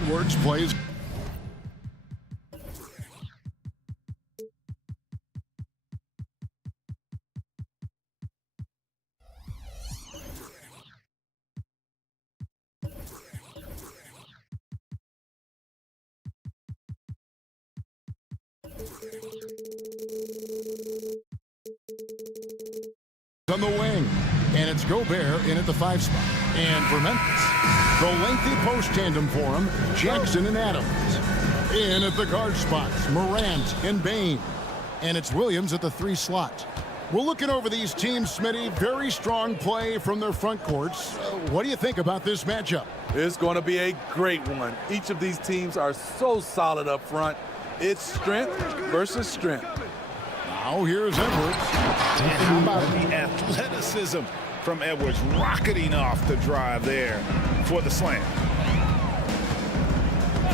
Edwards plays. On the wing, and it's Gobert in at the 5 spot. And for Memphis, the lengthy post tandem for him, Jackson and Adams. In at the guard spots, Morant and Bain. And it's Williams at the 3 slot. We're looking over these teams, Smitty. Very strong play from their front courts. What do you think about this matchup? It's going to be a great one. Each of these teams are so solid up front. It's strength versus strength. Now here's Edwards. And how about the athleticism from Edwards, rocketing off the drive there for the slam.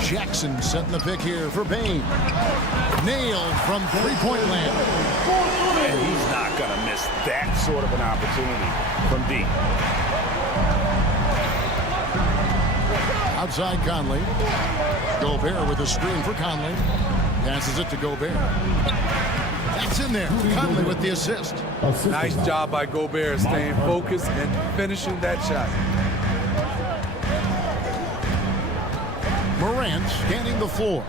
Jackson setting the pick here for Bain. Nailed from three-point land. And he's not going to miss that sort of an opportunity from deep. Outside Conley. Gobert with a screen for Conley. Passes it to Gobert. That's in there. Conley with the assist. Nice job by Gobert staying focused and finishing that shot. Morant scanning the floor.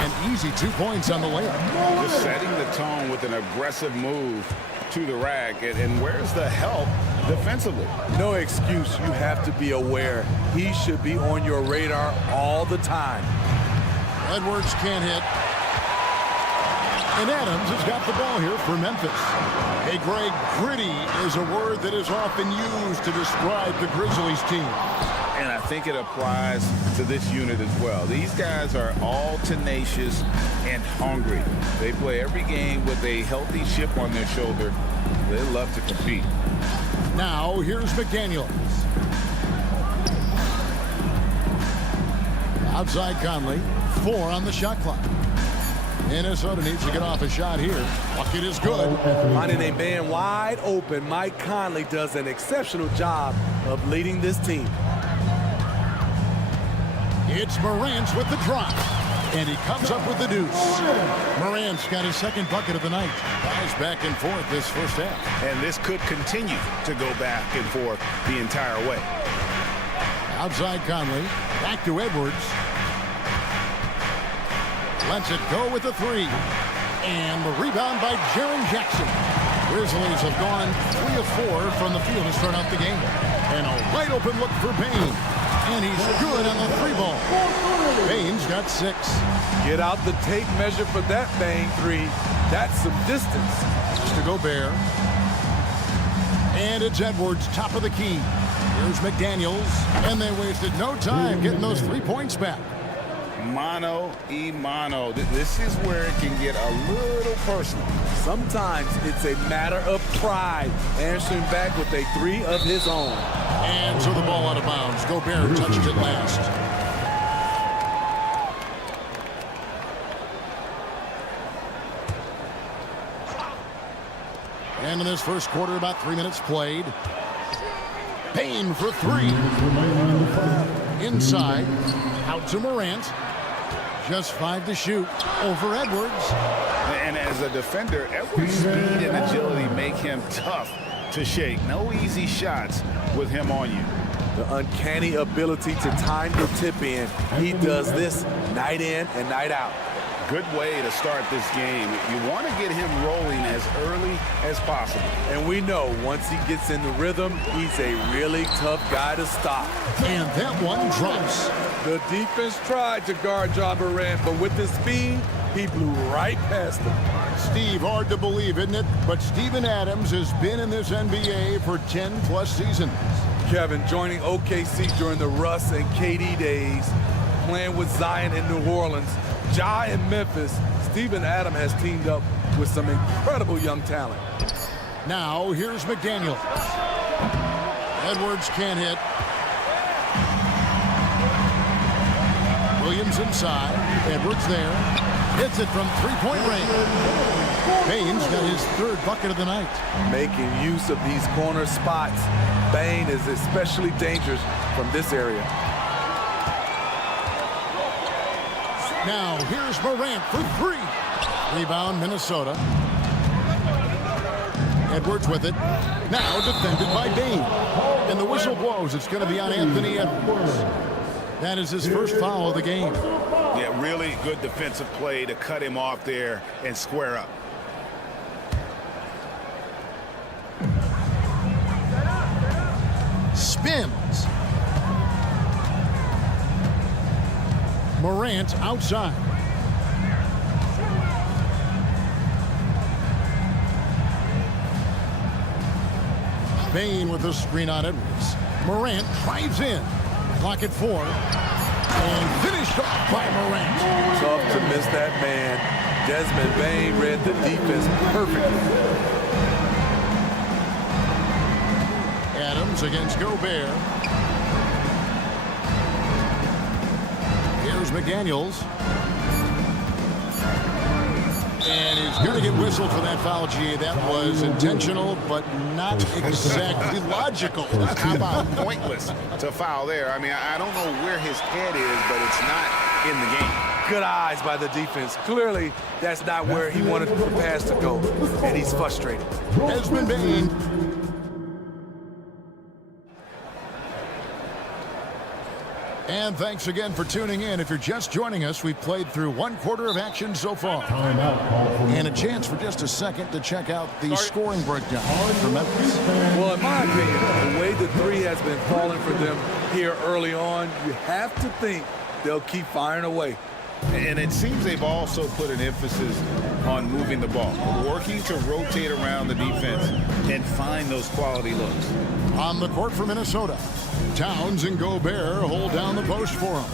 An easy 2 points on the layup. Just setting the tone with an aggressive move to the rack. And where's the help defensively? No excuse. You have to be aware. He should be on your radar all the time. Edwards can't hit. And Adams has got the ball here for Memphis. Hey, Greg, gritty is a word that is often used to describe the Grizzlies team. And I think it applies to this unit as well. These guys are all tenacious and hungry. They play every game with a healthy chip on their shoulder. They love to compete. Now, here's McDaniels. Outside Conley. 4 on the shot clock. Minnesota needs to get off a shot here. Bucket is good. Finding a man wide open, Mike Conley does an exceptional job of leading this team. It's Morant with the drop. And he comes up with the deuce. Morant's got his second bucket of the night. Guys back and forth this first half. And this could continue to go back and forth the entire way. Outside Conley. Back to Edwards. Lets it go with the 3. And the rebound by Jaren Jackson. Grizzlies have gone 3 of 4 from the field to start out the game. And a wide open look for Bain. And he's good on the 3 ball. Bain's got 6. Get out the tape measure for that Bain 3. That's some distance. Just to Gobert. And it's Edwards, top of the key. Here's McDaniels. And they wasted no time getting those 3 points back. Mano y mano. This is where it can get a little personal. Sometimes it's a matter of pride, answering back with a 3 of his own. And so the ball out of bounds. Gobert touched it last. And in this first quarter, about 3 minutes played. Bain for 3. Inside. Out to Morant. Just 5 to shoot. Over Edwards. And as a defender, Edwards' speed and agility make him tough to shake. No easy shots with him on you. The uncanny ability to time the tip in. He does this night in and night out. Good way to start this game. You want to get him rolling as early as possible. And we know once he gets in the rhythm, he's a really tough guy to stop. And that one drops. The defense tried to guard Ja Morant, but with his speed, he blew right past him. Steve, hard to believe, isn't it? But Steven Adams has been in this NBA for 10-plus seasons. Kevin, joining OKC during the Russ and KD days, playing with Zion in New Orleans, Ja in Memphis, Steven Adams has teamed up with some incredible young talent. Now, here's McDaniels. Edwards can't hit. Williams inside. Edwards there. Hits it from 3-point range. Bain's got his third bucket of the night. Making use of these corner spots. Bain is especially dangerous from this area. Now here's Morant for three. Rebound, Minnesota. Edwards with it. Now defended by Bain. And the whistle blows. It's going to be on Anthony Edwards. That is his first foul of the game. Yeah, really good defensive play to cut him off there and square up. Spins. Morant outside. Bain with the screen on Edwards. Morant drives in. Clock at 4. And finished off by Morant. Tough to miss that man. Desmond Bain read the defense perfectly. Adams against Gobert. Here's McDaniels. And he's going to get whistled for that foul, G. That was intentional, but not exactly logical. How about pointless to foul there? I mean, I don't know where his head is, but it's not in the game. Good eyes by the defense. Clearly, that's not where he wanted the pass to go, and he's frustrated. Desmond Bain. And thanks again for tuning in. If you're just joining us, we've played through one quarter of action so far. And a chance for just a second to check out the scoring breakdown for Memphis. Well, in my opinion, the way the three has been falling for them here early on, you have to think they'll keep firing away. And it seems they've also put an emphasis on moving the ball, working to rotate around the defense and find those quality looks. On the court for Minnesota, Towns and Gobert hold down the post for him.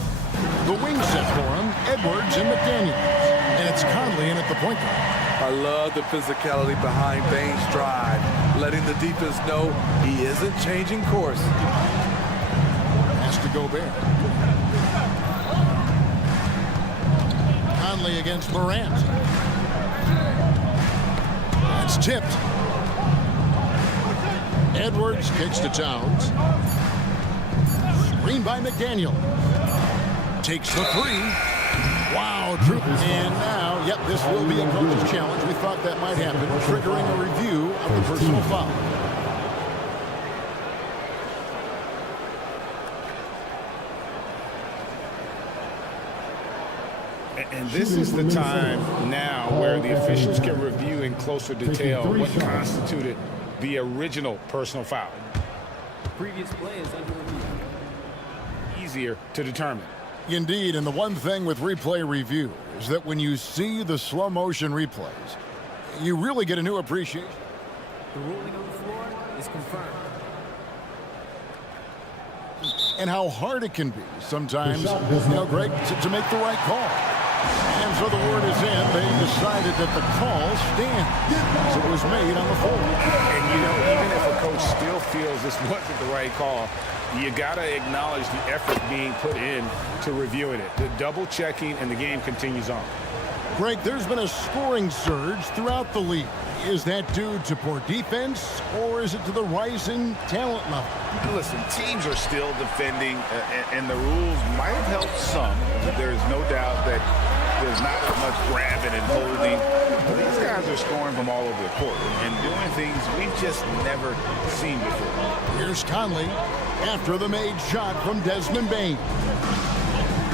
The wing set for him, Edwards and McDaniels. And it's Conley in at the point guard. I love the physicality behind Bain's drive, letting the defense know he isn't changing course. Pass to Gobert. Conley against Morant. That's tipped. Edwards kicks to Towns. Screen by McDaniel. Takes the three. Wow, true. And now, yep, this will be a coach's challenge. We thought that might happen, triggering a review of the personal foul. And this is the time now where the officials can review in closer detail what constituted the original personal foul. Previous play is under review. Easier to determine. Indeed, and the one thing with replay review is that when you see the slow motion replays, you really get a new appreciation. The ruling on the floor is confirmed. And how hard it can be sometimes, Greg, to make the right call. And so the word is in. They decided that the call stands as it was made on the floor. And, even if a coach still feels this wasn't the right call, you got to acknowledge the effort being put in to reviewing it. The double checking, and the game continues on. Greg, there's been a scoring surge throughout the league. Is that due to poor defense, or is it to the rising talent level? Listen, teams are still defending, and the rules might have helped some. But there's no doubt that there's not as much grabbing and holding. But these guys are scoring from all over the court and doing things we've just never seen before. Here's Conley after the made shot from Desmond Bain.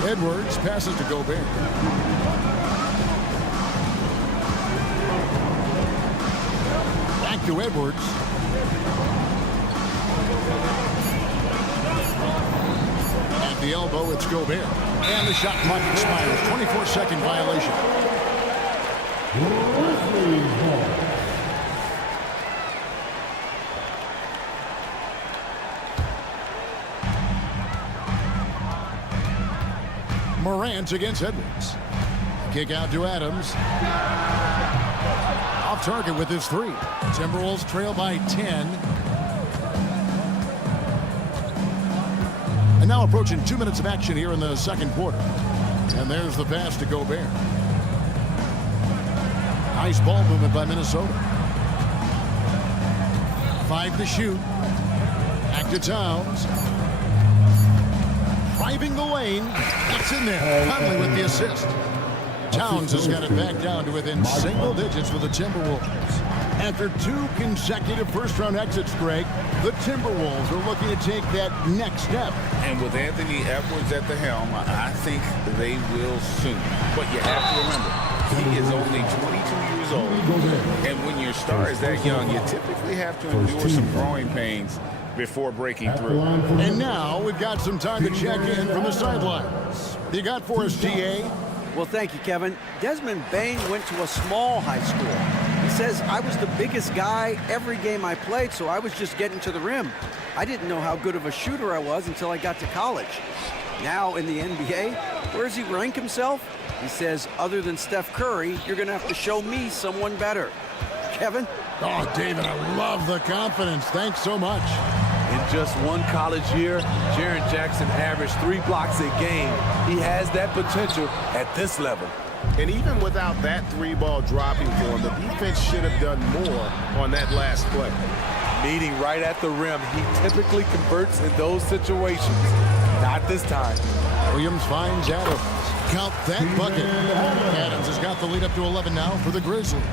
Edwards passes to Gobert. Back to Edwards. At the elbow, it's Gobert. And the shot clock expires. 24-second violation. Morant against Edwards. Kick out to Adams. Off target with his three. Timberwolves trail by 10. And now approaching 2 minutes of action here in the second quarter. And there's the pass to Gobert. Nice ball movement by Minnesota. 5 to shoot. Back to Towns. Driving the lane. It's in there. Conley with the assist. Towns has got it back down to within single digits with the Timberwolves. After 2 consecutive first-round exits, Greg, the Timberwolves are looking to take that next step. And with Anthony Edwards at the helm, I think they will soon. But you have to remember, he is only 22 years old. And when your star is that young, you typically have to endure some growing pains before breaking through. And now we've got some time to check in from the sidelines. You got for us, GA? Well, thank you, Kevin. Desmond Bane went to a small high school. He says, I was the biggest guy every game I played, so I was just getting to the rim. I didn't know how good of a shooter I was until I got to college. Now in the NBA, where does he rank himself? He says, other than Steph Curry, you're going to have to show me someone better. Kevin? Oh, David, I love the confidence. Thanks so much. In just one college year, Jaren Jackson averaged 3 blocks a game. He has that potential at this level. And even without that 3-ball dropping for him, the defense should have done more on that last play. Meeting right at the rim, he typically converts in those situations. Not this time. Williams finds Adams. Count that bucket. Adams has got the lead up to 11 now for the Grizzlies.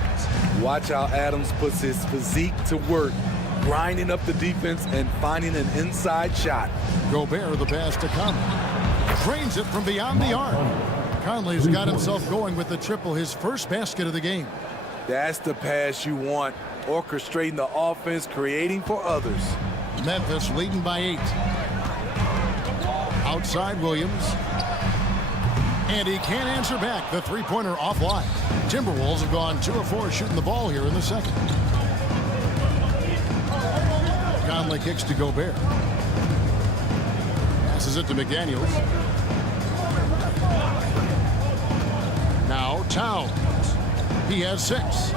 Watch how Adams puts his physique to work, grinding up the defense and finding an inside shot. Gobert, the pass to Conley. Drains it from beyond the arc. Conley's got himself going with the triple, his first basket of the game. That's the pass you want. Orchestrating the offense, creating for others. Memphis leading by 8. Outside Williams. And he can't answer back. The three-pointer offline. Timberwolves have gone 2 of 4 shooting the ball here in the second. Conley kicks to Gobert. Passes it to McDaniels. Now Towns. He has 6.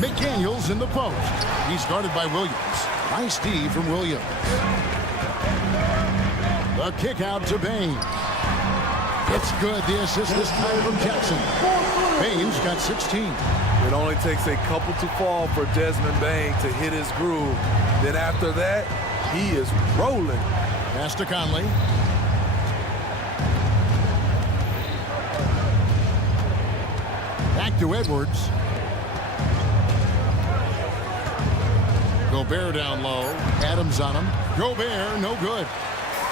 McDaniels in the post. He's guarded by Williams. Nice D from Williams. The kick out to Bane. It's good. The assist this time from Jackson. Bane's got 16. It only takes a couple to fall for Desmond Bane to hit his groove. Then after that, he is rolling. Pass to Conley. Back to Edwards. Gobert down low. Adams on him. Gobert, no good.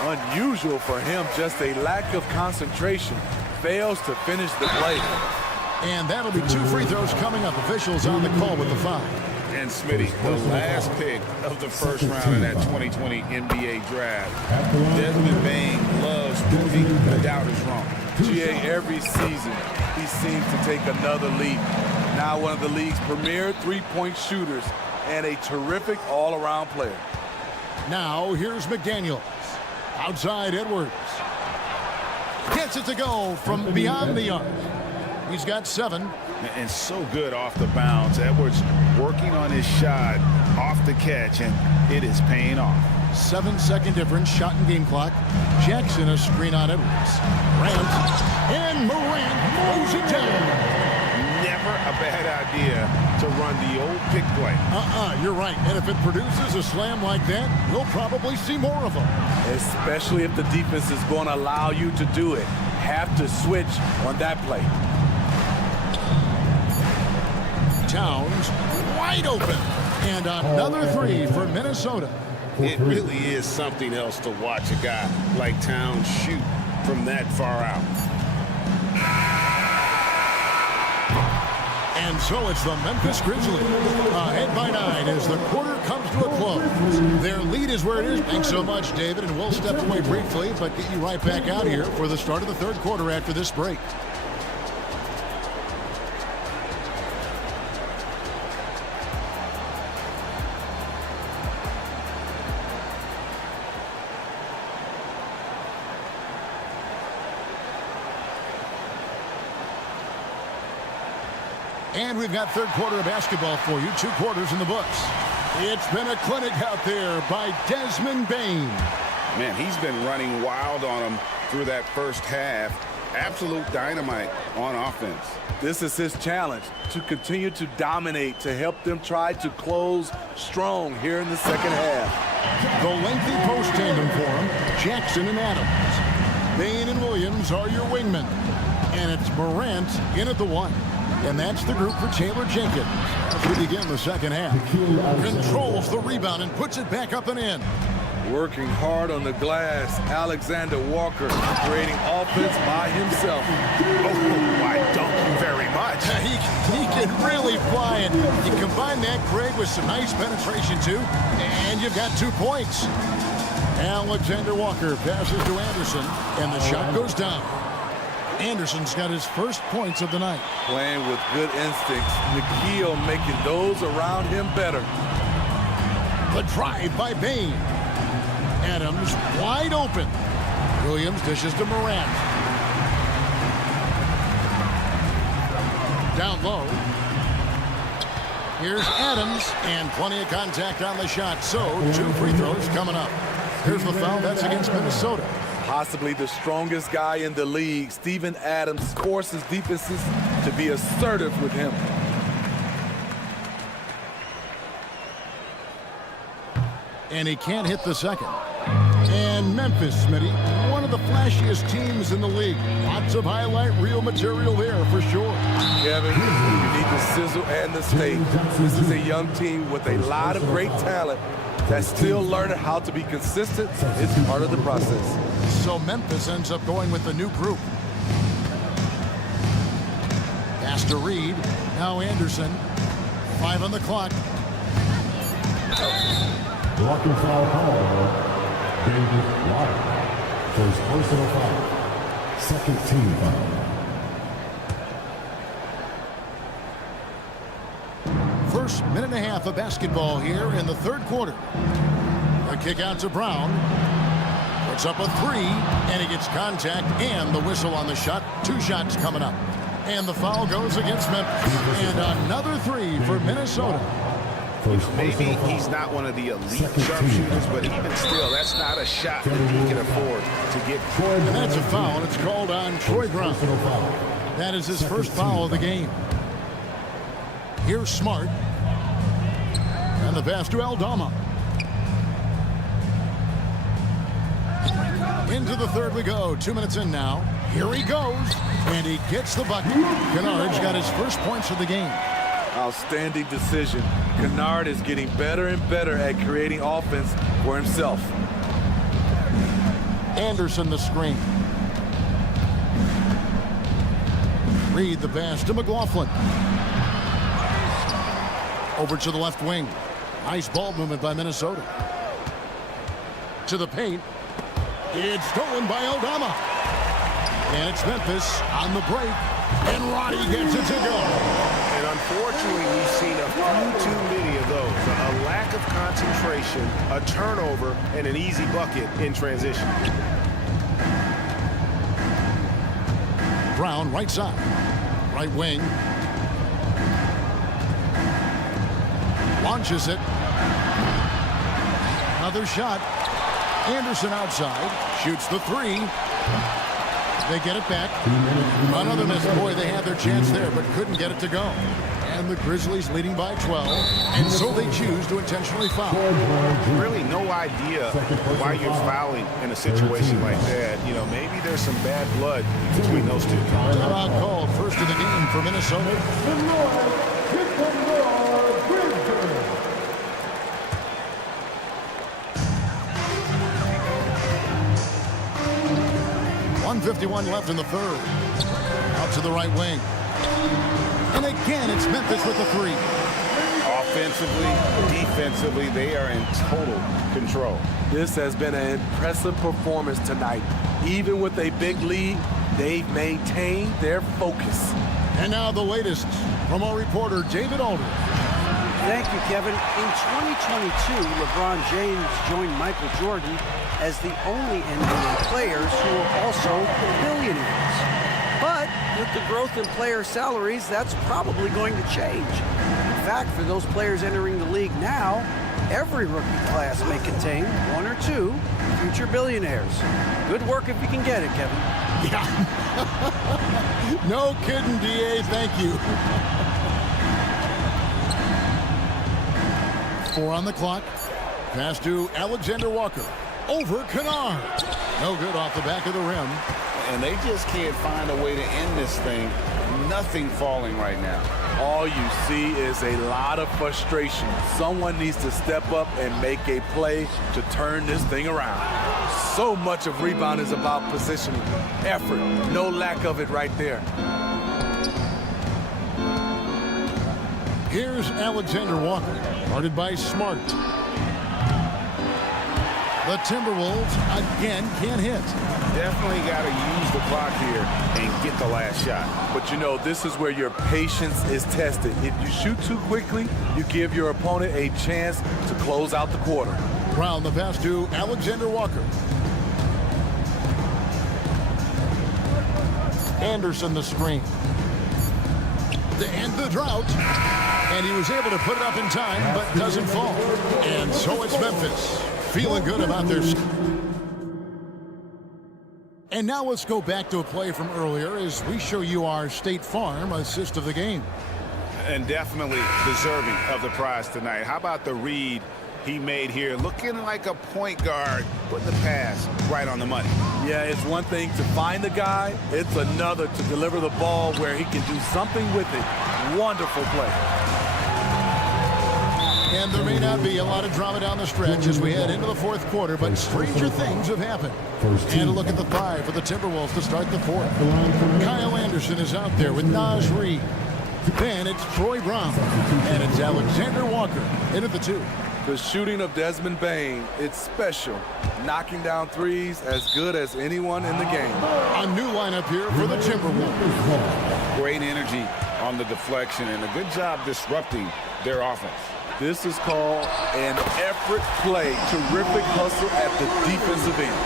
Unusual for him, just a lack of concentration. Fails to finish the play. And that'll be 2 free throws coming up. Officials on the call with the 5. And Smitty, the last pick of the first round of that 2020 NBA draft. Desmond Bane loves proving the doubters wrong. GA, every season, he seems to take another leap. Now one of the league's premier three-point shooters and a terrific all-around player. Now here's McDaniels. Outside Edwards. Gets it to go from beyond the arc. He's got 7. And so good off the bounce. Edwards working on his shot off the catch, and it is paying off. 7-second difference, shot and game clock. Jackson a screen on Edwards. Morant, and Morant throws it down. Never a bad idea to run the old pick play. You're right. And if it produces a slam like that, we'll probably see more of them. Especially if the defense is going to allow you to do it. Have to switch on that play. Towns wide open. And another 3 for Minnesota. It really is something else to watch a guy like Towns shoot from that far out. And so it's the Memphis Grizzlies ahead by 9 as the quarter comes to a close. Their lead is where it is. Thanks so much, David. And we'll step away briefly, but get you right back out here for the start of the third quarter after this break. And we've got third quarter of basketball for you. 2 quarters in the books. It's been a clinic out there by Desmond Bane. Man, he's been running wild on him through that first half. Absolute dynamite. on offense. This is his challenge, to continue to dominate, to help them try to close strong here in the second half. The lengthy post tandem for him, Jackson and Adams. Bain and Williams are your wingmen. And it's Morant in at the 1. And that's the group for Taylor Jenkins as we begin the second half. Controls the rebound and puts it back up and in. Working hard on the glass, Alexander Walker creating offense by himself. Oh, why don't you very much? He can really fly it. You combine that, Craig, with some nice penetration, too, and you've got 2 points. Alexander Walker passes to Anderson, and the shot goes down. Anderson's got his first points of the night. Playing with good instincts. Nikhil making those around him better. The drive by Bain. Adams wide open. Williams dishes to Morant. Down low. Here's Adams, and plenty of contact on the shot. So 2 free throws coming up. Here's the foul. That's against Minnesota. Possibly the strongest guy in the league, Steven Adams forces defenses to be assertive with him. And he can't hit the second. And Memphis, Smitty, one of the flashiest teams in the league. Lots of highlight reel material there for sure. Kevin, you need the sizzle and the steak. This is a young team with a lot of great talent that's still learning how to be consistent. It's part of the process. So Memphis ends up going with the new group. Pass to Reed. Now Anderson. 5 on the clock. Blocking foul call. David Water for his personal foul. Second team foul. First minute and a half of basketball here in the third quarter. A kick out to Brown. Puts up a 3, and he gets contact and the whistle on the shot. 2 shots coming up. And the foul goes against Memphis. And another 3 for Minnesota. Maybe he's not one of the elite sharpshooters, but even still, that's not a shot that he can afford to get. And that's a foul, and it's called on Troy Brown. That is his first foul of the game. Here's Smart. And the pass to Aldama. Into the third we go. 2 minutes in now. Here he goes. And he gets the bucket. Kennard's got his first points of the game. Outstanding decision. Kennard is getting better and better at creating offense for himself. Anderson the screen. Reed the pass to McLaughlin. Over to the left wing. Nice ball movement by Minnesota. To the paint. It's stolen by Aldama. And it's Memphis on the break. And Roddy gets it to go. And unfortunately, we've seen a few too many of those. A lack of concentration, a turnover, and an easy bucket in transition. Brown, right side. Right wing. Launches it. Another shot. Anderson outside. Shoots the 3. They get it back. Another miss. Boy, they had their chance there, but couldn't get it to go. And the Grizzlies leading by 12. And so they choose to intentionally foul. Really no idea why you're fouling in a situation like that. You know, maybe there's some bad blood between those two. Timeout called. First of the game for Minnesota. 1:51 left in the third. Out to the right wing. And again, it's Memphis with the 3. Offensively, defensively, they are in total control. This has been an impressive performance tonight. Even with a big lead, they've maintained their focus. And now the latest from our reporter, David Aldridge. Thank you, Kevin. In 2022, LeBron James joined Michael Jordan as the only NBA players who are also billionaires. But with the growth in player salaries, that's probably going to change. In fact, for those players entering the league now, every rookie class may contain 1 or 2 future billionaires. Good work if you can get it, Kevin. Yeah. No kidding, DA. Thank you. 4 on the clock. Pass to Alexander Walker. Over Kennard. No good off the back of the rim. And they just can't find a way to end this thing. Nothing falling right now. All you see is a lot of frustration. Someone needs to step up and make a play to turn this thing around. So much of rebound is about positioning, effort. No lack of it right there. Here's Alexander Walker, guarded by Smart. The Timberwolves again can't hit. Definitely got to use the clock here and get the last shot. But you know, this is where your patience is tested. If you shoot too quickly, you give your opponent a chance to close out the quarter. Brown the pass to Alexander Walker. Anderson the screen. To end the drought. And he was able to put it up in time, but doesn't fall. And so it's Memphis. Feeling good about their... And now let's go back to a play from earlier as we show you our State Farm assist of the game. And definitely deserving of the prize tonight. How about the read he made here? Looking like a point guard, putting the pass right on the money. Yeah, it's one thing to find the guy. It's another to deliver the ball where he can do something with it. Wonderful play. And there may not be a lot of drama down the stretch as we head into the fourth quarter, but stranger things have happened. And a look at the 5 for the Timberwolves to start the fourth. Kyle Anderson is out there with Naz Reid. Then it's Troy Brown. And it's Alexander Walker into the 2. The shooting of Desmond Bane, it's special. Knocking down threes as good as anyone in the game. A new lineup here for the Timberwolves. Great energy on the deflection and a good job disrupting their offense. This is called an effort play. Terrific hustle at the defensive end.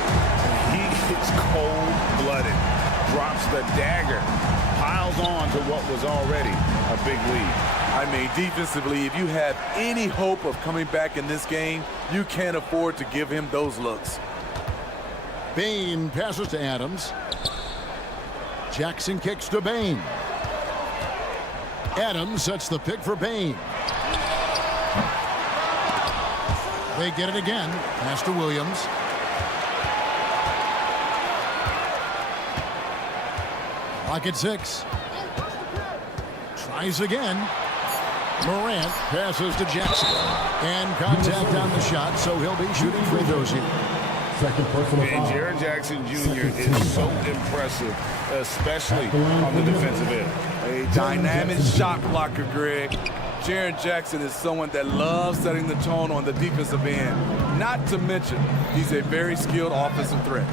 He is cold-blooded, drops the dagger, piles on to what was already a big lead. I mean, defensively, if you have any hope of coming back in this game, you can't afford to give him those looks. Bane passes to Adams. Jackson kicks to Bane. Adams sets the pick for Bane. They get it again. Pass to Williams. Pocket 6. Tries again. Morant passes to Jackson. And contact on the shot, so he'll be shooting free throws here. Second personal And foul. Jaren Jackson Jr. is so impressive, especially on the defensive end. A dynamic shot blocker, Greg. Jaren Jackson is someone that loves setting the tone on the defensive end. Not to mention, he's a very skilled offensive threat.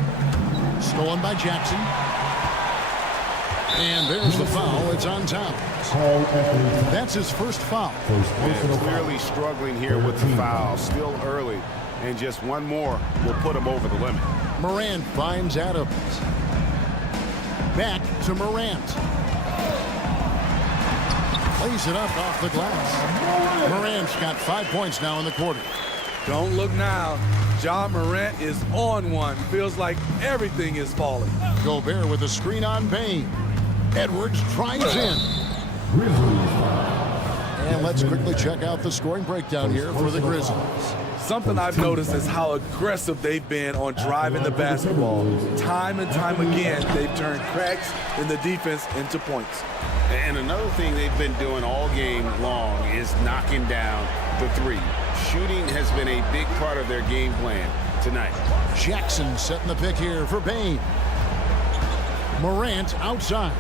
Stolen by Jackson. And there's the foul. It's on Towns. That's his first foul. And clearly struggling here with the foul. Still early. And just one more will put him over the limit. Morant finds Adams. Back to Morant. Plays it up off the glass. Morant's got 5 points now in the quarter. Don't look now. Ja Morant is on one. Feels like everything is falling. Gobert with a screen on Bane. Edwards tries in. And let's quickly check out the scoring breakdown here for the Grizzlies. Something I've noticed is how aggressive they've been on driving the basketball. Time and time again, they've turned cracks in the defense into points. And another thing they've been doing all game long is knocking down the three. Shooting has been a big part of their game plan tonight. Jackson setting the pick here for Bane. Morant outside.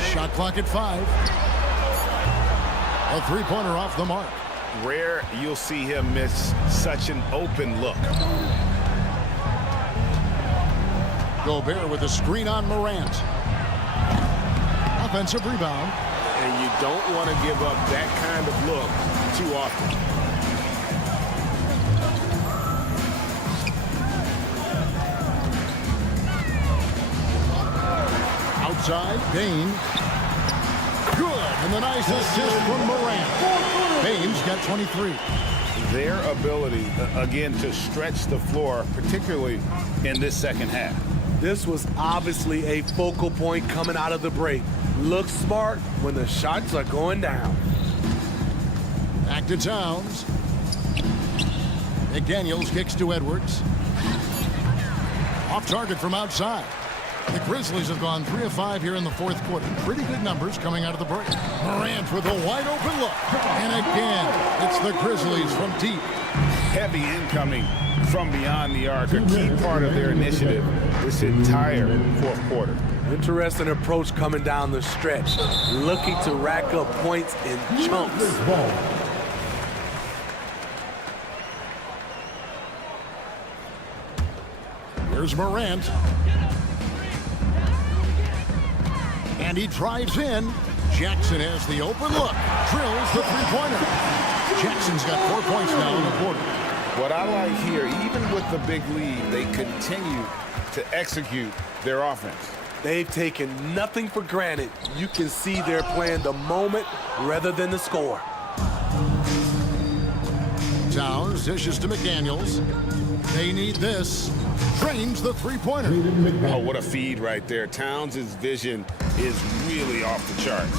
Shot clock at 5. A three-pointer off the mark. Rare you'll see him miss such an open look. Gobert with a screen on Morant. Offensive rebound. And you don't want to give up that kind of look too often. Outside, Bane. Good, and the nice assist from Morant. Bane's got 23. Their ability, again, to stretch the floor, particularly in this second half. This was obviously a focal point coming out of the break. Look smart when the shots are going down. Back to Towns. McDaniels kicks to Edwards. Off target from outside. The Grizzlies have gone 3 of 5 here in the fourth quarter. Pretty good numbers coming out of the break. Morant with a wide open look. And again, it's the Grizzlies from deep. Heavy incoming from beyond the arc, a key part of their initiative this entire fourth quarter. Interesting approach coming down the stretch, looking to rack up points in chunks. Here's Morant. And he drives in. Jackson has the open look. Drills the three-pointer. Jackson's got 4 points now in the quarter. What I like here, even with the big lead, they continue to execute their offense. They've taken nothing for granted. You can see they're playing the moment rather than the score. Towns dishes to McDaniels. They need this. Trains the three-pointer. Oh, what a feed right there. Towns' vision is really off the charts.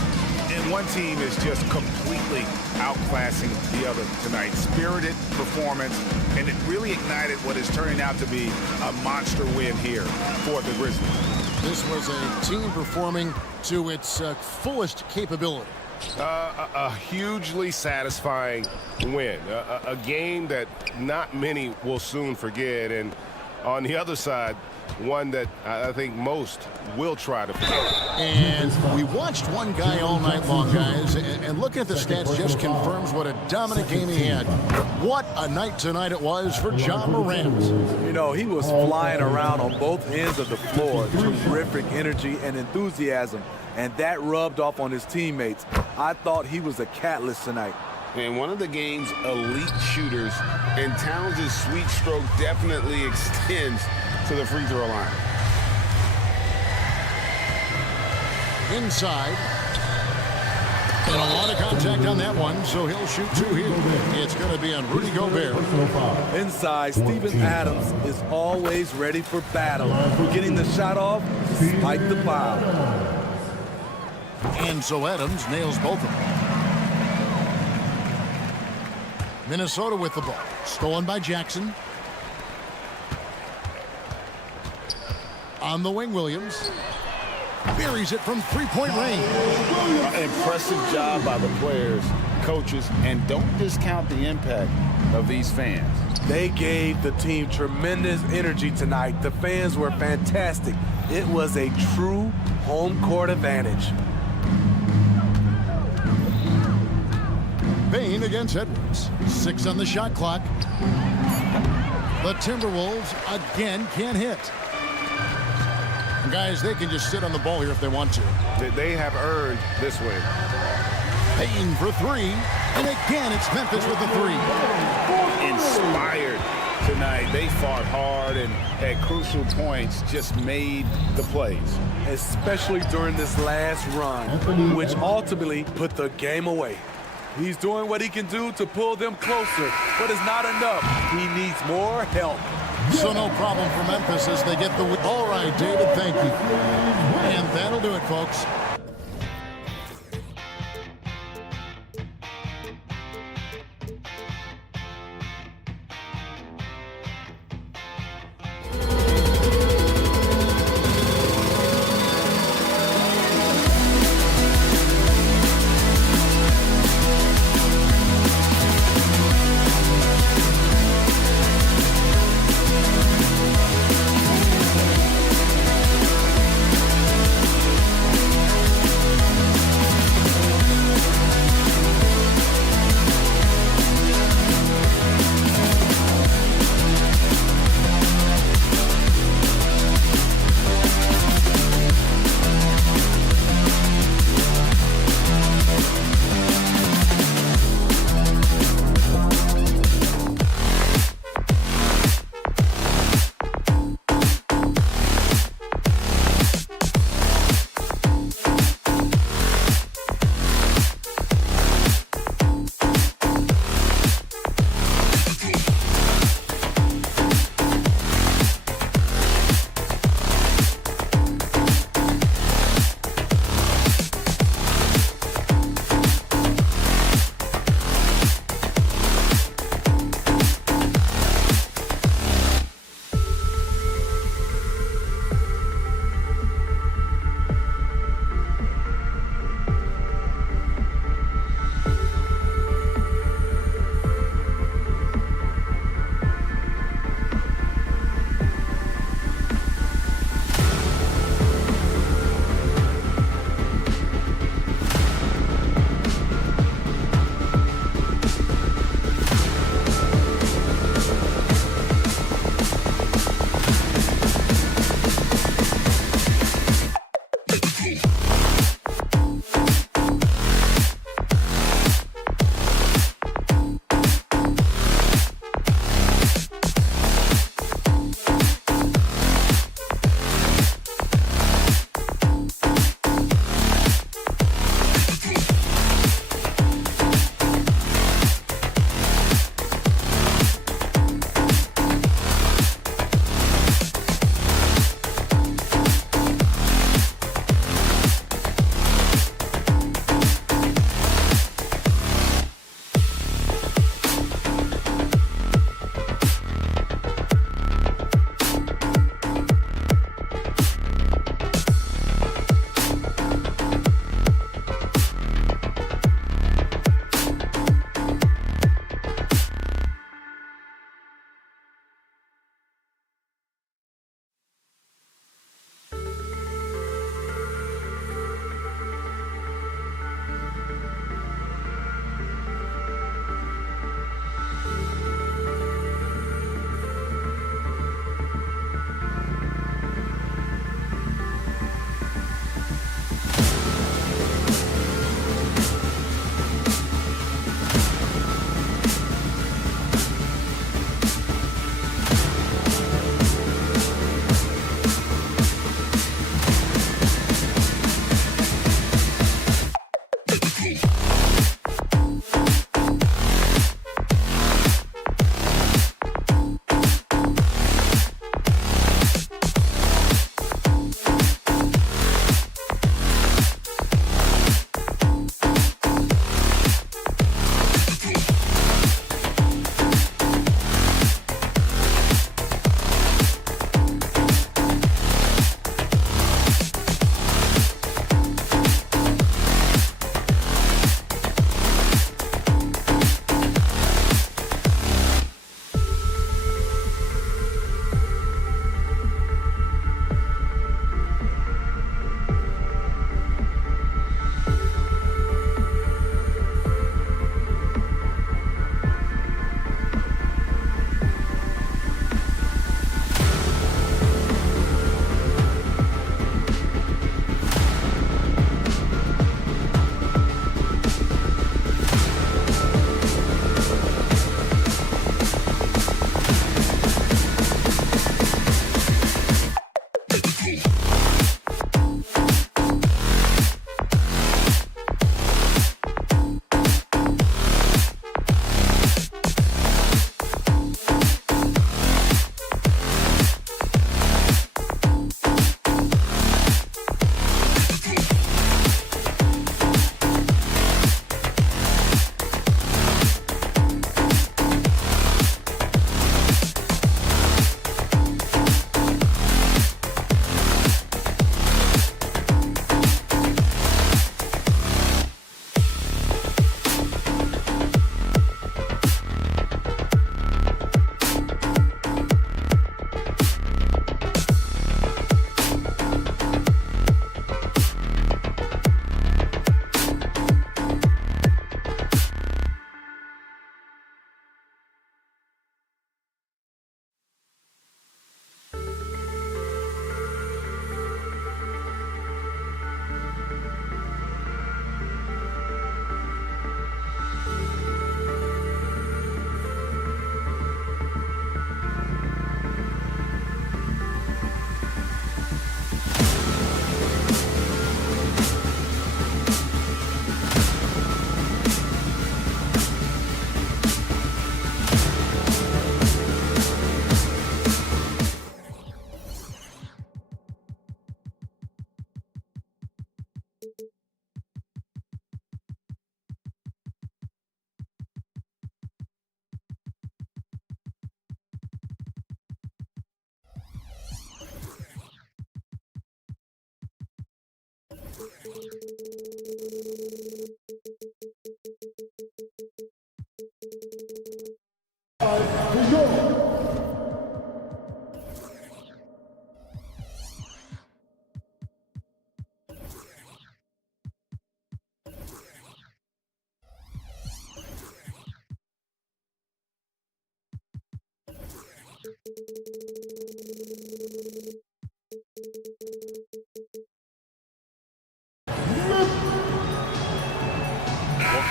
And one team is just completely outclassing the other tonight. Spirited performance, and it really ignited what is turning out to be a monster win here for the Grizzlies. This was a team performing to its fullest capability. A hugely satisfying win. A game that not many will soon forget. And on the other side, one that I think most will try to forget. And we watched one guy all night long, guys, and looking at the stats just confirms what a dominant game he had. What a night tonight it was for John Morant. You know, he was flying around on both ends of the floor. Terrific energy and enthusiasm, and that rubbed off on his teammates. I thought he was a catalyst tonight. And one of the game's elite shooters, and Towns' sweet stroke definitely extends to the free throw line. Inside. And a lot of contact on that one, so he'll shoot 2 here. It's going to be on Rudy Gobert. Inside, Steven Adams is always ready for battle. Getting the shot off, spike the foul. And so Adams nails both of them. Minnesota with the ball. Stolen by Jackson. On the wing, Williams. Buries it from three-point range. Impressive job by the players, coaches, and don't discount the impact of these fans. They gave the team tremendous energy tonight. The fans were fantastic. It was a true home court advantage. Bain against Edwards. 6 on the shot clock. The Timberwolves again can't hit. And guys, they can just sit on the ball here if they want to. They have earned this win. Bain for 3. And again, it's Memphis with the 3. Inspired tonight. They fought hard and at crucial points just made the plays. Especially during this last run, which ultimately put the game away. He's doing what he can do to pull them closer, but it's not enough. He needs more help. So no problem for Memphis as they get the win. All right, David, thank you. And that'll do it, folks.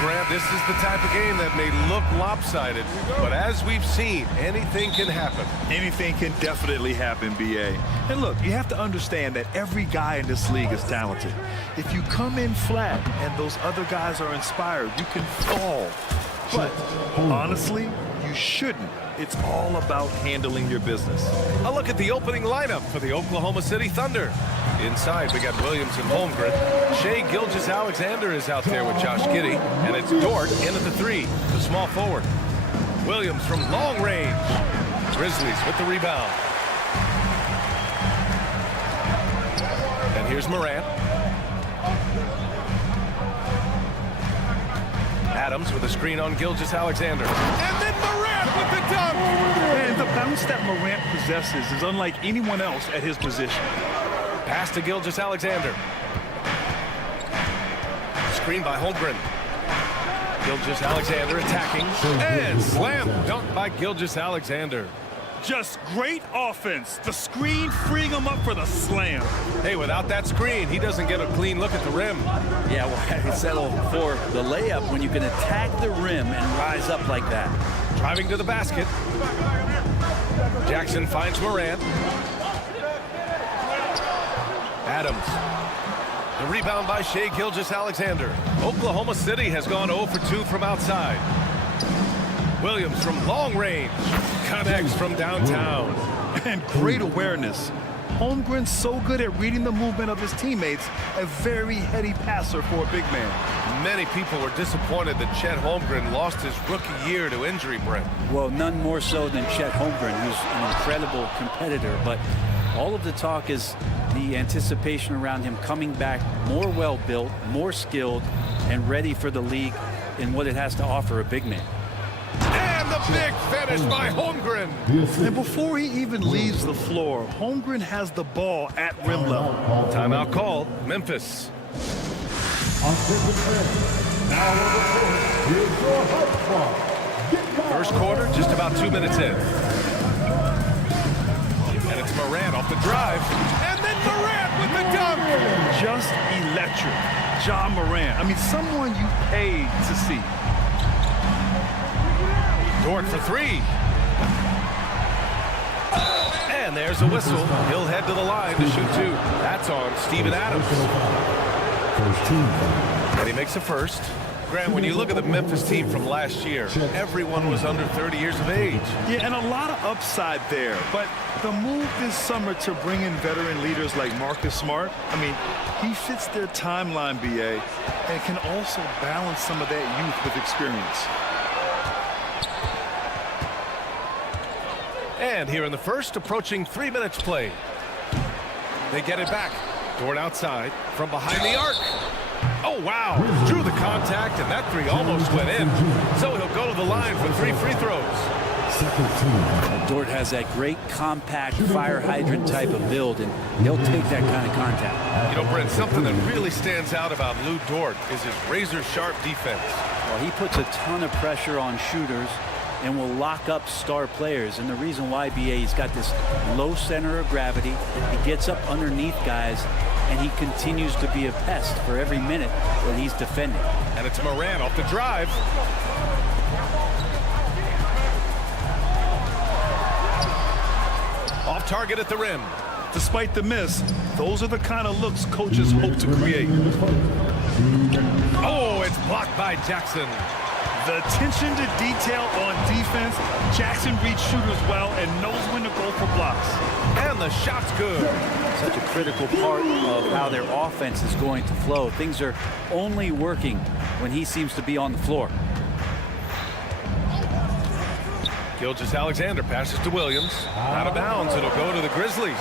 Grant, this is the type of game that may look lopsided, but as we've seen, anything can happen. Anything can definitely happen, B.A. And look, you have to understand that every guy in this league is talented. If you come in flat and those other guys are inspired, you can fall. But honestly, you shouldn't. It's all about handling your business. A look at the opening lineup for the Oklahoma City Thunder. Inside, we got Williams and Holmgren. Shai Gilgeous-Alexander is out there with Josh Giddey, and it's Dort in at the 3, the small forward. Williams from long range. Grizzlies with the rebound. And here's Morant. Adams with a screen on Gilgeous-Alexander. And then Morant with the dunk! And the bounce that Morant possesses is unlike anyone else at his position. Pass to Gilgeous-Alexander. Screen by Holmgren. Gilgeous-Alexander attacking. And slam dunk by Gilgeous-Alexander. Just great offense. The screen freeing him up for the slam. Hey, without that screen, he doesn't get a clean look at the rim. Yeah, well, I settle for the layup when you can attack the rim and rise up like that. Driving to the basket. Jackson finds Morant. Adams. The rebound by Shai Gilgeous-Alexander. Oklahoma City has gone 0 for 2 from outside. Williams from long range. Connects from downtown. And great awareness. Holmgren's so good at reading the movement of his teammates, a very heady passer for a big man. Many people were disappointed that Chet Holmgren lost his rookie year to injury, Brent. Well, none more so than Chet Holmgren, who's an incredible competitor, but all of the talk is the anticipation around him coming back more well-built, more skilled, and ready for the league in what it has to offer a big man. And the big finish by Holmgren. And before he even leaves the floor, Holmgren has the ball at rim level. Timeout call, Memphis. First quarter, just about 2 minutes in. And it's Morant off the drive. And then Morant with the dunk. Just electric. Ja Morant. I mean, someone you paid to see. Dort for 3. And there's a whistle. He'll head to the line to shoot 2. That's on Steven Adams. And he makes a first. Grant, when you look at the Memphis team from last year, everyone was under 30 years of age. Yeah, and a lot of upside there. But the move this summer to bring in veteran leaders like Marcus Smart, I mean, he fits their timeline, B.A., and can also balance some of that youth with experience. And here in the first, approaching 3 minutes played. They get it back. Dort outside from behind the arc. Oh, wow. Drew the contact, and that 3 almost went in. So he'll go to the line for 3 free throws. Dort has that great compact fire hydrant type of build, and he'll take that kind of contact. You know, Brent, something that really stands out about Lou Dort is his razor-sharp defense. Well, he puts a ton of pressure on shooters and will lock up star players. And the reason why, B.A., he's got this low center of gravity. He gets up underneath guys, and he continues to be a pest for every minute that he's defending. And it's Morant off the drive. Off target at the rim. Despite the miss, those are the kind of looks coaches hope to create. Oh, it's blocked by Jackson. The attention to detail on defense, Jackson reads shooters well and knows when to go for blocks. And the shot's good. Such a critical part of how their offense is going to flow. Things are only working when he seems to be on the floor. Gilgeous-Alexander passes to Williams. Out of bounds, it'll go to the Grizzlies.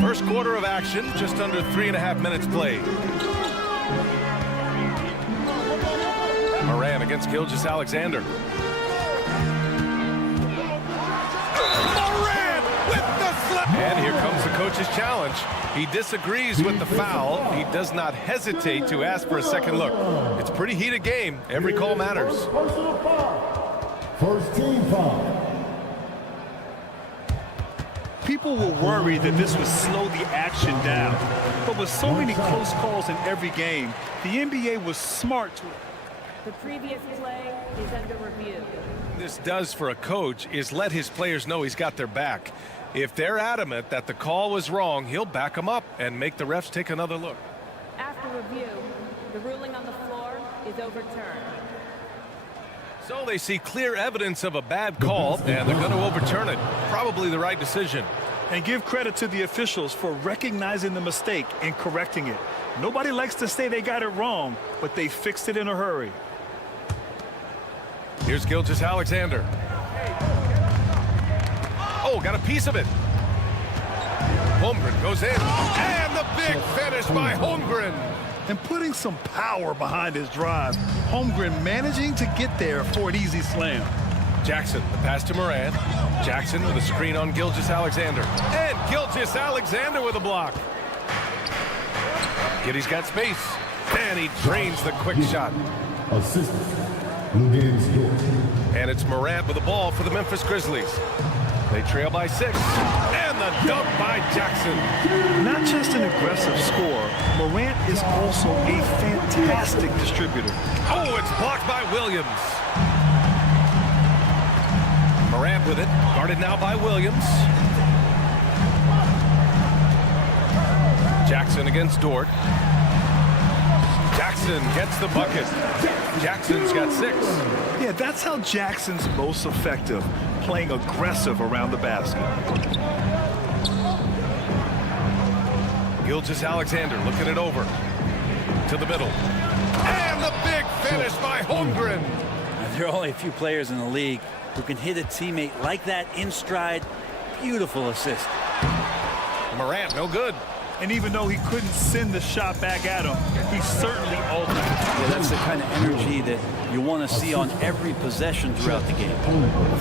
First quarter of action, just under 3.5 minutes played. Moran against Gilgeous-Alexander. Moran with the slip. And here comes the coach's challenge. He disagrees with the foul. He does not hesitate to ask for a second look. It's a pretty heated game. Every call matters. First team foul. People were worried that this would slow the action down. But with so many close calls in every game, the NBA was smart to... The previous play is under review. This does for a coach is let his players know he's got their back. If they're adamant that the call was wrong, he'll back them up and make the refs take another look. After review, the ruling on the floor is overturned. So they see clear evidence of a bad call, and they're going to overturn it. Probably the right decision. And give credit to the officials for recognizing the mistake and correcting it. Nobody likes to say they got it wrong, but they fixed it in a hurry. Here's Gilgeous-Alexander. Oh, got a piece of it. Holmgren goes in, and the big finish by Holmgren. And putting some power behind his drive. Holmgren managing to get there for an easy slam. Jackson, the pass to Moran. Jackson with a screen on Gilgeous-Alexander. And Gilgeous-Alexander with a block. Giddy's got space. And he drains the quick shot. Assistant, Lugan's Dort. And it's Morant with the ball for the Memphis Grizzlies. They trail by 6. And the dunk by Jackson. Not just an aggressive scorer, Morant is also a fantastic distributor. Oh, it's blocked by Williams. Morant with it, guarded now by Williams. Jackson against Dort. Jackson gets the bucket. Jackson's got 6. Yeah, that's how Jackson's most effective, playing aggressive around the basket. Gilgeous-Alexander looking it over to the middle. And the big finish by Holmgren. There are only a few players in the league who can hit a teammate like that in stride. Beautiful assist. Morant, no good. And even though he couldn't send the shot back at him, he certainly altered it. Yeah, that's the kind of energy that you want to see on every possession throughout the game.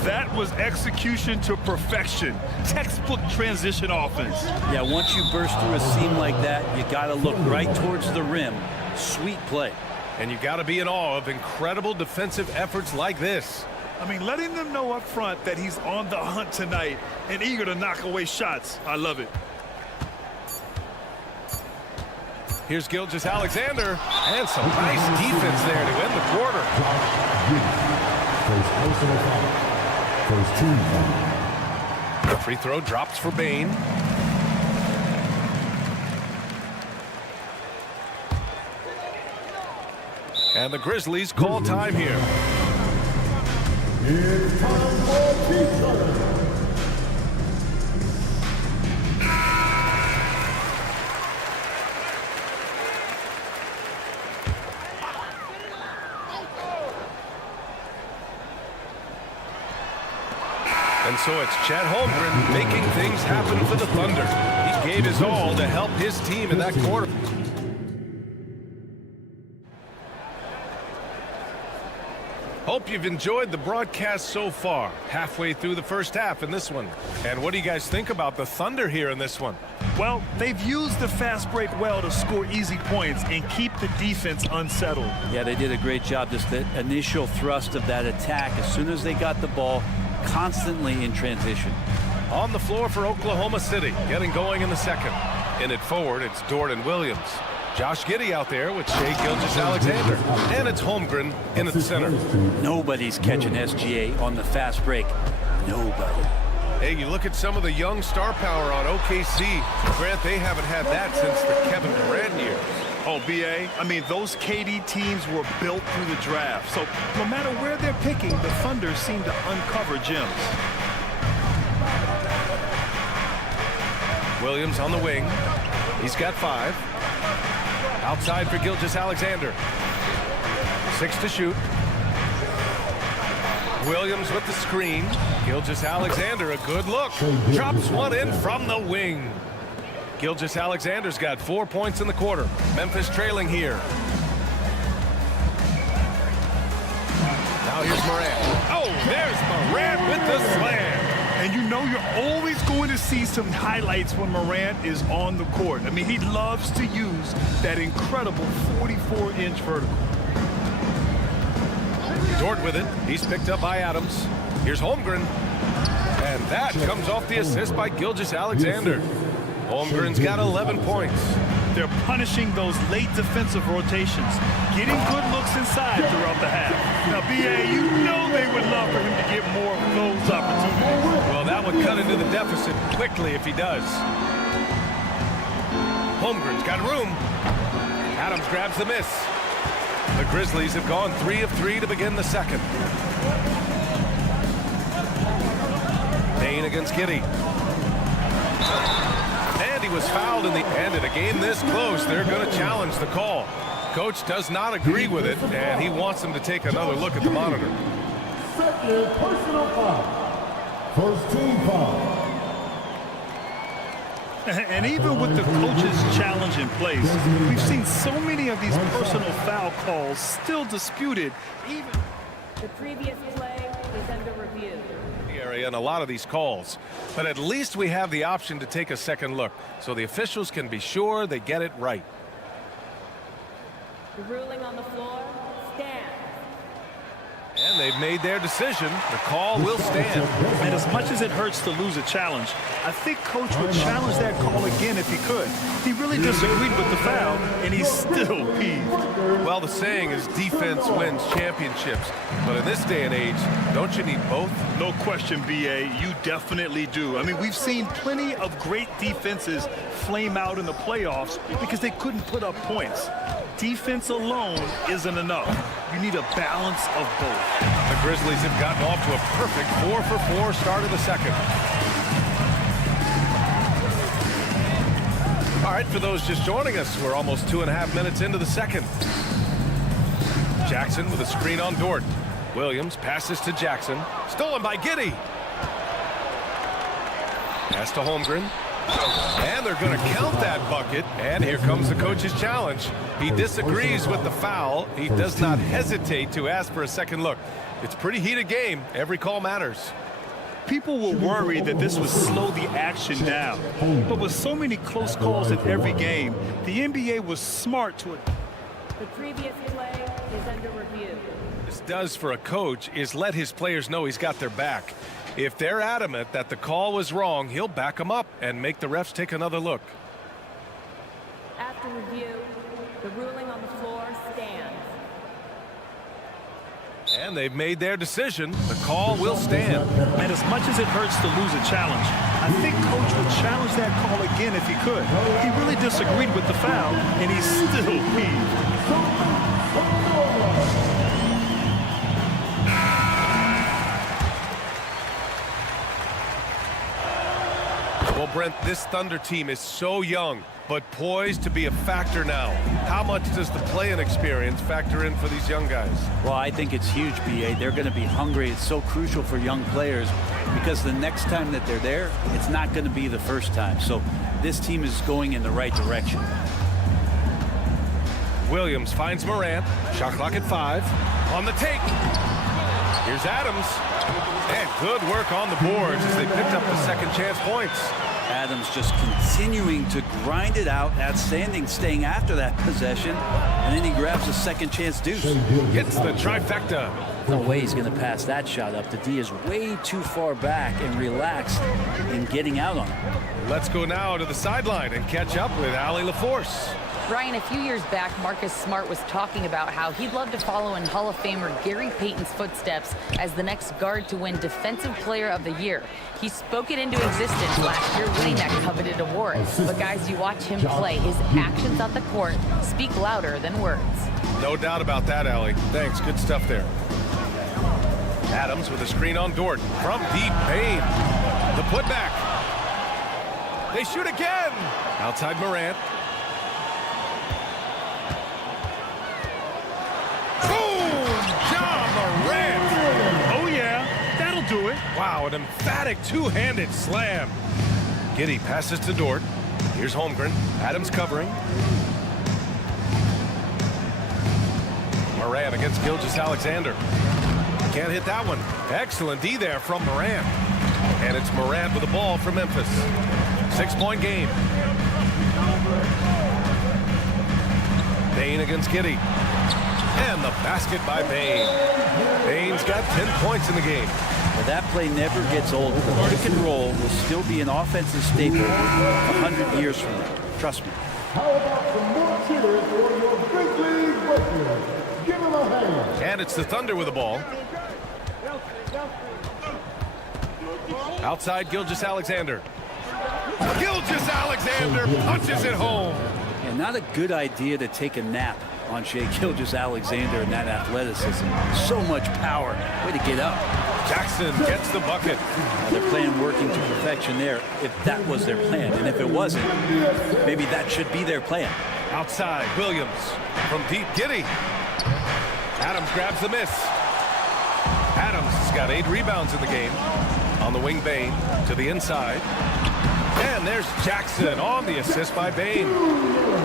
That was execution to perfection. Textbook transition offense. Yeah, once you burst through a seam like that, you got to look right towards the rim. Sweet play. And you got to be in awe of incredible defensive efforts like this. I mean, letting them know up front that he's on the hunt tonight and eager to knock away shots. I love it. Here's Gilgeous-Alexander, and some nice defense there to end the quarter. First personal foul. First team foul. The free throw drops for Bane. And the Grizzlies call time here. It's time for defense. And so it's Chet Holmgren making things happen for the Thunder. He gave his all to help his team in that quarter. Hope you've enjoyed the broadcast so far. Halfway through the first half in this one. And what do you guys think about the Thunder here in this one? Well, they've used the fast break well to score easy points and keep the defense unsettled. Yeah, they did a great job. Just the initial thrust of that attack as soon as they got the ball, constantly in transition. On the floor for Oklahoma City, getting going in the second. In it forward, it's Dort and Williams. Josh Giddey out there with Shai Gilgeous-Alexander. And it's Holmgren in at the center. Nobody's catching SGA on the fast break. Nobody. Hey, you look at some of the young star power on OKC. Grant, they haven't had that since the Kevin Durant years. Oh, B.A., I mean, those KD teams were built through the draft. So no matter where they're picking, the Thunder seem to uncover gems. Williams on the wing. He's got 5. Outside for Gilgeous-Alexander. 6 to shoot. Williams with the screen. Gilgeous-Alexander, a good look. Drops one in from the wing. Gilgeous-Alexander's got 4 points in the quarter. Memphis trailing here. Now here's Morant. Oh, there's Morant with the slam. And you know you're always going to see some highlights when Morant is on the court. I mean, he loves to use that incredible 44-inch vertical. Dort with it. He's picked up by Adams. Here's Holmgren. And that comes off the assist by Gilgeous-Alexander. Holmgren's got 11 points. They're punishing those late defensive rotations, getting good looks inside throughout the half. Now, B.A., you know they would love for him to get more of those opportunities. Well, that would cut into the deficit quickly if he does. Holmgren's got room. Adams grabs the miss. The Grizzlies have gone 3 of 3 to begin the second. Payne against Giddey. And he was fouled in the end. In a game this close, they're going to challenge the call. Coach does not agree with it, and he wants them to take another look at the monitor. Second personal foul. First team foul. And even with the coach's challenge in place, we've seen so many of these personal foul calls still disputed. Even The previous play is under review. Area and a lot of these calls, but at least we have the option to take a second look so the officials can be sure they get it right. The ruling on the floor stands. And they've made their decision. The call will stand. And as much as it hurts to lose a challenge, I think Coach would challenge that call again if he could. He really disagreed with the foul, and he's still peeved. Well, the saying is defense wins championships, but in this day and age, don't you need both? No question, B.A., you definitely do. I mean, we've seen plenty of great defenses flame out in the playoffs because they couldn't put up points. Defense alone isn't enough. You need a balance of both. The Grizzlies have gotten off to a perfect 4-for-4 start of the second. All right, for those just joining us, we're almost 2.5 minutes into the second. Jackson with a screen on Dort. Williams passes to Jackson. Stolen by Giddey. Pass to Holmgren. And they're going to count that bucket. And here comes the coach's challenge. He disagrees with the foul. He does not hesitate to ask for a second look. It's a pretty heated game. Every call matters. People were worried that this would slow the action down. But with so many close calls in every game, the NBA was smart to it. The previous play is under review. This does for a coach is let his players know he's got their back. If they're adamant that the call was wrong, he'll back them up and make the refs take another look. After review, the ruling on the floor stands. And they've made their decision. The call will stand. And as much as it hurts to lose a challenge, I think Coach would challenge that call again if he could. He really disagreed with the foul, and he's still peeved. Well, Brent, this Thunder team is so young, but poised to be a factor now. How much does the play-in experience factor in for these young guys? Well, I think it's huge, B.A. They're going to be hungry. It's so crucial for young players because the next time that they're there, it's not going to be the first time. So this team is going in the right direction. Williams finds Morant. Shot clock at 5. On the take. Here's Adams. And good work on the boards as they picked up the second chance points. Adams just continuing to grind it out, outstanding, staying after that possession, and then he grabs a second chance deuce. Hits the trifecta. No way he's going to pass that shot up. The D is way too far back and relaxed in getting out on it. Let's go now to the sideline and catch up with Allie LaForce. Ryan, a few years back, Marcus Smart was talking about how he'd love to follow in Hall of Famer Gary Payton's footsteps as the next guard to win Defensive Player of the Year. He spoke it into existence last year, winning that coveted award. But guys, you watch him play, his actions on the court speak louder than words. No doubt about that, Allie. Thanks, good stuff there. Adams with a screen on Dort. From deep, Payne. The putback. They shoot again. Outside Morant. Do it. Wow, an emphatic two-handed slam. Giddey passes to Dort. Here's Holmgren. Adams covering. Moran against Gilgeous-Alexander. Can't hit that one. Excellent D there from Moran. And it's Moran with the ball for Memphis. 6-point game. Bain against Giddey. And the basket by Bain. Bain's got 10 points in the game. Well, that play never gets old. The pick and roll will still be an offensive staple 100 years from now. Trust me. How about some more cheers for your Grizzlies Grizzlies? Give them a hand. And it's the Thunder with the ball. Outside Gilgeous-Alexander. Gilgeous-Alexander punches it home. Yeah, not a good idea to take a nap on Shai Gilgeous-Alexander and that athleticism. So much power. Way to get up. Jackson gets the bucket. They're playing working to perfection there if that was their plan. And if it wasn't, maybe that should be their plan. Outside, Williams from deep. Giddey. Adams grabs the miss. Adams has got 8 rebounds in the game. On the wing, Bain to the inside. And there's Jackson on the assist by Bain.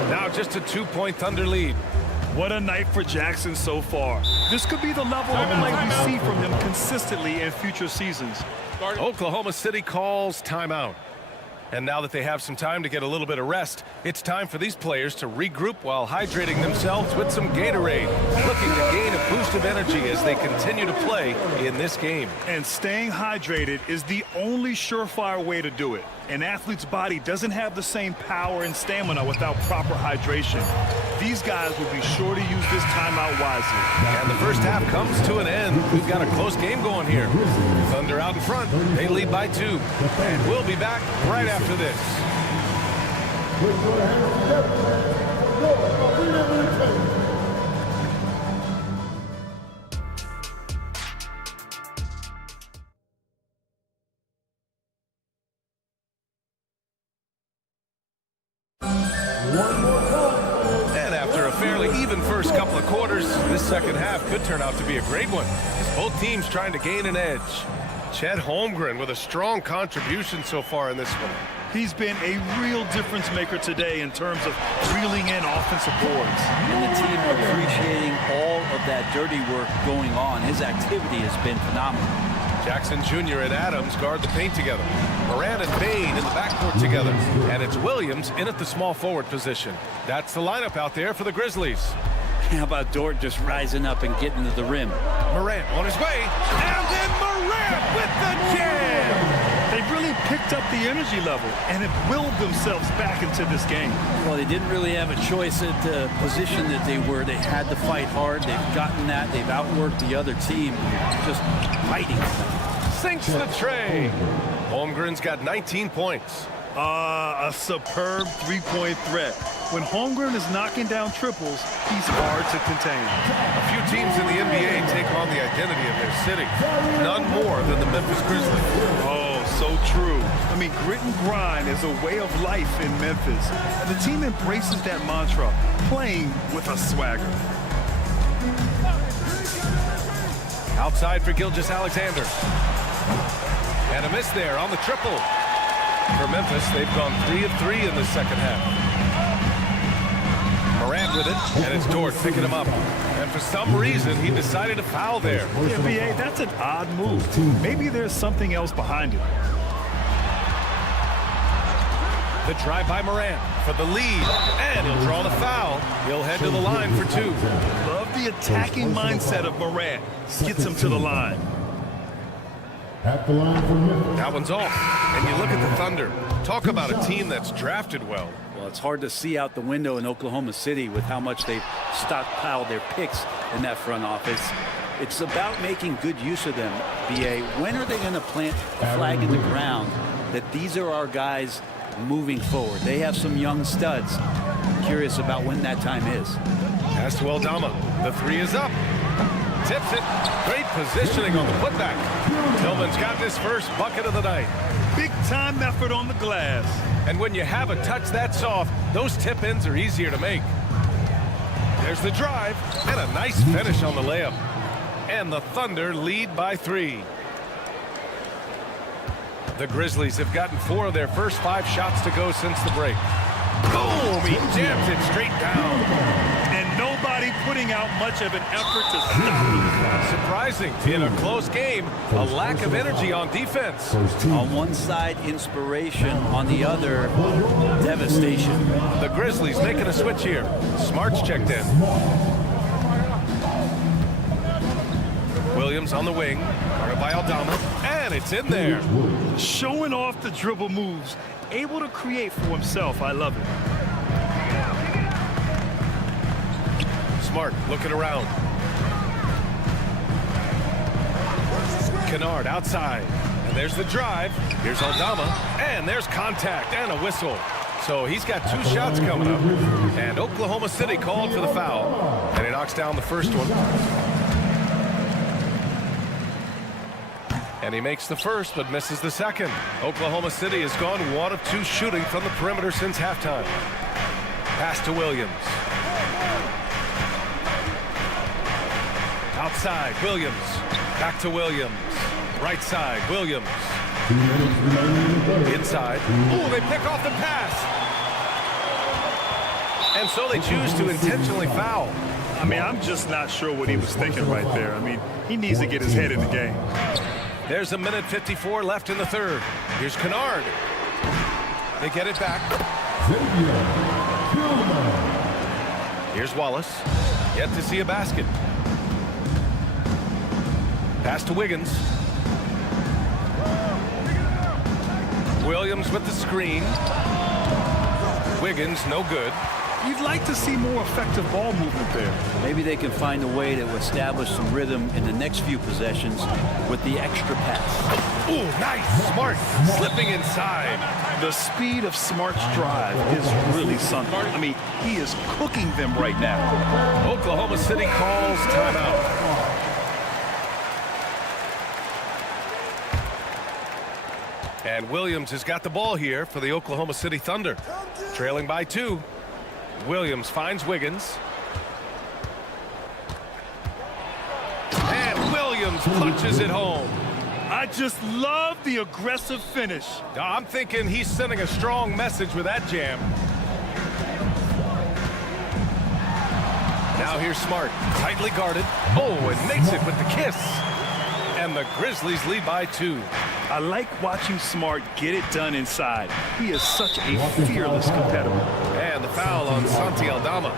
Now just a 2-point Thunder lead. What a night for Jackson so far. This could be the level of play we see from him consistently in future seasons. Oklahoma City calls timeout. And now that they have some time to get a little bit of rest, it's time for these players to regroup while hydrating themselves with some Gatorade, looking to gain a boost of energy as they continue to play in this game. And staying hydrated is the only surefire way to do it. An athlete's body doesn't have the same power and stamina without proper hydration. These guys will be sure to use this timeout wisely. And the first half comes to an end. We've got a close game going here. Thunder out in front. They lead by 2. And we'll be back right after this. And after a fairly even first couple of quarters, this second half could turn out to be a great one, as both teams trying to gain an edge. Chet Holmgren with a strong contribution so far in this one. He's been a real difference maker today in terms of reeling in offensive boards. And the team appreciating all of that dirty work going on. His activity has been phenomenal. Jackson Jr. and Adams guard the paint together. Moran and Bain in the backcourt together. And it's Williams in at the small forward position. That's the lineup out there for the Grizzlies. How about Dort just rising up and getting to the rim? Moran on his way. And then Moran with the jam! They've really picked up the energy level and have willed themselves back into this game. Well, they didn't really have a choice at the position that they were. They had to fight hard. They've gotten that. They've outworked the other team. Just fighting. Sinks the tray. Holmgren's got 19 points. A superb three-point threat. When Holmgren is knocking down triples, he's hard to contain. A few teams in the NBA take on the identity of their city. None more than the Memphis Grizzlies. Oh, so true. I mean, grit and grind is a way of life in Memphis. And the team embraces that mantra, playing with a swagger. Outside for Gilgeous-Alexander. And a miss there on the triple. For Memphis, they've gone 3 of 3 in the second half. Moran with it, and it's Dort picking him up. And for some reason, he decided to foul there. Yeah, B.A., that's an odd move. Maybe there's something else behind it. The drive by Moran for the lead, and he'll draw the foul. He'll head to the line for 2. Love the attacking mindset of Moran. Gets him to the line. At the line for Memphis. That one's off. And you look at the Thunder. Talk about a team that's drafted well. Well, it's hard to see out the window in Oklahoma City with how much they've stockpiled their picks in that front office. It's about making good use of them, B.A. When are they going to plant a flag in the ground that these are our guys moving forward? They have some young studs. Curious about when that time is. Pass to Aldama. The 3 is up. Tips it. Great positioning on the putback. Tillman's got his first bucket of the night. Big time effort on the glass. And when you have a touch that soft, those tip-ins are easier to make. There's the drive, and a nice finish on the layup. And the Thunder lead by 3. The Grizzlies have gotten 4 of their first 5 shots to go since the break. Boom! He jams it straight down. And nobody putting out much of an effort to stop him. Surprising. In a close game, a lack of energy on defense. On one side, inspiration. On the other, devastation. The Grizzlies making a switch here. Smart's checked in. Williams on the wing. Guarded by Aldama. And it's in there. Showing off the dribble moves. Able to create for himself. I love it. Smart looking around. Kennard outside. And there's the drive. Here's Aldama. And there's contact and a whistle. So he's got 2 shots coming up. And Oklahoma City called for the foul. And he knocks down the first one. And he makes the first, but misses the second. Oklahoma City has gone 1 of 2 shooting from the perimeter since halftime. Pass to Williams. Outside, Williams. Back to Williams. Right side, Williams. Inside. Oh, they pick off the pass. And so they choose to intentionally foul. I mean, I'm just not sure what he was thinking right there. I mean, he needs to get his head in the game. There's a minute 54 left in the third. Here's Kennard. They get it back. Here's Wallace. Yet to see a basket. Pass to Wiggins. Williams with the screen. Wiggins, no good. You'd like to see more effective ball movement there. Maybe they can find a way to establish some rhythm in the next few possessions with the extra pass. Ooh, nice. Smart slipping inside. The speed of Smart's drive is really something. I mean, he is cooking them right now. Oklahoma City calls timeout. And Williams has got the ball here for the Oklahoma City Thunder. Trailing by 2. Williams finds Wiggins. And Williams punches it home. I just love the aggressive finish. I'm thinking he's sending a strong message with that jam. Now here's Smart, tightly guarded. Oh, and makes it with the kiss. And the Grizzlies lead by 2. I like watching Smart get it done inside. He is such a fearless competitor. And the foul on Santi Aldama.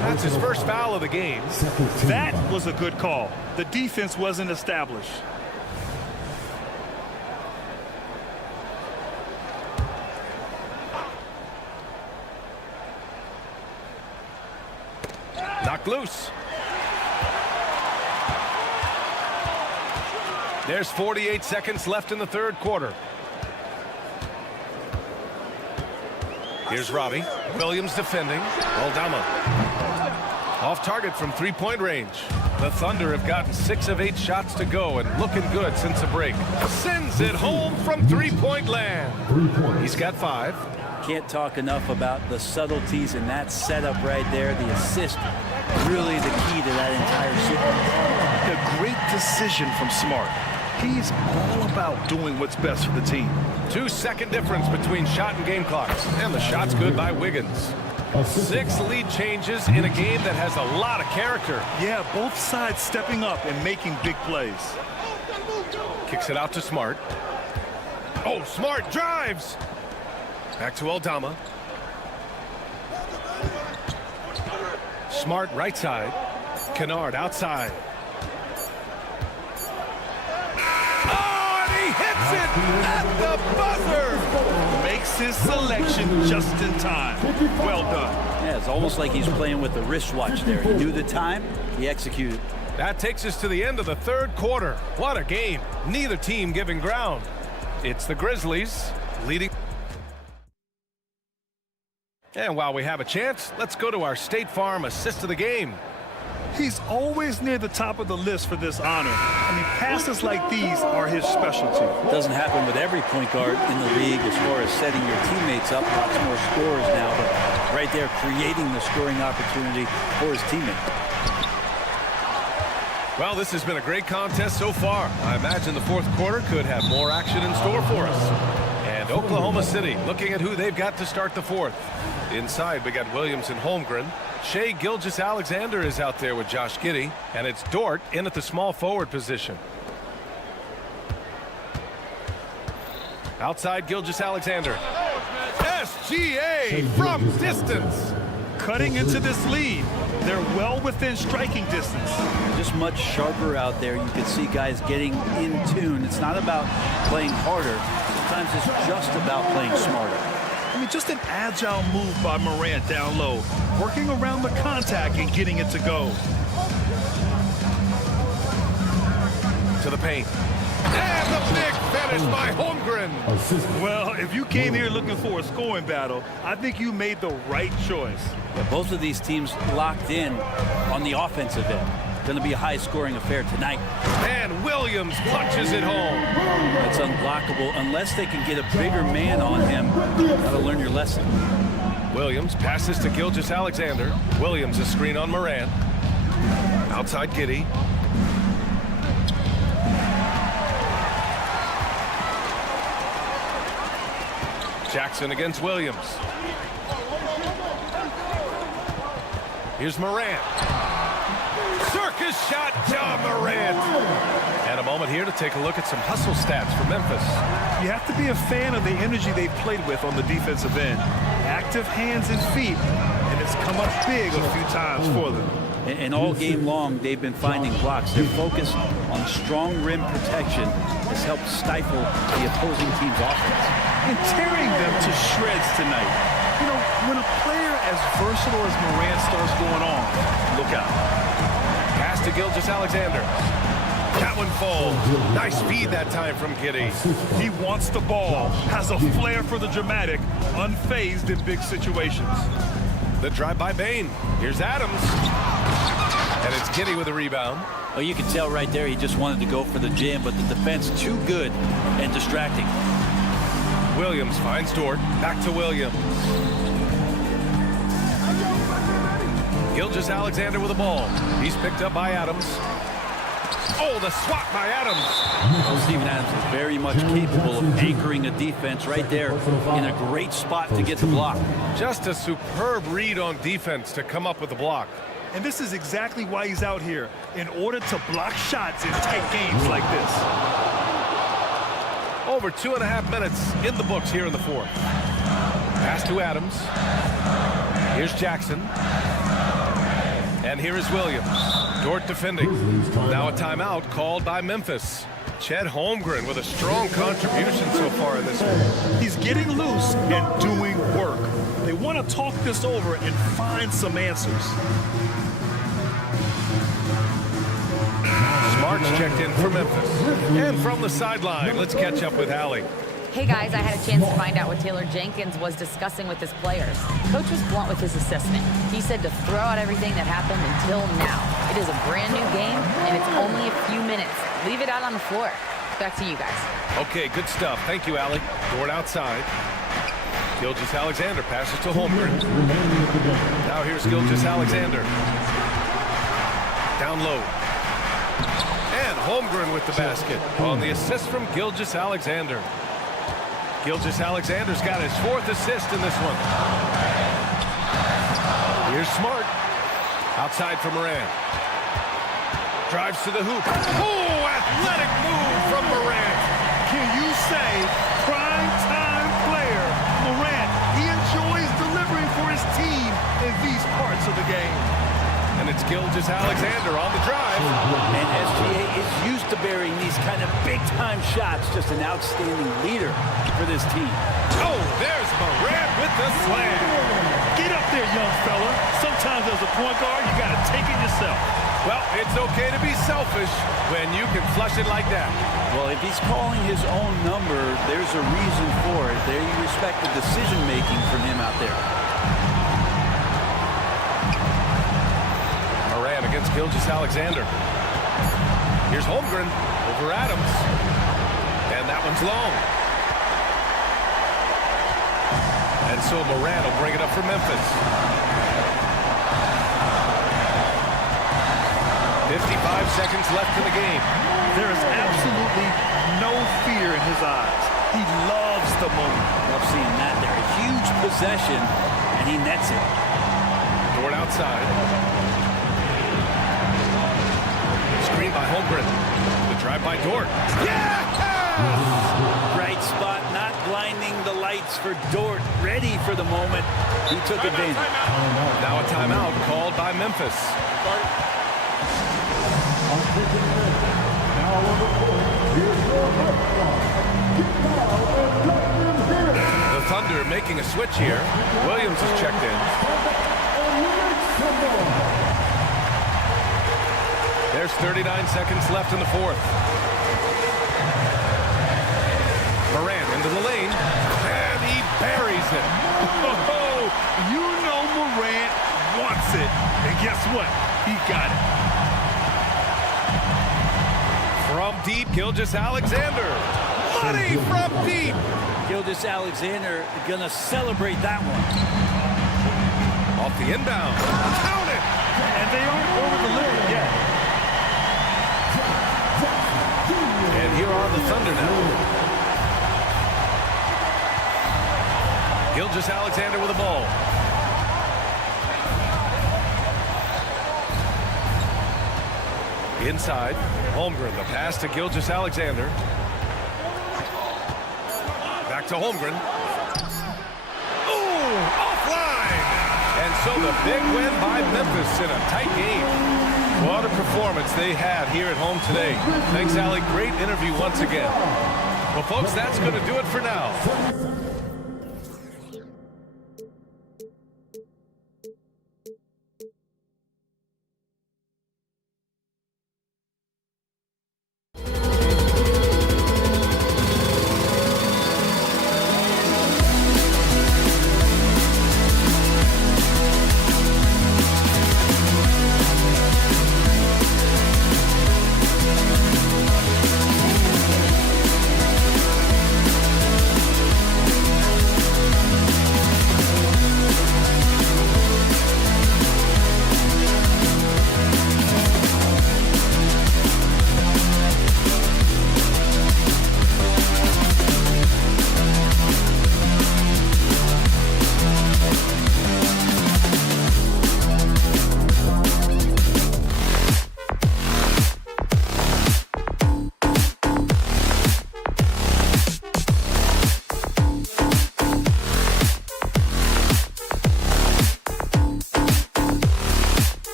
That's his first foul of the game. That was a good call. The defense wasn't established. Knocked loose. There's 48 seconds left in the third quarter. Here's Robbie. Williams defending. Aldama. Off target from 3-point range. The Thunder have gotten 6 of 8 shots to go and looking good since the break. Sends it home from 3-point land. He's got 5. Can't talk enough about the subtleties in that setup right there. The assist, really the key to that entire sequence. A great decision from Smart. He's all about doing what's best for the team. 2-second difference between shot and game clocks. And the shot's good by Wiggins. 6 lead changes in a game that has a lot of character. Yeah, both sides stepping up and making big plays. Kicks it out to Smart. Oh, Smart drives. Back to Aldama. Smart right side. Kennard outside. Hits it at the buzzer. Makes his selection just in time. Well done. Yeah, it's almost like he's playing with the wristwatch there. He knew the time, he executed. That takes us to the end of the third quarter. What a game. Neither team giving ground. It's the Grizzlies leading. And while we have a chance, let's go to our State Farm assist of the game. He's always near the top of the list for this honor. I mean, passes like these are his specialty. Doesn't happen with every point guard in the league as far as setting your teammates up. Lots more scorers now, but right there creating the scoring opportunity for his teammate. Well, this has been a great contest so far. I imagine the fourth quarter could have more action in store for us. And Oklahoma City looking at who they've got to start the fourth. Inside, we got Williams and Holmgren. Shea Gilgeous-Alexander is out there with Josh Giddey. And it's Dort in at the small forward position. Outside, Gilgeous-Alexander. SGA from distance. Cutting into this lead. They're well within striking distance. Just much sharper out there. You can see guys getting in tune. It's not about playing harder. Sometimes it's just about playing smarter. I mean, just an agile move by Morant down low, working around the contact and getting it to go. To the paint. And the big finish by Holmgren. Well, if you came here looking for a scoring battle, I think you made the right choice. Yeah, both of these teams locked in on the offensive end. Going to be a high-scoring affair tonight. And Williams punches it home. That's unblockable unless they can get a bigger man on him. Got to learn your lesson. Williams passes to Gilgeous-Alexander. Williams a screen on Morant. Outside Giddey. Jackson against Williams. Here's Morant. Circus shot, John Morant. And a moment here to take a look at some hustle stats for Memphis. You have to be a fan of the energy they've played with on the defensive end. Active hands and feet, and it's come up big a few times for them. And all game long, they've been finding blocks. Their focus on strong rim protection has helped stifle the opposing team's offense. And tearing them to shreds tonight. You know, when a player as versatile as Morant starts going on, look out. Pass to Gilgeous-Alexander. That one falls. Nice feed that time from Giddey. He wants the ball, has a flair for the dramatic, unfazed in big situations. The drive by Bane. Here's Adams. And it's Giddey with a rebound. Well, you can tell right there he just wanted to go for the jam, but the defense too good and distracting. Williams finds Dort. Back to Williams. Gilgeous-Alexander with the ball. He's picked up by Adams. Oh, the swat by Adams. Well, Steven Adams is very much capable of anchoring a defense right there in a great spot to get the block. Just a superb read on defense to come up with the block. And this is exactly why he's out here, in order to block shots in tight games like this. Over 2.5 minutes in the books here in the fourth. Pass to Adams. Here's Jackson. And here is Williams. Dort defending. Now a timeout called by Memphis. Chet Holmgren with a strong contribution so far in this one. He's getting loose and doing work. They want to talk this over and find some answers. Smart's checked in for Memphis. And from the sideline, let's catch up with Allie. Hey guys, I had a chance to find out what Taylor Jenkins was discussing with his players. Coach was blunt with his assessment. He said to throw out everything that happened until now. It is a brand new game, and it's only a few minutes. Leave it out on the floor. Back to you guys. Okay, good stuff. Thank you, Allie. Dort outside. Gilgeous-Alexander passes to Holmgren. Now here's Gilgeous-Alexander. Down low. And Holmgren with the basket on the assist from Gilgeous-Alexander. Gilgeous-Alexander's got his 4th assist in this one. Here's Smart. Outside for Morant. Drives to the hoop. Oh, athletic move from Morant. Can you say prime time player Morant? He enjoys delivering for his team in these parts of the game. And it's Gilgeous-Alexander on the drive. And SGA is used to burying these kind of big-time shots. Just an outstanding leader for this team. Oh, there's Morant with the slam. Get up there, young fella. Sometimes as a point guard, you got to take it yourself. Well, it's okay to be selfish when you can flush it like that. Well, if he's calling his own number, there's a reason for it. There you respect the decision-making from him out there. Morant against Gilgeous-Alexander. Here's Holmgren over Adams. And that one's long. And so Morant will bring it up for Memphis. 55 seconds left in the game. There is absolutely no fear in his eyes. He loves the moment. Love seeing that there. A huge possession, and he nets it. Dort outside. Screen by Holmgren. The drive by Dort. Yeah! Right spot, not blinding the lights for Dort. Ready for the moment. He took advantage. Now a timeout called by Memphis. The Thunder making a switch here. Williams is checked in. There's 39 seconds left in the fourth. Morant into the lane, and he buries it. Oh, you know Morant wants it. And guess what? He got it. From deep, Gilgeous-Alexander. Money from deep. Gilgeous-Alexander gonna celebrate that one. Off the inbound. Count it. And they aren't over the limit yet. And here are the Thunder now. Gilgeous-Alexander with the ball. Inside, Holmgren, the pass to Gilgeous-Alexander. Back to Holmgren. Ooh, offline! And so the big win by Memphis in a tight game. What a performance they had here at home today. Thanks, Allie. Great interview once again. Well, folks, that's going to do it for now.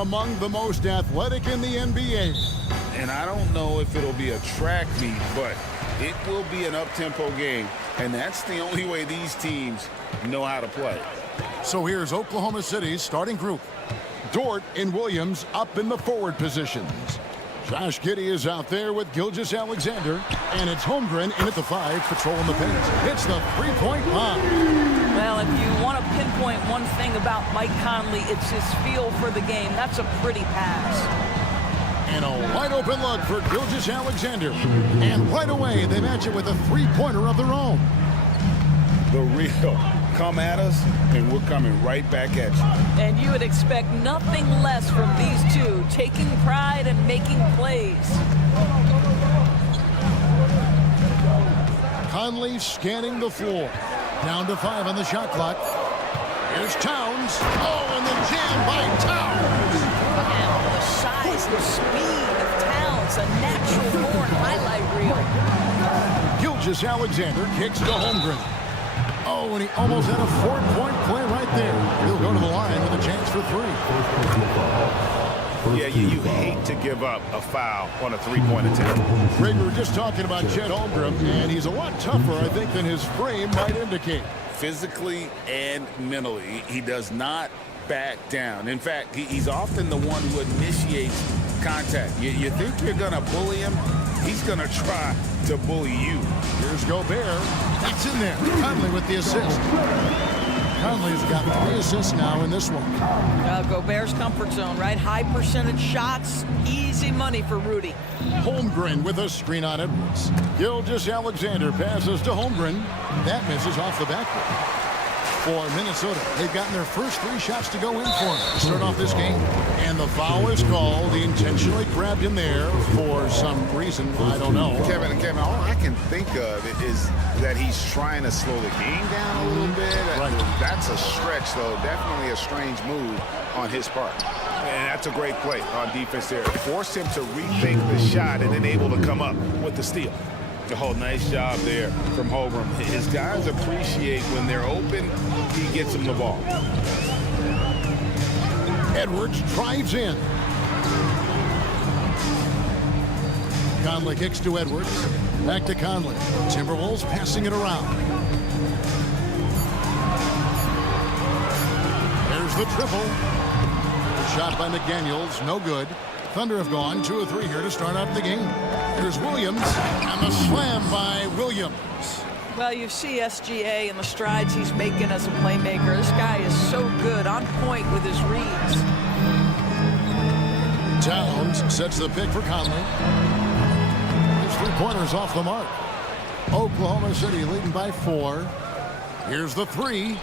among the most athletic in the NBA. And I don't know if it'll be a track meet, but it will be an up-tempo game. And that's the only way these teams know how to play. So here's Oklahoma City's starting group. Dort and Williams up in the forward positions. Josh Giddey is out there with Gilgeous-Alexander, and it's Holmgren in at the 5, patrolling the paint. It's the three-point line. Well, if you want to pinpoint one thing about Mike Conley, it's his feel for the game. That's a pretty pass. And a wide-open look for Gilgeous-Alexander. And right away, they match it with a three-pointer of their own. The real. Come at us, and we're coming right back at you. And you would expect nothing less from these two, taking pride and making plays. Conley scanning the floor. Down to 5 on the shot clock. Here's Towns. Oh, and the jam by Towns. Wow, the size and speed of Towns, a natural-born highlight reel. Gilgeous-Alexander kicks to Holmgren. Oh, and he almost had a 4-point play right there. He'll go to the line with a chance for 3. Yeah, you hate to give up a foul on a three-point attempt. Greg, we were just talking about Chet Holmgren, and he's a lot tougher, I think, than his frame might indicate. Physically and mentally, he does not back down. In fact, he's often the one who initiates contact. You think you're going to bully him? He's going to try to bully you. Here's Gobert. That's in there. Conley with the assist. Conley's got 3 assists now in this one. Gobert's comfort zone, right? High percentage shots, easy money for Rudy. Holmgren with a screen on Edwards. Gilgeous-Alexander passes to Holmgren. That misses off the backboard. For Minnesota, they've gotten their first 3 shots to go in for him to start off this game. And the foul is called. He intentionally grabbed him there for some reason. I don't know. Kevin, all I can think of is that he's trying to slow the game down a little bit. Right. That's a stretch, though. Definitely a strange move on his part. And that's a great play on defense there. Forced him to rethink the shot and then able to come up with the steal. Oh, nice job there from Holmgren. His guys appreciate when they're open, he gets them the ball. Edwards drives in. Conley kicks to Edwards. Back to Conley. Timberwolves passing it around. There's the triple. The shot by McDaniels, no good. Thunder have gone 2 of 3 here to start out the game. Here's Williams, and the slam by Williams. Well, you see SGA and the strides he's making as a playmaker. This guy is so good, on point with his reads. Towns sets the pick for Conley. His 3-pointers off the mark. Oklahoma City leading by 4. Here's the 3.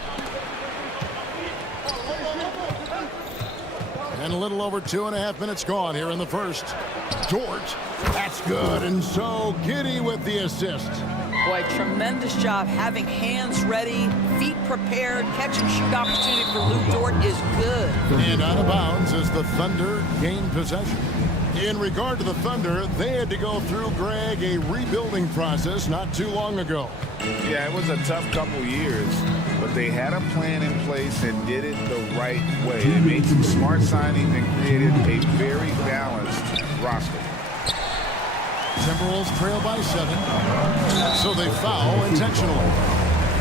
And a little over 2.5 minutes gone here in the first. Dort, that's good. And so Giddey with the assist. Boy, tremendous job having hands ready, feet prepared, catch and shoot opportunity for Lou Dort is good. And out of bounds as the Thunder gain possession. In regard to the Thunder, they had to go through, Greg, a rebuilding process not too long ago. Yeah, it was a tough couple years, but they had a plan in place and did it the right way. They made some smart signings and created a very balanced roster. Timberwolves trail by 7, so they foul intentionally.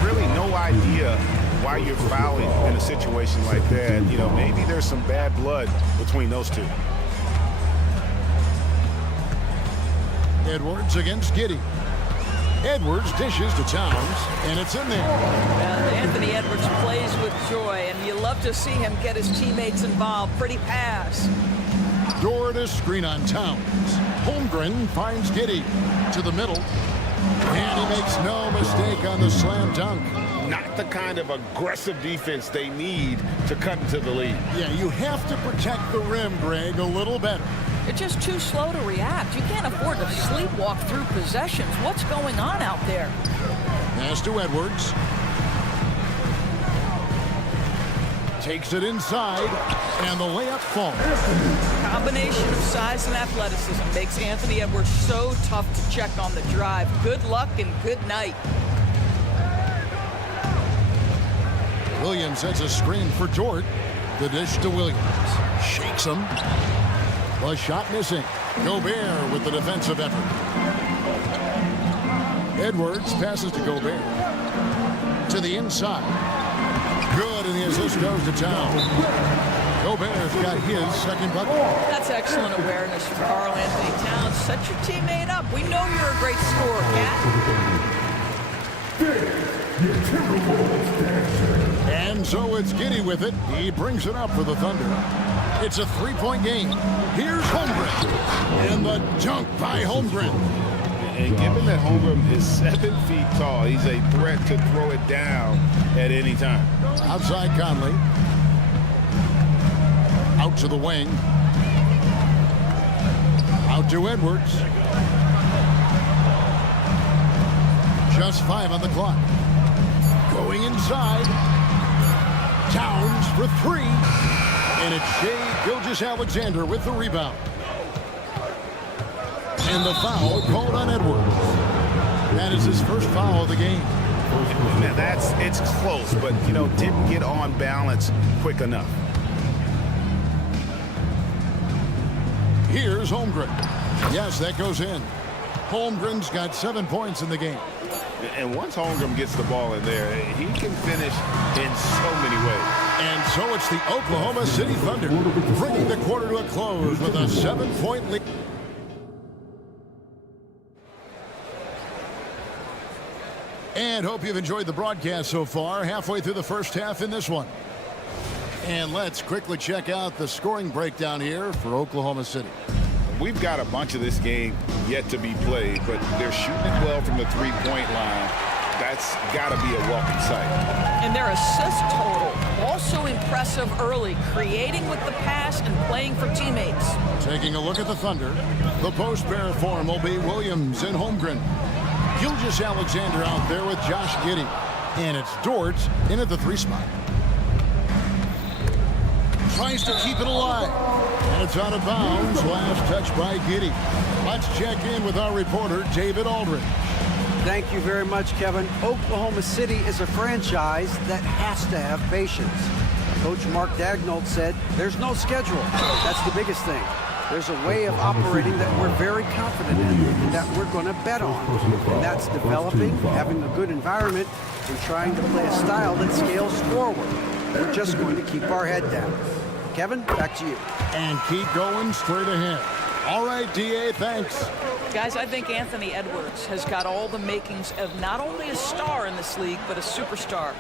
Really no idea why you're fouling in a situation like that. You know, maybe there's some bad blood between those two. Edwards against Giddey. Edwards dishes to Towns, and it's in there. Anthony Edwards plays with joy, and you love to see him get his teammates involved. Pretty pass. Dort is screen on Towns. Holmgren finds Giddey to the middle, and he makes no mistake on the slam dunk. Not the kind of aggressive defense they need to cut into the lead. Yeah, you have to protect the rim, Greg, a little better. It's just too slow to react. You can't afford to sleepwalk through possessions. What's going on out there? Pass to Edwards. Takes it inside, and the layup falls. Combination of size and athleticism makes Anthony Edwards so tough to check on the drive. Good luck and good night. Williams sets a screen for Dort. The dish to Williams. Shakes him. The shot missing. Gobert with the defensive effort. Edwards passes to Gobert. To the inside. Good, and the assist goes to Town. Gobert's got his second bucket. That's excellent awareness from Karl Anthony Towns. Set your teammate up. We know you're a great scorer, Cat. And so it's Giddey with it. He brings it up for the Thunder. It's a three-point game. Here's Holmgren. And the dunk by Holmgren. And given that Holmgren is 7 feet tall, he's a threat to throw it down at any time. Outside Conley. Out to the wing. Out to Edwards. Just 5 on the clock. Going inside. Towns for 3. And it's Shai Gilgeous-Alexander with the rebound. And the foul called on Edwards. That is his first foul of the game. It's close, but, didn't get on balance quick enough. Here's Holmgren. Yes, that goes in. Holmgren's got 7 points in the game. And once Holmgren gets the ball in there, he can finish in so many ways. And so it's the Oklahoma City Thunder bringing the quarter to a close with a 7-point lead. And hope you've enjoyed the broadcast so far. Halfway through the first half in this one. And let's quickly check out the scoring breakdown here for Oklahoma City. We've got a bunch of this game yet to be played, but they're shooting it well from the three-point line. That's got to be a welcome sight. And their assist total, also impressive early, creating with the pass and playing for teammates. Taking a look at the Thunder, the post pair form will be Williams and Holmgren. Gilgeous-Alexander out there with Josh Giddey. And it's Dort in at the 3 spot. Tries to keep it alive. And it's out of bounds. Last touch by Giddey. Let's check in with our reporter, David Aldridge. Thank you very much, Kevin. Oklahoma City is a franchise that has to have patience. Coach Mark Daigneault said, there's no schedule. That's the biggest thing. There's a way of operating that we're very confident in, that we're going to bet on. And that's developing, having a good environment, and trying to play a style that scales forward. We're just going to keep our head down. Kevin, back to you. And keep going straight ahead. All right, D.A., thanks. Guys, I think Anthony Edwards has got all the makings of not only a star in this league, but a superstar.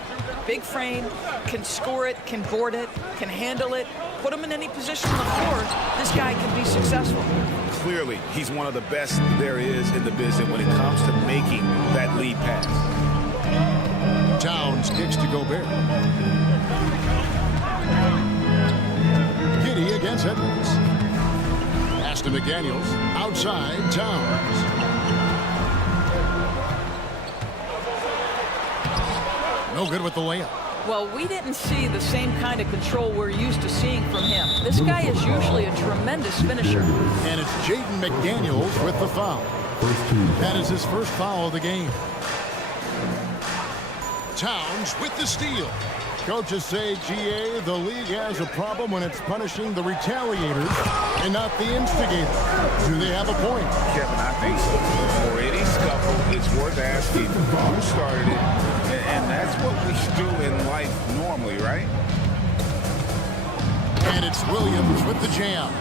Big frame, can score it, can board it, can handle it. Put him in any position on the floor, this guy can be successful. Clearly, he's one of the best there is in the business when it comes to making that lead pass. Towns kicks to Gobert. Giddey against Edwards. Pass to McDaniels. Outside, Towns. No good with the layup. Well, we didn't see the same kind of control we're used to seeing from him. This guy is usually a tremendous finisher. And it's Jaden McDaniels with the foul. That is his first foul of the game. Towns with the steal. Coaches say, GA, the league has a problem when it's punishing the retaliators and not the instigators. Do they have a point? Kevin, I think so. For any scuffle, it's worth asking who started it, and that's what we should do in life normally, right? And it's Williams with the jam.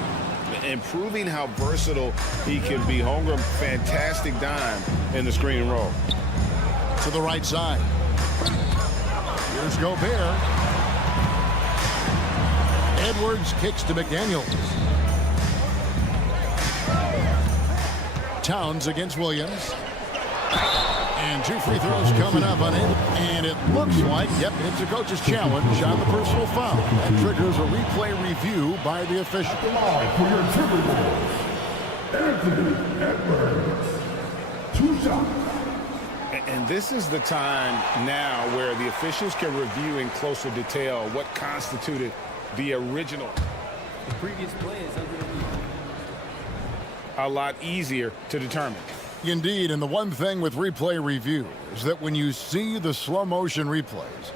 And proving how versatile he can be. Holmgren, fantastic dime in the screen and roll. To the right side. Here's Gobert. Edwards kicks to McDaniels. Towns against Williams. And 2 free throws coming up on it. And it looks like, yep, it's a coach's challenge on the personal foul. That triggers a replay review by the official. For your Timberwolves, Anthony Edwards. 2 shots. And this is the time now where the officials can review in closer detail what constituted the original. The previous play is under review. A lot easier to determine. Indeed, and the one thing with replay review is that when you see the slow motion replays,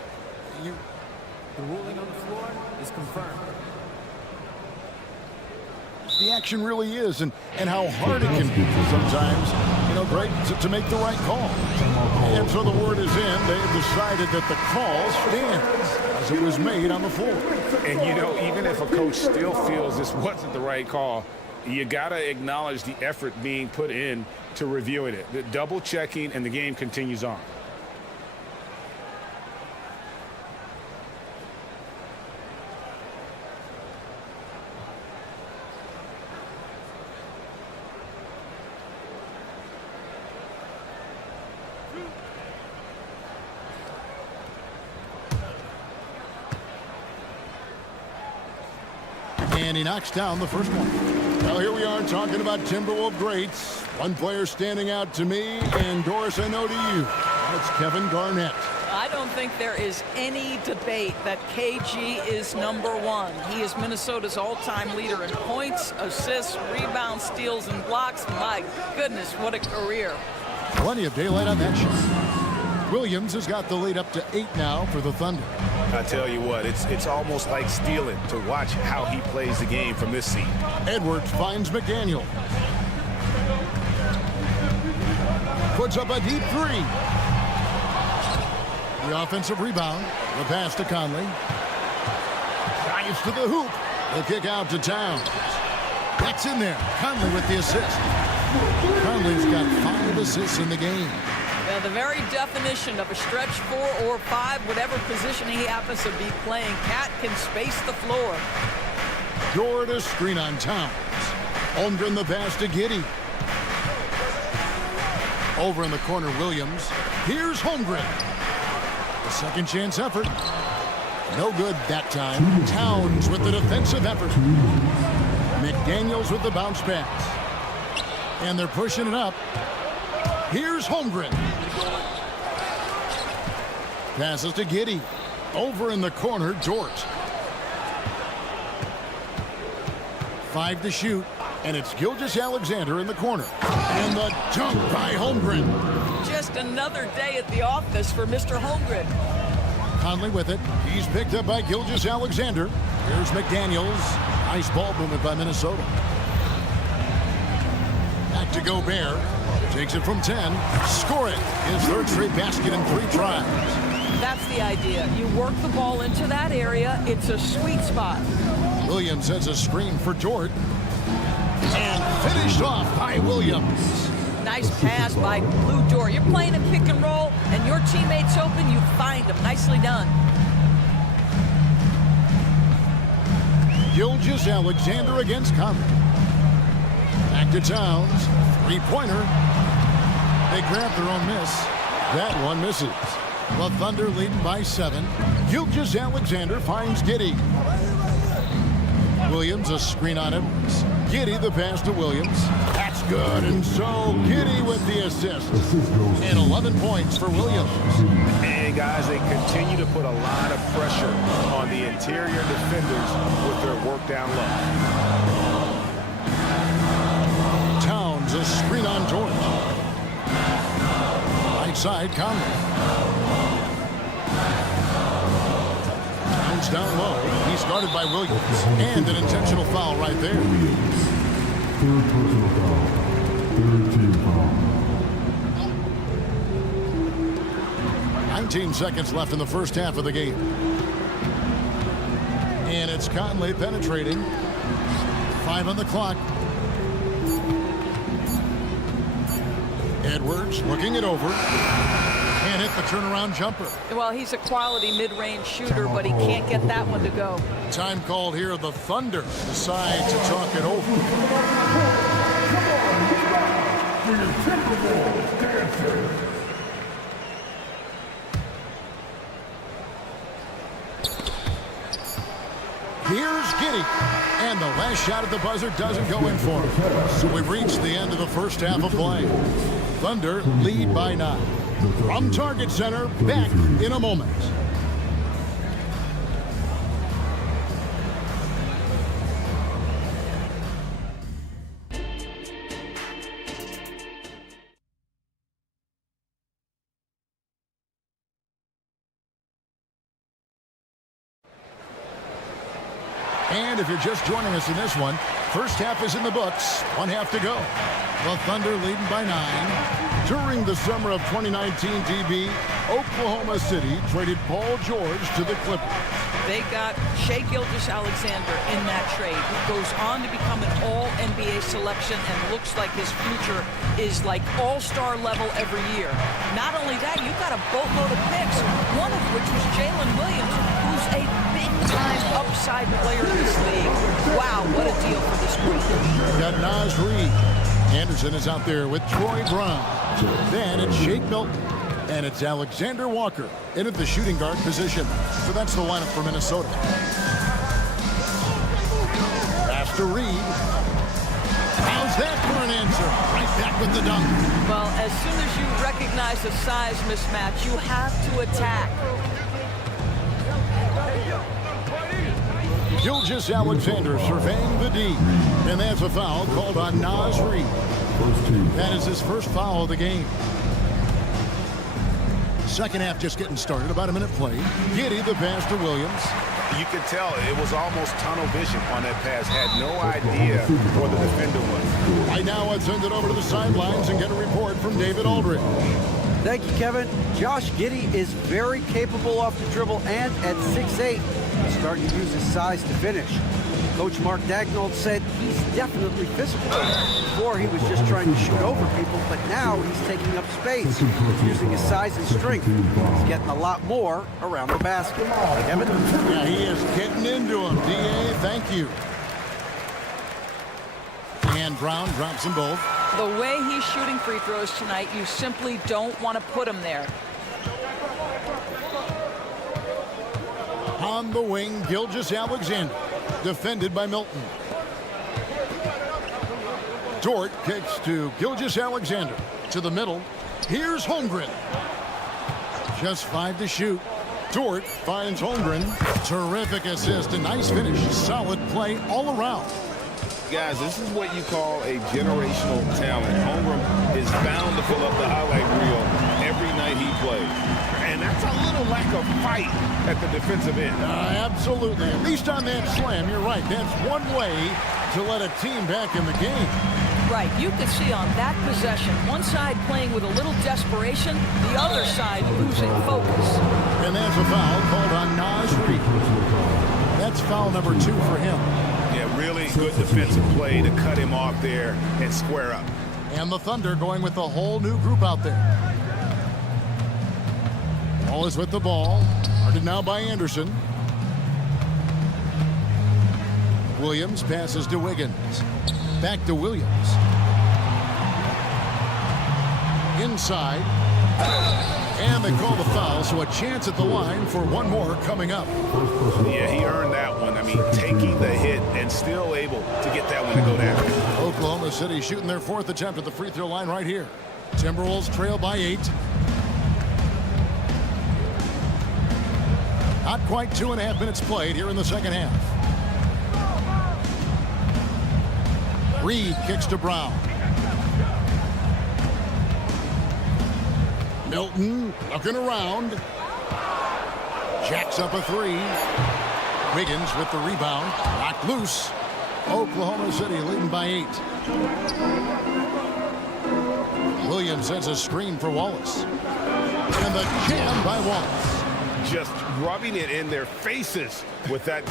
The ruling on the floor is confirmed. The action really is, and how hard it can be sometimes, you know, Greg, to make the right call. And so the word is in. They have decided that the call stands as it was made on the floor. And, you know, even if a coach still feels this wasn't the right call, you got to acknowledge the effort being put in to reviewing it. The double checking, and the game continues on. And he knocks down the first one. Well, here we are talking about Timberwolves greats. One player standing out to me, and Doris, I know to you. That's Kevin Garnett. I don't think there is any debate that KG is #1. He is Minnesota's all-time leader in points, assists, rebounds, steals, and blocks. My goodness, what a career. Plenty of daylight on that shot. Williams has got the lead up to 8 now for the Thunder. I tell you what, it's almost like stealing to watch how he plays the game from this seat. Edwards finds McDaniel. Puts up a deep three. The offensive rebound. The pass to Conley. Drives to the hoop. The kick out to Towns. That's in there. Conley with the assist. Conley's got 5 assists in the game. Yeah, the very definition of a stretch 4 or 5, whatever position he happens to be playing, Cat can space the floor. Jordan screen on Towns. Holmgren the pass to Giddey. Over in the corner, Williams. Here's Holmgren. The second chance effort. No good that time. Towns with the defensive effort. McDaniels with the bounce pass. And they're pushing it up. Here's Holmgren. Passes to Giddey. Over in the corner, Dort. 5 to shoot, and it's Gilgeous-Alexander in the corner. And the dunk by Holmgren. Just another day at the office for Mr. Holmgren. Conley with it. He's picked up by Gilgeous-Alexander. Here's McDaniels. Nice ball movement by Minnesota. Back to Gobert. Takes it from 10. Score it. His third straight basket in 3 tries. That's the idea. You work the ball into that area. It's a sweet spot. Williams has a screen for Dort. And finished off by Williams. Nice pass by Lou Dort. You're playing a pick and roll, and your teammate's open, you find him. Nicely done. Gilgeous-Alexander against Conley. Back to Towns. 3-pointer. They grab their own miss. That one misses. The Thunder leading by 7. Gilgeous-Alexander finds Giddey. Williams a screen on Edwards. Giddey the pass to Williams. That's good. And so Giddey with the assist. And 11 points for Williams. And guys, they continue to put a lot of pressure on the interior defenders with their work down low. Towns a screen on Dort. Right side, Conley. Towns down low. He's guarded by Williams. And an intentional foul right there. Third personal foul. Third team foul. 19 seconds left in the first half of the game. And it's Conley penetrating. 5 on the clock. Edwards looking it over. Can't hit the turnaround jumper. Well, he's a quality mid-range shooter, but he can't get that one to go. Time called here. The Thunder decide to talk it over. Here's Giddey. And the last shot at the buzzer doesn't go in for him. So we've reached the end of the first half of play. Thunder lead by 9. From Target Center, back in a moment. if you're just joining us in this one. First half is in the books. 1 half to go. The Thunder leading by 9. During the summer of 2019, DB, Oklahoma City traded Paul George to the Clippers. They got Shai Gilgeous-Alexander in that trade, who goes on to become an all-NBA selection and looks like his future is like all-star level every year. Not only that, you've got a boatload of picks, one of which was Jalen Williams, who's a big-time upside player in this league. Wow, what a deal for this group. Got Naz Reid. Anderson is out there with Troy Brown. Then it's Shake Milton. And it's Alexander Walker in at the shooting guard position. So that's the lineup for Minnesota. Pass to Reid. How's that for an answer? Right back with the dunk. Well, as soon as you recognize a size mismatch, you have to attack. Gilgeous-Alexander surveying the D. And that's a foul called on Naz Reid. That is his first foul of the game. Second half just getting started. About a minute play. Giddey the pass to Williams. You could tell it was almost tunnel vision on that pass. Had no idea where the defender was. Right now, let's send it over to the sidelines and get a report from David Aldridge. Thank you, Kevin. Josh Giddey is very capable off the dribble, and at 6'8", he's starting to use his size to finish. Coach Mark Daigneault said he's definitely physical. Before, he was just trying to shoot over people, but now he's taking up space, using his size and strength. He's getting a lot more around the basket. Kevin? Yeah, he is getting into him. D.A., thank you. And Brown drops them both. The way he's shooting free throws tonight, you simply don't want to put him there. On the wing, Gilgeous-Alexander. Defended by Milton. Dort kicks to Gilgeous-Alexander. To the middle. Here's Holmgren. Just 5 to shoot. Dort finds Holmgren. Terrific assist. A nice finish. Solid play all around. Guys, this is what you call a generational talent. Holmgren is bound to fill up the highlight reel every night he plays. And that's a little lack of fight at the defensive end. Absolutely. At least on that slam, you're right. That's one way to let a team back in the game. Right. You could see on that possession, one side playing with a little desperation, the other side losing focus. And there's a foul called on Naz Reid. That's foul number 2 for him. Yeah, really good defensive play to cut him off there and square up. And the Thunder going with a whole new group out there. Ball is with the ball. Guarded now by Anderson. Williams passes to Wiggins. Back to Williams. Inside. And they call the foul, so a chance at the line for one more coming up. Yeah, he earned that one. I mean, taking the hit and still able to get that one to go down. Oklahoma City shooting their 4th attempt at the free throw line right here. Timberwolves trail by 8. Not quite 2.5 minutes played here in the second half. Reid kicks to Brown. Milton looking around. Jacks up a 3. Wiggins with the rebound. Knocked loose. Oklahoma City leading by 8. Williams sends a screen for Wallace. And the jam by Wallace. Just rubbing it in their faces with that.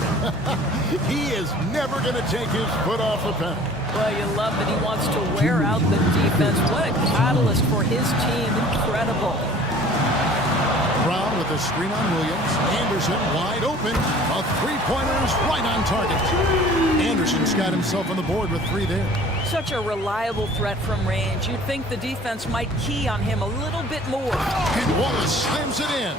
He is never going to take his foot off the pedal. Well, you love that he wants to wear out the defense. What a catalyst for his team. Incredible. Brown with a screen on Williams. Anderson wide open. A 3-pointers right on target. Anderson's got himself on the board with 3 there. Such a reliable threat from range. You'd think the defense might key on him a little bit more. And Wallace slams it in.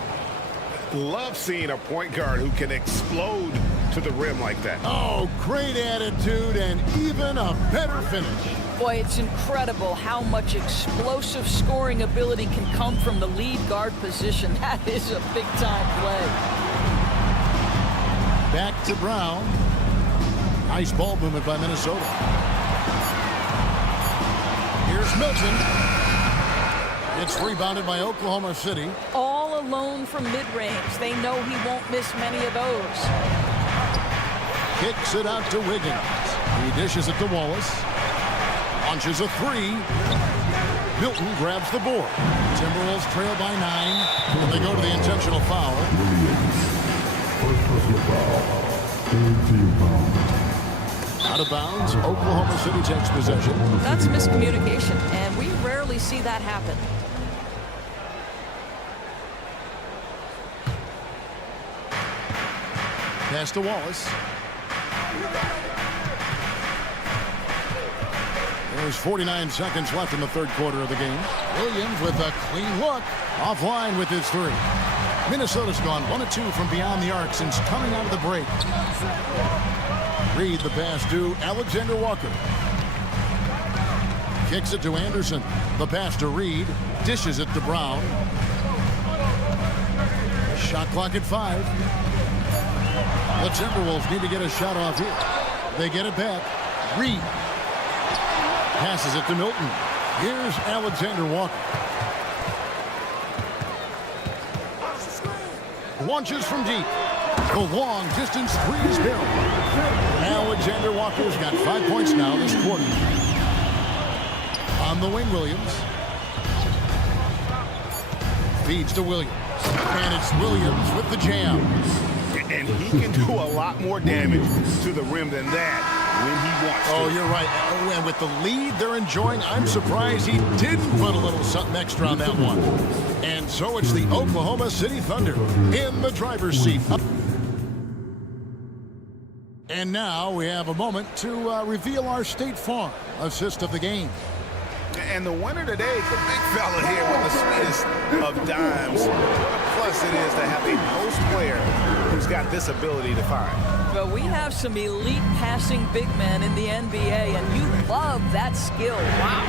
Love seeing a point guard who can explode to the rim like that. Oh, great attitude and even a better finish. Boy, it's incredible how much explosive scoring ability can come from the lead guard position. That is a big-time play. Back to Brown. Nice ball movement by Minnesota. Here's Milton. It's rebounded by Oklahoma City. All alone from mid-range. They know he won't miss many of those. Kicks it out to Wiggins. He dishes it to Wallace. Launches a three. Milton grabs the board. Timberwolves trail by 9. And they go to the intentional foul. First personal foul. Third team foul. Out of bounds. Oklahoma City takes possession. That's miscommunication, and we rarely see that happen. Pass to Wallace. There's 49 seconds left in the third quarter of the game. Williams with a clean look. Offline with his three. Minnesota's gone 1 of 2 from beyond the arc since coming out of the break. Reed the pass to Alexander Walker. Kicks it to Anderson. The pass to Reed. Dishes it to Brown. Shot clock at 5. The Timberwolves need to get a shot off here. They get it back. Reed passes it to Milton. Here's Alexander Walker. Launches from deep. The long distance three is barrel. Alexander Walker's got 5 points now this quarter. On the wing, Williams. Feeds to Williams. And it's Williams with the jam. And he can do a lot more damage to the rim than that when he wants to. Oh, you're right. Oh, and with the lead they're enjoying, I'm surprised he didn't put a little something extra on that one. And so it's the Oklahoma City Thunder in the driver's seat. And now we have a moment to reveal our State Farm assist of the game. And the winner today is the big fella here with the sweetest of dimes. What a plus it is to have a post player who's got this ability to fire. But we have some elite passing big men in the NBA, and you love that skill. Wow.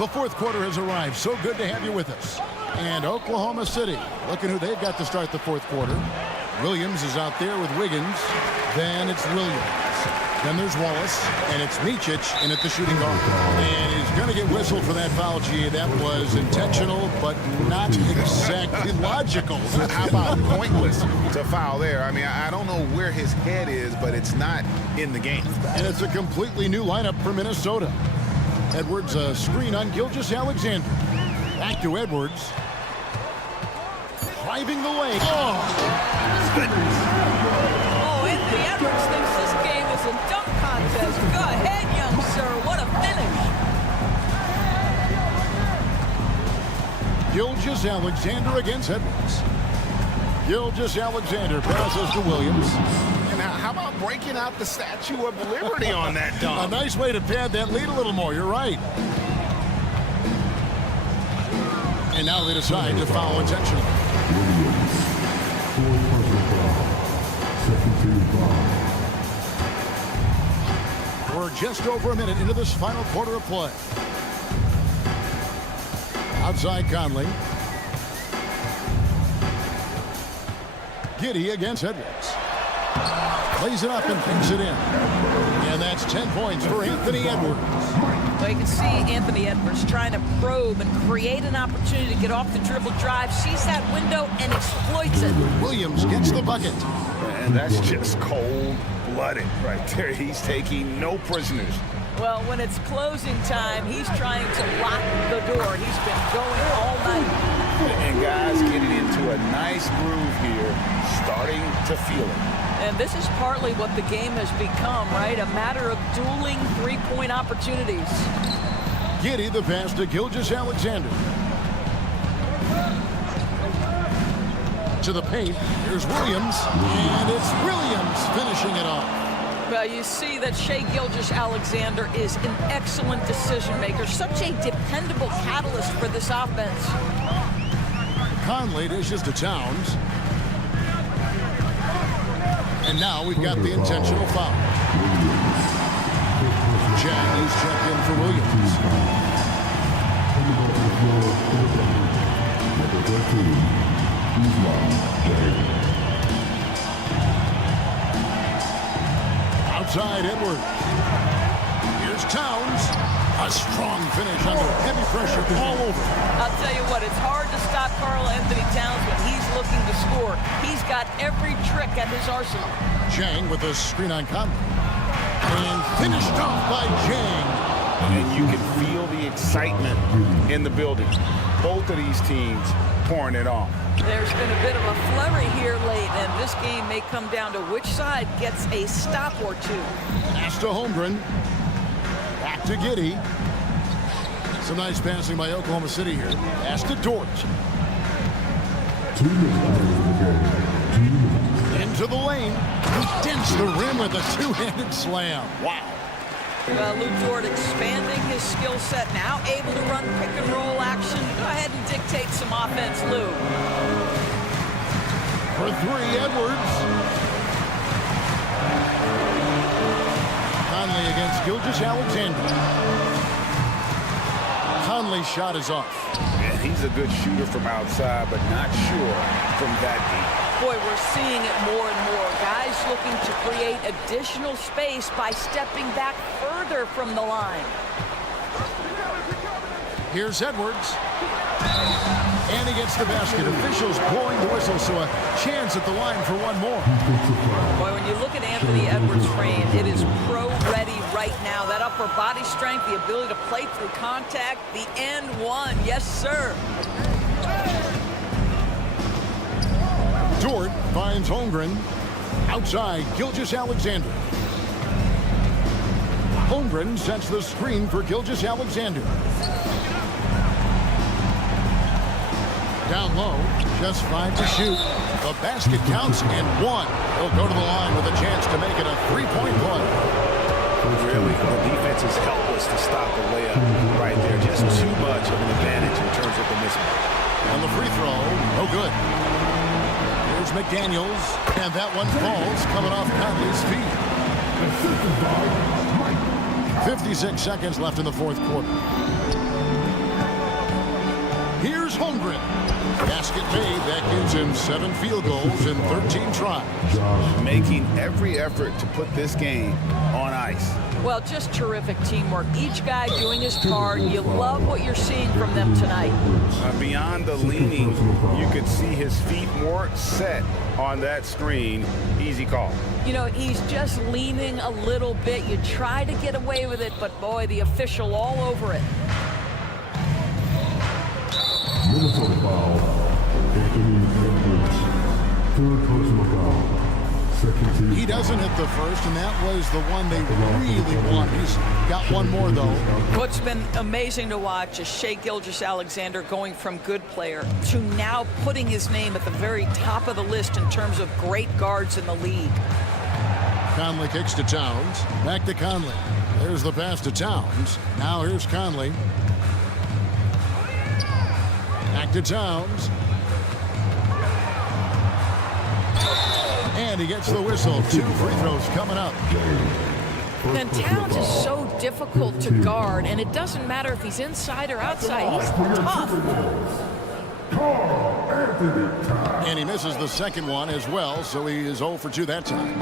The fourth quarter has arrived. So good to have you with us. And Oklahoma City, looking who they've got to start the fourth quarter. Williams is out there with Wiggins. Then it's Williams. Then there's Wallace, and it's Micic in at the shooting guard. And he's going to get whistled for that foul, G. That was intentional, but not exactly logical. How about pointless to foul there? I mean, I don't know where his head is, but it's not in the game. And it's a completely new lineup for Minnesota. Edwards, a screen on Gilgeous-Alexander. Back to Edwards. Driving the lane. Oh, goodness. Oh, Anthony Edwards thinks this game is a dunk contest. Go ahead, young sir. What a finish. Gilgeous-Alexander against Edwards. Gilgeous-Alexander passes to Williams. And how about breaking out the Statue of Liberty on that dunk? A nice way to pad that lead a little more. You're right. And now they decide to foul intentionally. Williams. Fourth personal foul. Second team foul. We're just over a minute into this final quarter of play. Outside Conley. Giddey against Edwards. Plays it up and picks it in. And that's 10 points for Anthony Edwards. Well, you can see Anthony Edwards trying to probe and create an opportunity to get off the dribble drive, sees that window, and exploits it. Williams gets the bucket. And that's just cold-blooded right there. He's taking no prisoners. Well, when it's closing time, he's trying to lock the door. He's been going all night. And guys getting into a nice groove here, starting to feel it. And this is partly what the game has become, right? A matter of dueling three-point opportunities. Giddey the pass to Gilgeous-Alexander. To the paint. Here's Williams. And it's Williams finishing it off. Well, you see that Shai Gilgeous-Alexander is an excellent decision maker. Such a dependable catalyst for this offense. Conley dishes to Towns. And now we've got the intentional foul. Jackie's checked in for Williams. Outside Edwards. Here's Towns. A strong finish under heavy pressure all over. I'll tell you what, it's hard to stop Karl-Anthony Towns when he's looking to score. He's got every trick at his arsenal. Chang with a screen on Conley. And finished off by Chang. And you can feel the excitement in the building. Both of these teams pouring it on. There's been a bit of a flurry here late, and this game may come down to which side gets a stop or two. Pass to Holmgren. Back to Giddey. Some nice passing by Oklahoma City here. Pass to Dort. 2 minutes. Into the lane. He dents the rim with a two-handed slam. Wow. Lou Dort expanding his skill set, now able to run pick and roll action. Go ahead and dictate some offense, Lou. For three, Edwards. Conley against Gilgeous-Alexander. Conley's shot is off. Yeah, he's a good shooter from outside, but not sure from that deep. Boy, we're seeing it more and more. Guys looking to create additional space by stepping back further from the line. Here's Edwards. And he gets the basket. Officials blowing the whistle, so a chance at the line for one more. Boy, when you look at Anthony Edwards' frame, it is pro-ready right now. That upper body strength, the ability to play through contact, the and one. Yes, sir. Dort finds Holmgren. Outside, Gilgeous-Alexander. Holmgren sets the screen for Gilgeous-Alexander. Down low, just 5 to shoot. The basket counts and one. He'll go to the line with a chance to make it a three-point play. Really, the defense is helpless to stop the layup right there. Just too much of an advantage in terms of the mismatch. And the free throw, no good. Here's McDaniels, and that one falls coming off Conley's feet. 56 seconds left in the fourth quarter. Here's Holmgren. Basket made. That gives him 7 field goals in 13 tries. Making every effort to put this game on ice. Well, just terrific teamwork. Each guy doing his part. You love what you're seeing from them tonight. Beyond the leaning, you could see his feet more set on that screen. Easy call. You know, he's just leaning a little bit. You try to get away with it, but boy, the official all over it. Minnesota foul. Anthony Edwards. 3rd personal foul. Second team. He doesn't hit the first, and that was the one they really want. He's got one more, though. What's been amazing to watch is Shai Gilgeous-Alexander going from good player to now putting his name at the very top of the list in terms of great guards in the league. Conley kicks to Towns. Back to Conley. There's the pass to Towns. Now here's Conley. Back to Towns. And he gets the whistle. 2 free throws coming up. And Towns is so difficult to guard, and it doesn't matter if he's inside or outside. He's tough. And he misses the second one as well, so he is 0 for 2 that time.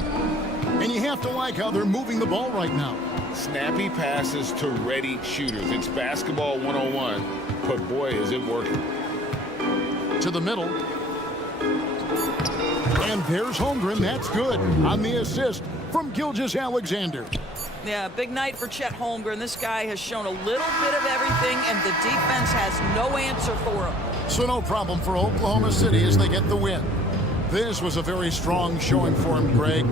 And you have to like how they're moving the ball right now. Snappy passes to ready shooters. It's basketball 101, but boy, is it working. To the middle. And there's Holmgren. That's good on the assist from Gilgeous-Alexander. Yeah, big night for Chet Holmgren. This guy has shown a little bit of everything, and the defense has no answer for him. So no problem for Oklahoma City as they get the win. This was a very strong showing for him, Greg.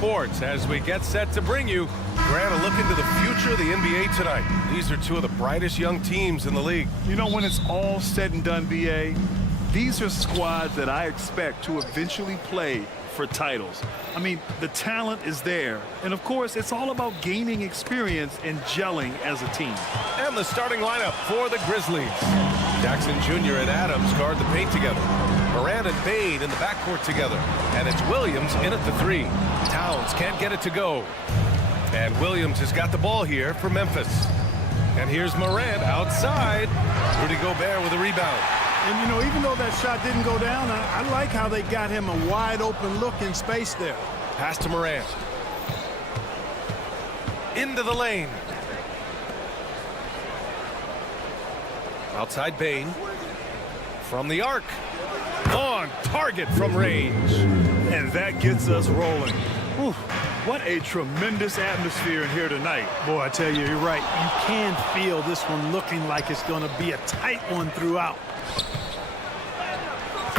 Sports as we get set to bring you, Grant, a look into the future of the NBA tonight. These are two of the brightest young teams in the league. You know, when it's all said and done, BA, these are squads that I expect to eventually play for titles. I mean, the talent is there. And, of course, it's all about gaining experience and gelling as a team. And the starting lineup for the Grizzlies. Jackson Jr. and Adams guard the paint together. Morant and Bane in the backcourt together. And it's Williams in at the 3. Towns can't get it to go. And Williams has got the ball here for Memphis. And here's Morant outside. Rudy Gobert with a rebound. And, you know, even though that shot didn't go down, I like how they got him a wide open look in space there. Pass to Morant. Into the lane. Outside Bane. From the arc. On target from range. And that gets us rolling. Whew. What a tremendous atmosphere in here tonight. Boy, I tell you, you're right. You can feel this one looking like it's going to be a tight one throughout.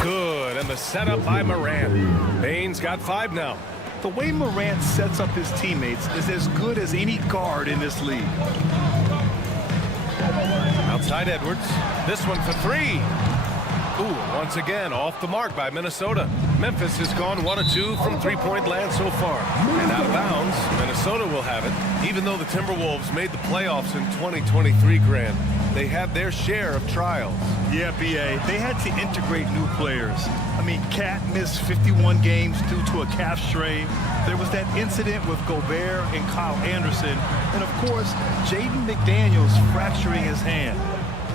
Good, and the setup by Morant. Bane's got 5 now. The way Morant sets up his teammates is as good as any guard in this league. Outside Edwards. This one for 3. Ooh, once again, off the mark by Minnesota. Memphis has gone 1 of 2 from three-point land so far. And out of bounds, Minnesota will have it. Even though the Timberwolves made the playoffs in 2023, Grant, they had their share of trials. Yeah, BA, they had to integrate new players. I mean, Cat missed 51 games due to a calf strain. There was that incident with Gobert and Kyle Anderson. And, of course, Jaden McDaniels fracturing his hand.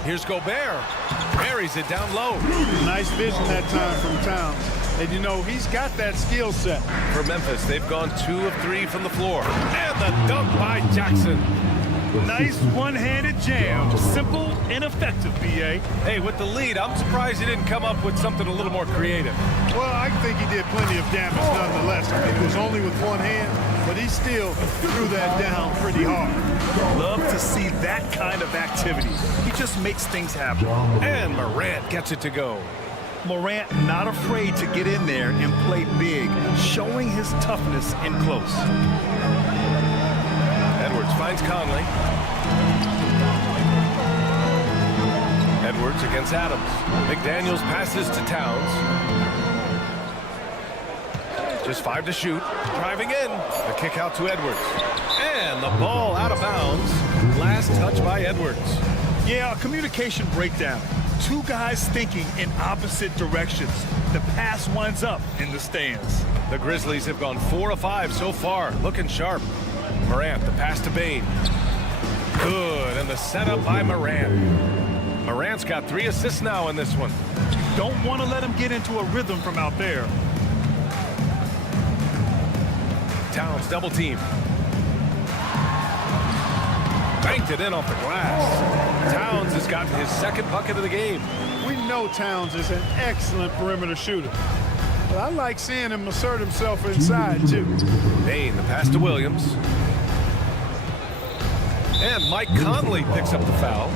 Here's Gobert. Buries it down low. Nice vision that time from Towns. And, you know, he's got that skill set. For Memphis, they've gone 2 of 3 from the floor. And the dunk by Jackson. Nice one-handed jam. Simple and effective, BA. Hey, with the lead, I'm surprised he didn't come up with something a little more creative. Well, I think he did plenty of damage nonetheless. I mean, it was only with one hand, but he still threw that down pretty hard. Love to see that kind of activity. He just makes things happen. And Morant gets it to go. Morant not afraid to get in there and play big, showing his toughness in close. Edwards finds Conley. Edwards against Adams. McDaniels passes to Towns. Just 5 to shoot. Driving in. The kick out to Edwards. And the ball out of bounds. Last touch by Edwards. Yeah, a communication breakdown. 2 guys thinking in opposite directions. The pass winds up in the stands. The Grizzlies have gone 4 of 5 so far. Looking sharp. Morant, the pass to Bane. Good, and the setup by Morant. Morant's got 3 assists now in this one. Don't want to let him get into a rhythm from out there. Towns double team. Banked it in off the glass. Towns has gotten his 2nd bucket of the game. We know Towns is an excellent perimeter shooter. But I like seeing him assert himself inside, too. Bane, the pass to Williams. And Mike Conley picks up the foul.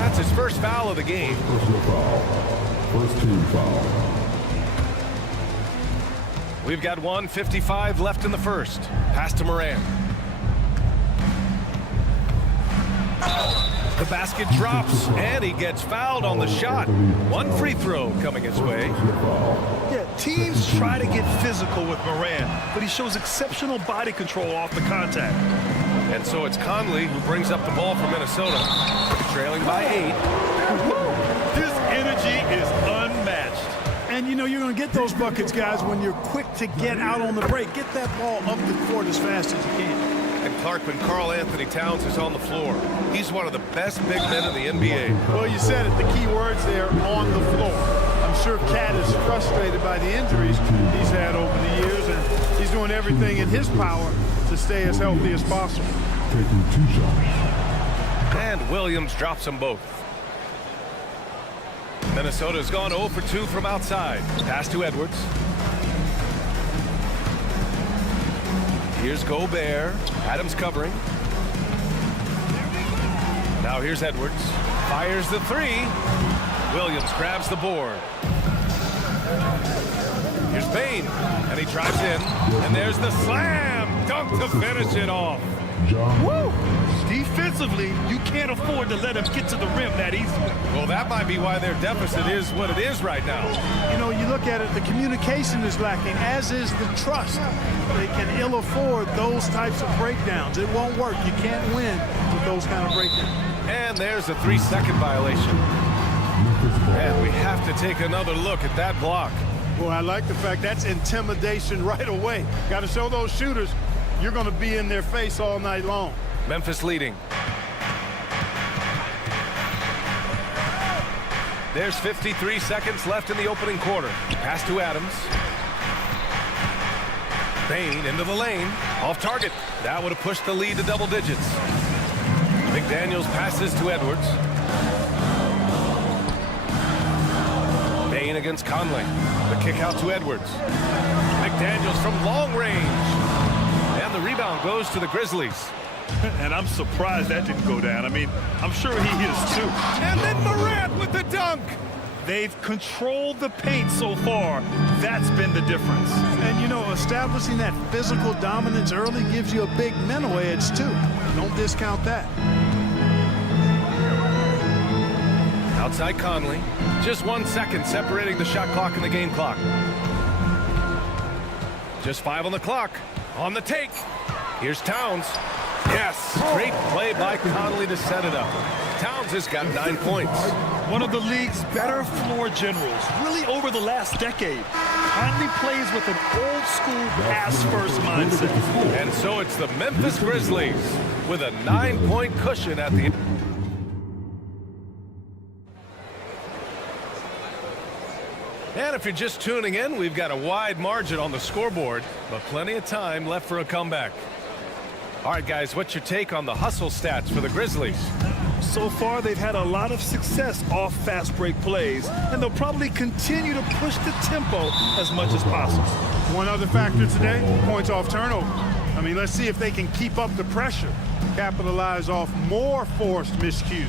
That's his first foul of the game. First team foul. We've got 1:55 left in the first. Pass to Morant. The basket drops, and he gets fouled on the shot. 1 free throw coming his way. Yeah, teams try to get physical with Morant, but he shows exceptional body control off the contact. And so it's Conley who brings up the ball for Minnesota, trailing by 8. His energy is unmatched. And, you know, you're going to get those buckets, guys, when you're quick to get out on the break. Get that ball up the court as fast as you can. And Clark, when Karl Anthony Towns is on the floor, he's one of the best big men in the NBA. Well, you said it. The key words there, on the floor. I'm sure Cat is frustrated by the injuries he's had over the years, and he's doing everything in his power to stay as healthy as possible. Taking 2 shots. And Williams drops them both. Minnesota's gone 0 for 2 from outside. Pass to Edwards. Here's Gobert. Adams covering. Now here's Edwards. Fires the 3. Williams grabs the board. Here's Bain, and he drives in, and there's the slam dunk to finish it off. Woo! Defensively, you can't afford to let him get to the rim that easily. Well, that might be why their deficit is what it is right now. You know, you look at it, the communication is lacking, as is the trust. They can ill afford those types of breakdowns. It won't work. You can't win with those kind of breakdowns. And there's a 3-second violation. And we have to take another look at that block. Well, I like the fact that's intimidation right away. Got to show those shooters you're going to be in their face all night long. Memphis leading. There's 53 seconds left in the opening quarter. Pass to Adams. Bain into the lane. Off target. That would have pushed the lead to double digits. McDaniels passes to Edwards. Bain against Conley. The kick out to Edwards. McDaniels from long range. And the rebound goes to the Grizzlies. And I'm surprised that didn't go down. I mean, I'm sure he is too. And then Morant with the dunk. They've controlled the paint so far. That's been the difference. And, you know, establishing that physical dominance early gives you a big mental edge, too. Don't discount that. Outside Conley. Just 1 second separating the shot clock and the game clock. Just 5 on the clock. On the take. Here's Towns. Yes, great play by Conley to set it up. Towns has got 9 points. One of the league's better floor generals, really over the last decade. Conley plays with an old-school pass-first mindset. And so it's the Memphis Grizzlies with a 9-point cushion at the end. And if you're just tuning in, we've got a wide margin on the scoreboard, but plenty of time left for a comeback. All right, guys, what's your take on the hustle stats for the Grizzlies? So far, they've had a lot of success off fast break plays, and they'll probably continue to push the tempo as much as possible. One other factor today, points off turnover. I mean, let's see if they can keep up the pressure, capitalize off more forced miscues.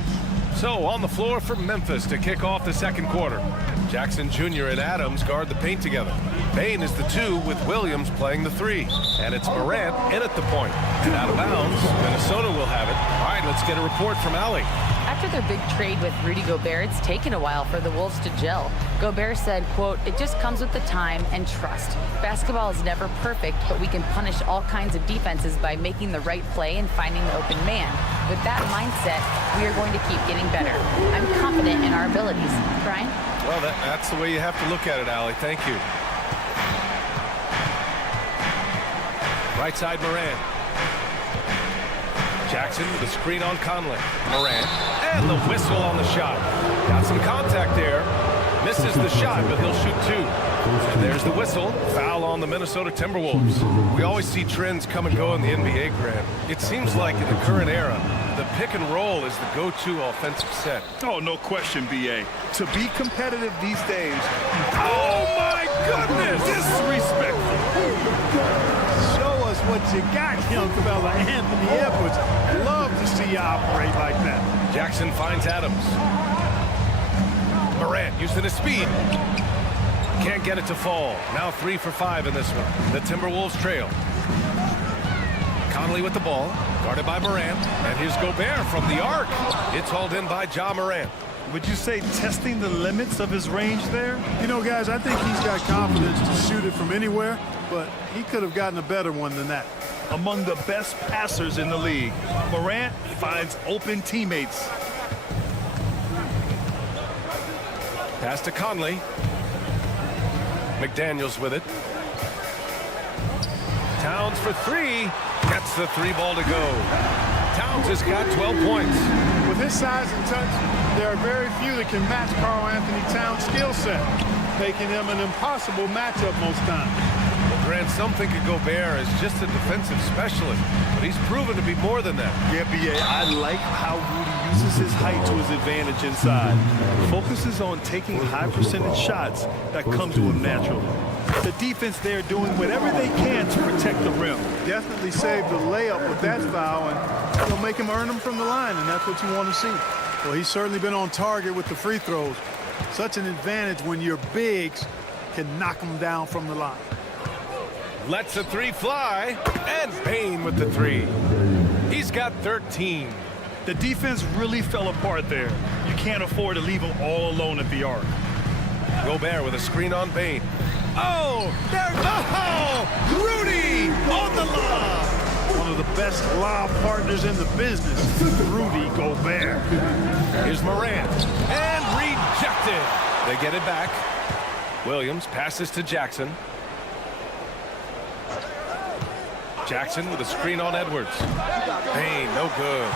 So on the floor for Memphis to kick off the second quarter. Jackson Jr. and Adams guard the paint together. Bain is the 2 with Williams playing the 3. And it's Morant in at the point. And out of bounds, Minnesota will have it. All right, let's get a report from Allie. After their big trade with Rudy Gobert, it's taken a while for the Wolves to gel. Gobert said, quote, "It just comes with the time and trust. Basketball is never perfect, but we can punish all kinds of defenses by making the right play and finding the open man. With that mindset, we are going to keep getting better. I'm confident in our abilities." Brian? Well, that's the way you have to look at it, Allie. Thank you. Right side, Morant. Jackson with a screen on Conley. Morant. And the whistle on the shot. Got some contact there. Misses the shot, but he'll shoot 2. And there's the whistle. Foul on the Minnesota Timberwolves. We always see trends come and go in the NBA, Grant. It seems like in the current era, the pick and roll is the go-to offensive set. Oh, no question, B.A. To be competitive these days, oh my goodness, disrespectful. Show us what you got, young fella. Anthony Edwards. Love to see you operate like that. Jackson finds Adams. Morant using his speed. Can't get it to fall. Now 3 for 5 in this one. The Timberwolves trail. Conley with the ball. Guarded by Morant. And here's Gobert from the arc. It's hauled in by Ja Morant. Would you say testing the limits of his range there? You know, guys, I think he's got confidence to shoot it from anywhere, but he could have gotten a better one than that. Among the best passers in the league, Morant finds open teammates. Pass to Conley. McDaniels with it. Towns for 3. Gets the 3 ball to go. Towns has got 12 points. With his size and touch, there are very few that can match Karl Anthony Towns' skill set, making him an impossible matchup most times. Well, Grant, some think of Gobert as just a defensive specialist, but he's proven to be more than that. Yeah, B.A., I like how Rudy uses his height to his advantage inside. Focuses on taking high percentage shots that come to him naturally. The defense there doing whatever they can to protect the rim. Definitely saved the layup with that foul, and it'll make him earn them from the line, and that's what you want to see. Well, he's certainly been on target with the free throws. Such an advantage when your bigs can knock them down from the line. Lets a three fly, and Bain with the three. He's got 13. The defense really fell apart there. You can't afford to leave them all alone at the arc. Gobert with a screen on Bain. Oh, there's Rudy on the lob. One of the best lob partners in the business, Rudy Gobert. Here's Morant, and rejected. They get it back. Williams passes to Jackson. Jackson with a screen on Edwards. Bain, no good.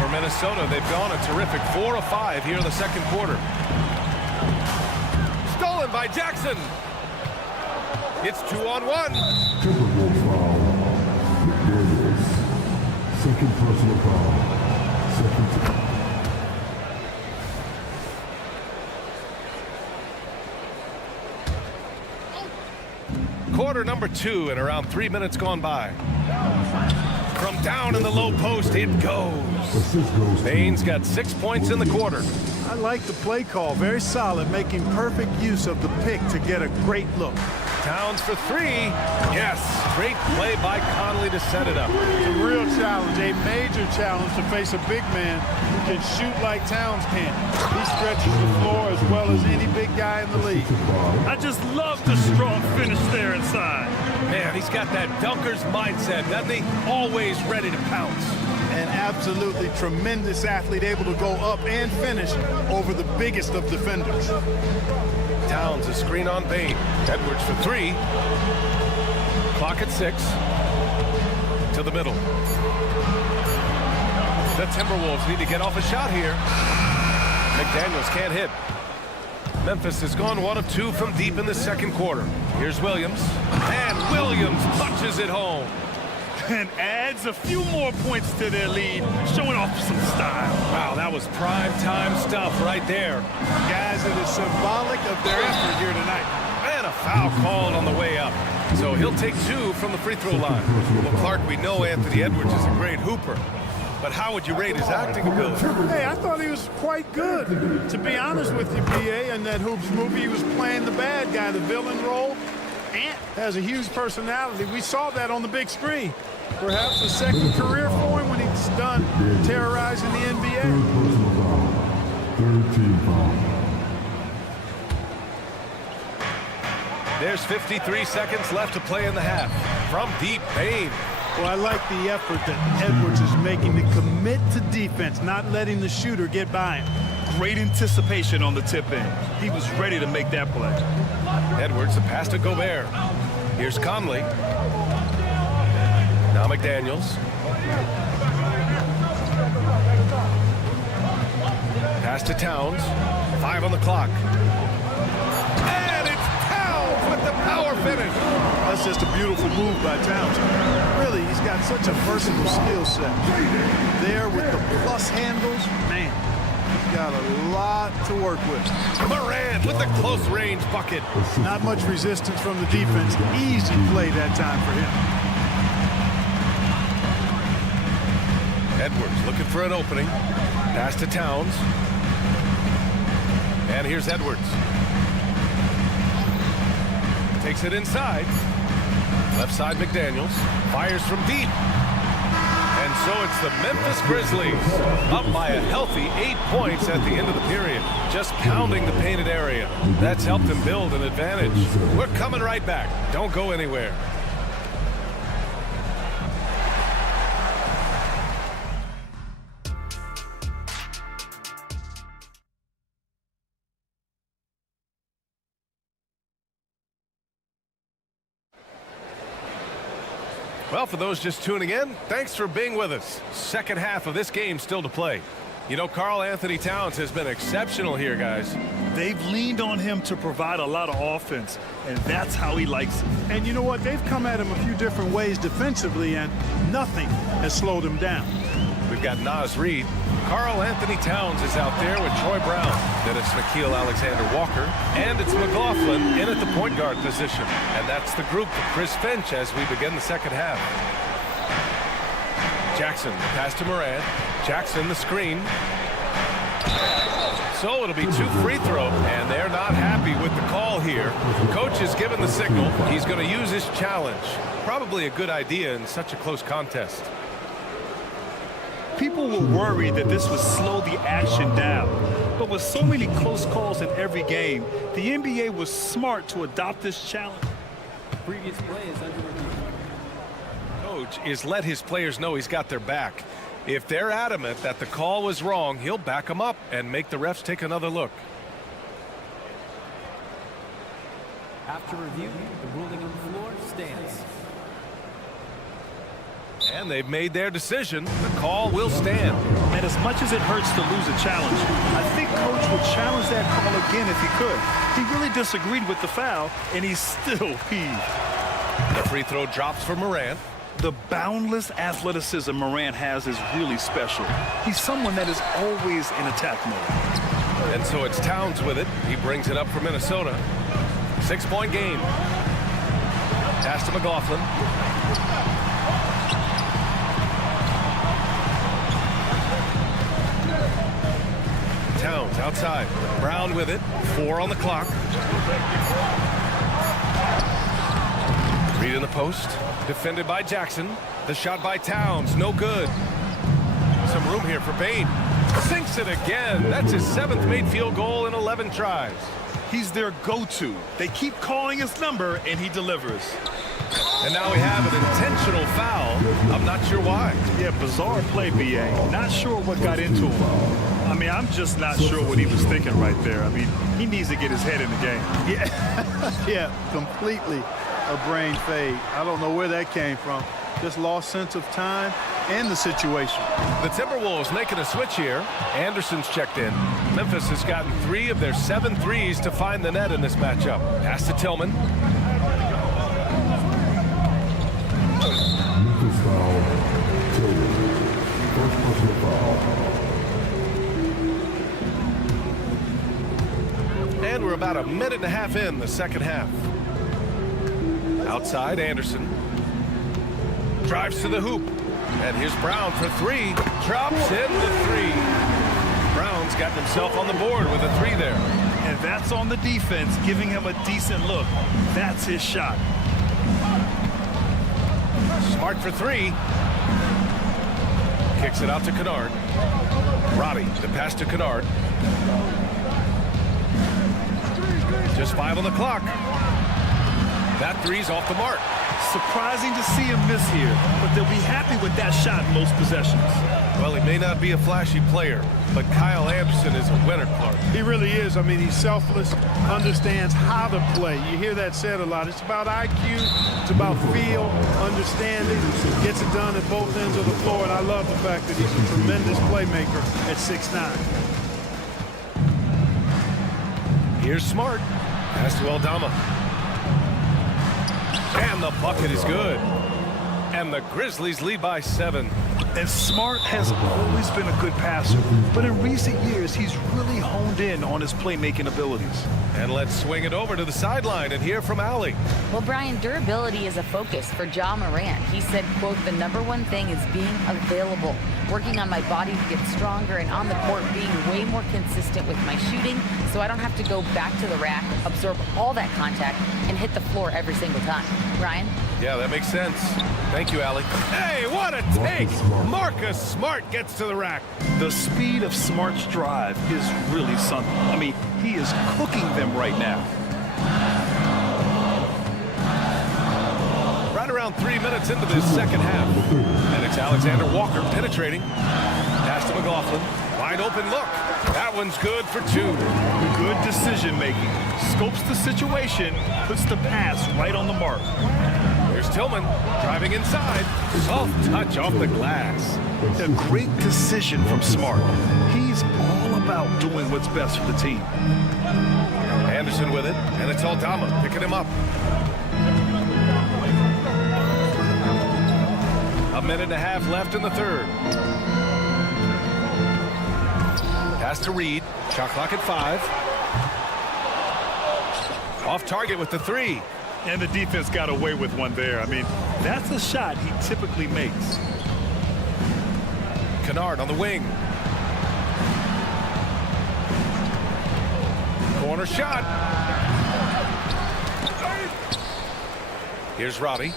For Minnesota, they've gone a terrific 4 of 5 here in the second quarter. Stolen by Jackson. It's 2-on-1. Typical foul. McDaniels. Second personal foul. Second team. Quarter number 2 and around 3 minutes gone by. From down in the low post, it goes. Bain's got 6 points in the quarter. I like the play call. Very solid, making perfect use of the pick to get a great look. Towns for 3. Yes, great play by Conley to set it up. It's a real challenge, a major challenge to face a big man who can shoot like Towns can. He stretches the floor as well as any big guy in the league. I just love the strong finish there inside. Man, he's got that dunker's mindset, doesn't he? Always ready to pounce. An absolutely tremendous athlete, able to go up and finish over the biggest of defenders. Towns a screen on Bain. Edwards for 3. Clock at 6. To the middle. The Timberwolves need to get off a shot here. McDaniels can't hit. Memphis has gone 1 of 2 from deep in the second quarter. Here's Williams. And Williams punches it home. And adds a few more points to their lead, showing off some style. Wow, that was prime time stuff right there. Guys, it is symbolic of their effort here tonight. And a foul called on the way up. So he'll take 2 from the free throw line. Well, Clark, we know Anthony Edwards is a great hooper. But how would you rate his acting ability? Hey, I thought he was quite good. To be honest with you, B.A., in that Hoops movie, he was playing the bad guy, the villain role. Ant has a huge personality. We saw that on the big screen. Perhaps a second career for him when he's done terrorizing the NBA. Third team foul. There's 53 seconds left to play in the half. From deep, Bain. Well, I like the effort that Edwards is making to commit to defense, not letting the shooter get by him. Great anticipation on the tip in. He was ready to make that play. Edwards, the pass to Gobert. Here's Conley. Now McDaniels. Pass to Towns. 5 on the clock. And it's Towns with the power finish. That's just a beautiful move by Towns. Really, he's got such a versatile skill set. There with the plus handles, man, he's got a lot to work with. Morant with the close range bucket. Not much resistance from the defense. Easy play that time for him. Edwards looking for an opening. Pass to Towns. And here's Edwards. Takes it inside. Left side McDaniels. Fires from deep. And so it's the Memphis Grizzlies up by a healthy 8 points at the end of the period. Just pounding the painted area. That's helped them build an advantage. We're coming right back. Don't go anywhere. Well, for those just tuning in, thanks for being with us. Second half of this game still to play. You know, Karl Anthony Towns has been exceptional here, guys. They've leaned on him to provide a lot of offense, and that's how he likes it. And you know what? They've come at him a few different ways defensively, and nothing has slowed him down. We've got Naz Reid. Karl Anthony Towns is out there with Troy Brown. Then it's Nickeil Alexander-Walker. And it's McLaughlin in at the point guard position. And that's the group for Chris Finch as we begin the second half. Jackson, pass to Morant. Jackson, the screen. So it'll be 2 free throws, and they're not happy with the call here. Coach has given the signal. He's going to use his challenge. Probably a good idea in such a close contest. People were worried that this would slow the action down. But with so many close calls in every game, the NBA was smart to adopt this challenge. Previous play is under review. Coach is let his players know he's got their back. If they're adamant that the call was wrong, he'll back them up and make the refs take another look. After review, the ruling on the floor stands. And they've made their decision. The call will stand. And as much as it hurts to lose a challenge, I think Coach would challenge that call again if he could. He really disagreed with the foul, and he's still peeved. The free throw drops for Morant. The boundless athleticism Morant has is really special. He's someone that is always in attack mode. And so it's Towns with it. He brings it up for Minnesota. 6-point game. Pass to McLaughlin. Towns outside. Brown with it. 4 on the clock. Reed in the post. Defended by Jackson. The shot by Towns. No good. Some room here for Bane. Sinks it again. That's his 7th made field goal in 11 tries. He's their go-to. They keep calling his number, and he delivers. And now we have an intentional foul. I'm not sure why. Yeah, bizarre play, B.A. Not sure what got into him. I mean, I'm just not sure what he was thinking right there. I mean, he needs to get his head in the game. Yeah, yeah, completely a brain fade. I don't know where that came from. Just lost sense of time and the situation. The Timberwolves making a switch here. Anderson's checked in. Memphis has gotten 3 of their 7 threes to find the net in this matchup. Pass to Tillman. Memphis foul. Tillman. First personal foul. And we're about a minute and a half in the second half. Outside, Anderson. Drives to the hoop. And here's Brown for 3. Drops in the 3. Brown's gotten himself on the board with a 3 there. And that's on the defense, giving him a decent look. That's his shot. Smart for 3. Kicks it out to Kennard. Roddy, the pass to Kennard. Just 5 on the clock. That 3's off the mark. Surprising to see him miss here, but they'll be happy with that shot most possessions. Well, he may not be a flashy player, but Kyle Anderson is a winner, Clark. He really is. I mean, he's selfless, understands how to play. You hear that said a lot. It's about IQ, it's about feel, understanding, gets it done at both ends of the floor, and I love the fact that he's a tremendous playmaker at 6'9". Here's Smart. Pass to Aldama. And the bucket is good. And the Grizzlies lead by 7. And Smart has always been a good passer, but in recent years, he's really honed in on his playmaking abilities. And let's swing it over to the sideline and hear from Allie. Well, Brian, durability is a focus for Ja Morant. He said, quote, "The #1 thing is being available, working on my body to get stronger, and on the court being way more consistent with my shooting so I don't have to go back to the rack, absorb all that contact, and hit the floor every single time." Brian? Yeah, that makes sense. Thank you, Allie. Hey, what a take! Marcus Smart gets to the rack. The speed of Smart's drive is really something. I mean, he is cooking them right now. Right around 3 minutes into this second half. And it's Alexander Walker penetrating. Pass to McLaughlin. Wide open look. That one's good for 2. Good decision making. Scopes the situation, puts the pass right on the mark. Here's Tillman driving inside. Soft touch off the glass. A great decision from Smart. He's all about doing what's best for the team. Anderson with it, and it's Aldama picking him up. A minute and a half left in the third. Pass to Reed. Shot clock at 5. Off target with the 3. And the defense got away with one there. I mean, that's a shot he typically makes. Kennard on the wing. Corner shot. Here's Robbie.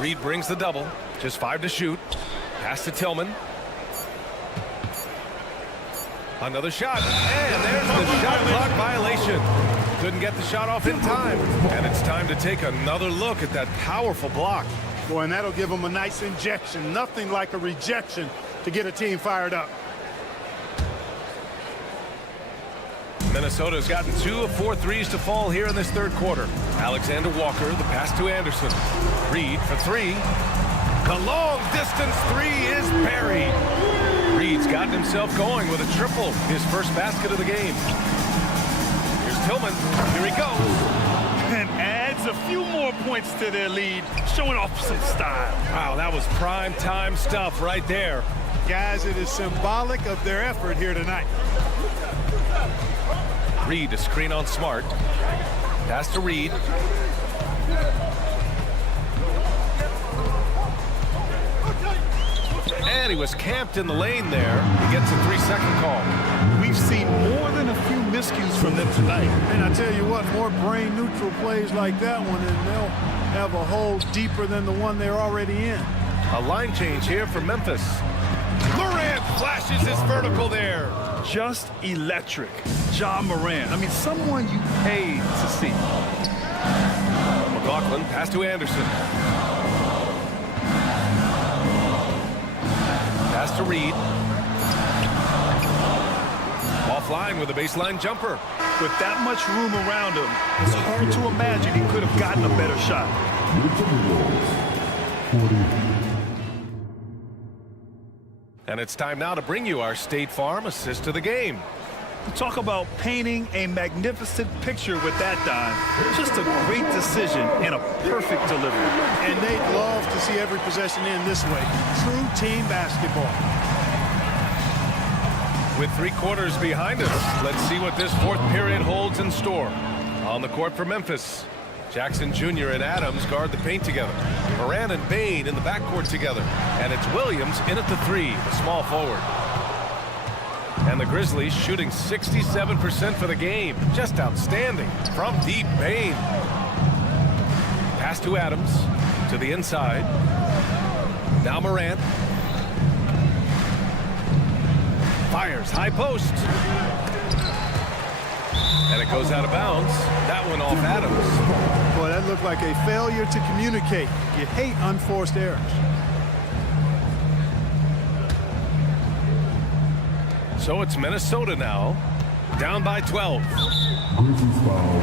Reed brings the double. Just 5 to shoot. Pass to Tillman. Another shot. And there's the shot clock violation. Couldn't get the shot off in time. And it's time to take another look at that powerful block. Boy, and that'll give them a nice injection. Nothing like a rejection to get a team fired up. Minnesota's gotten 2 of 4 threes to fall here in this third quarter. Alexander Walker, the pass to Anderson. Reed for 3. The long distance 3 is buried. Reed's gotten himself going with a triple, his first basket of the game. Here's Tillman. Here he goes. And adds a few more points to their lead, showing off some style. Wow, that was prime time stuff right there. Guys, it is symbolic of their effort here tonight. Reed to screen on Smart. Pass to Reed. And he was camped in the lane there. He gets a 3-second call. We've seen more than a few miscues from them tonight. And I tell you what, more brain-neutral plays like that one, and they'll have a hole deeper than the one they're already in. A line change here for Memphis. Morant flashes his vertical there. Just electric. Ja Morant. I mean, someone you paid to see. McLaughlin, pass to Anderson. Pass to Reed. Offline with a baseline jumper. With that much room around him, it's hard to imagine he could have gotten a better shot. And it's time now to bring you our State Farm assist of the game. Talk about painting a magnificent picture with that dime. Just a great decision and a perfect delivery. And they'd love to see every possession end this way. True team basketball. With 3 quarters behind us, let's see what this fourth period holds in store. On the court for Memphis, Jackson Jr. and Adams guard the paint together. Moran and Bain in the backcourt together. And it's Williams in at the 3, the small forward. And the Grizzlies shooting 67% for the game. Just outstanding. From deep, Bain. Pass to Adams. To the inside. Now Morant. Fires. High post. And it goes out of bounds. That one off Adams. Boy, that looked like a failure to communicate. You hate unforced errors. So it's Minnesota now, down by 12. Grizzlies foul.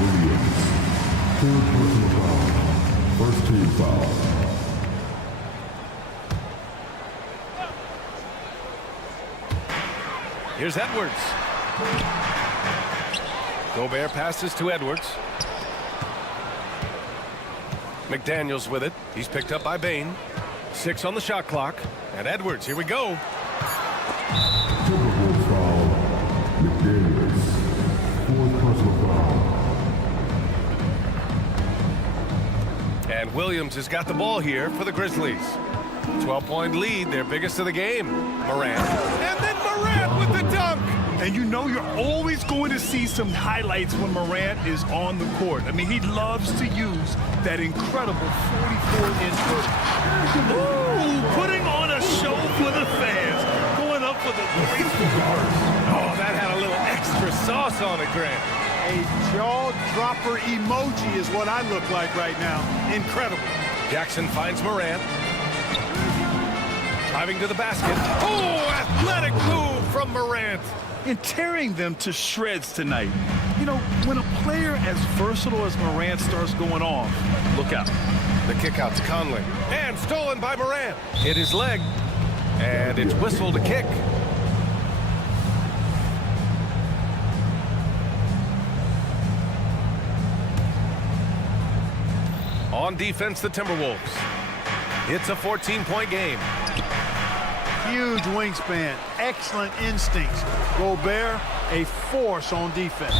Williams. Third personal foul. First team foul. Here's Edwards. Gobert passes to Edwards. McDaniels with it. He's picked up by Bain. 6 on the shot clock. And Edwards, here we go. Typical foul. McDaniels. Fourth personal foul. And Williams has got the ball here for the Grizzlies. 12-point lead, their biggest of the game. Morant. And then Morant with the dunk. And you know you're always going to see some highlights when Morant is on the court. I mean, he loves to use that incredible 44-inch hook. Ooh, putting on a show for the fans. Going up for the graceful guard. Oh, that had a little extra sauce on it, Grant. A jaw-dropper emoji is what I look like right now. Incredible. Jackson finds Morant. Driving to the basket. Oh, athletic move from Morant. And tearing them to shreds tonight. You know, when a player as versatile as Morant starts going off, look out. The kick out to Conley. And stolen by Morant. Hit his leg. And it's whistled a kick. On defense, the Timberwolves. It's a 14-point game. Huge wingspan, excellent instincts. Gobert, a force on defense.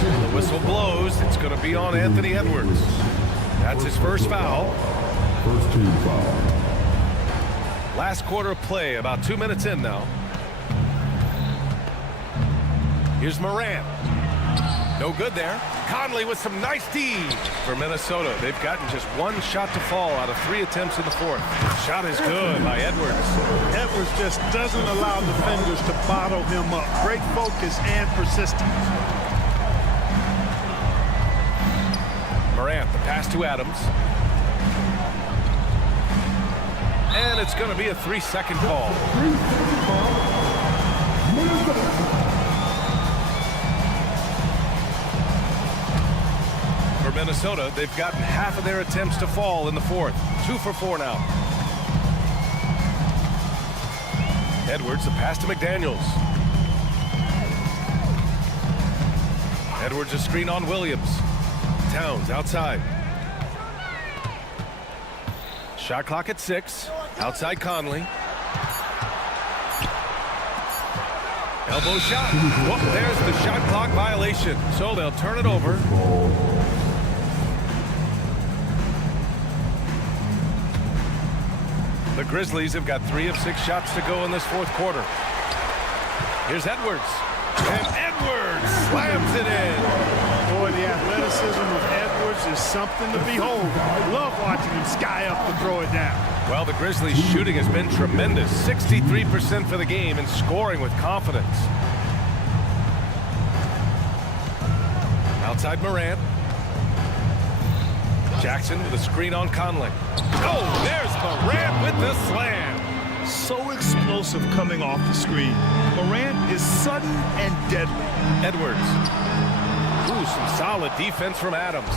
The whistle blows. It's going to be on Anthony Edwards. That's his first foul. First team foul. Last quarter of play, about 2 minutes in now. Here's Morant. No good there. Conley with some nice D for Minnesota. They've gotten just one shot to fall out of 3 attempts in the fourth. Shot is good by Edwards. Edwards just doesn't allow defenders to bottle him up. Great focus and persistence. Morant, the pass to Adams. And it's going to be a 3-second call. For Minnesota, they've gotten half of their attempts to fall in the fourth. 2 for 4 now. Edwards, the pass to McDaniels. Edwards, a screen on Williams. Towns outside. Shot clock at 6. Outside Conley. Elbow shot. Whoop, there's the shot clock violation. So they'll turn it over. The Grizzlies have got 3 of 6 shots to go in this fourth quarter. Here's Edwards. And Edwards slams it in. Boy, the athleticism of Edwards is something to behold. Love watching him sky up to throw it down. Well, the Grizzlies' shooting has been tremendous. 63% for the game and scoring with confidence. Outside Morant. Jackson with a screen on Conley. Oh, there's Morant with the slam. So explosive coming off the screen. Morant is sudden and deadly. Edwards. Ooh, some solid defense from Adams.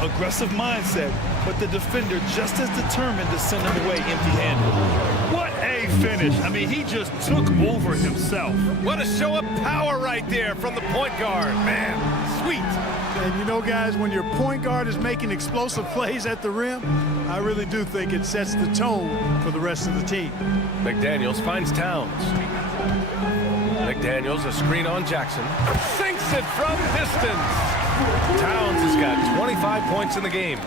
Aggressive mindset, but the defender just as determined to send him away empty-handed. What a finish. I mean, he just took over himself. What a show of power right there from the point guard. Man, sweet. And you know, guys, when your point guard is making explosive plays at the rim, I really do think it sets the tone for the rest of the team. McDaniels finds Towns. McDaniels, a screen on Jackson. Sinks it from distance. Towns has got 25 points in the game.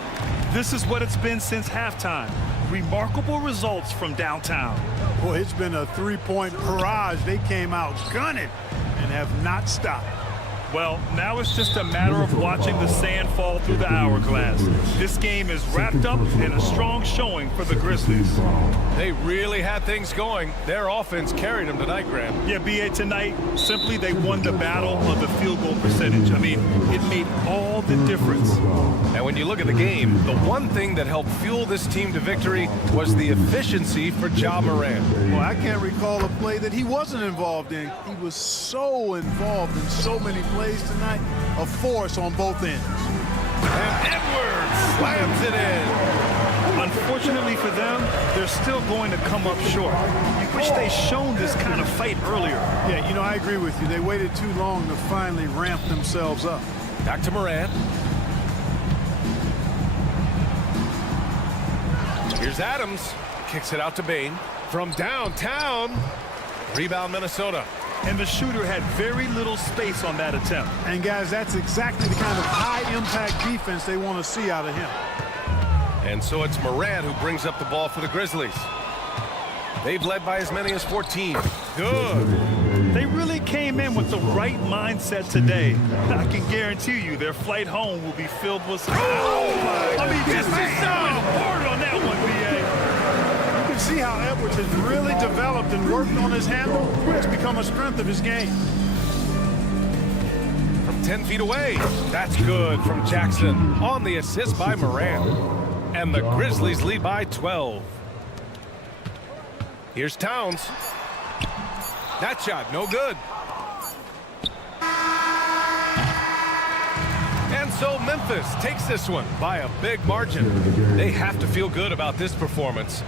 This is what it's been since halftime. Remarkable results from downtown. Boy, it's been a three-point barrage. They came out gunning and have not stopped. Well, now it's just a matter of watching the sand fall through the hourglass. This game is wrapped up in a strong showing for the Grizzlies. They really had things going. Their offense carried them tonight, Graham. Yeah, B.A., tonight, simply they won the battle of the field goal percentage. I mean, it made all the difference. And when you look at the game, the one thing that helped fuel this team to victory was the efficiency for Ja Morant. Well, I can't recall a play that he wasn't involved in. He was so involved in so many plays tonight, a force on both ends. And Edwards slams it in. Unfortunately for them, they're still going to come up short. You wish they'd shown this kind of fight earlier. Yeah, you know, I agree with you. They waited too long to finally ramp themselves up. Back to Morant. Here's Adams. Kicks it out to Bane. From downtown. Rebound Minnesota. And the shooter had very little space on that attempt. And guys, that's exactly the kind of high-impact defense they want to see out of him. And so it's Morant who brings up the ball for the Grizzlies. They've led by as many as 14. Good. They really came in with the right mindset today. I can guarantee you their flight home will be filled with some... Oh, my I mean, just hard on that one, B.A. You can see how Edwards has really developed and worked on his handle. It's become a strength of his game. From 10 feet away. That's good from Jackson on the assist by Morant. And the Grizzlies lead by 12. Here's Towns. That shot, no good. And so Memphis takes this one by a big margin. They have to feel good about this performance.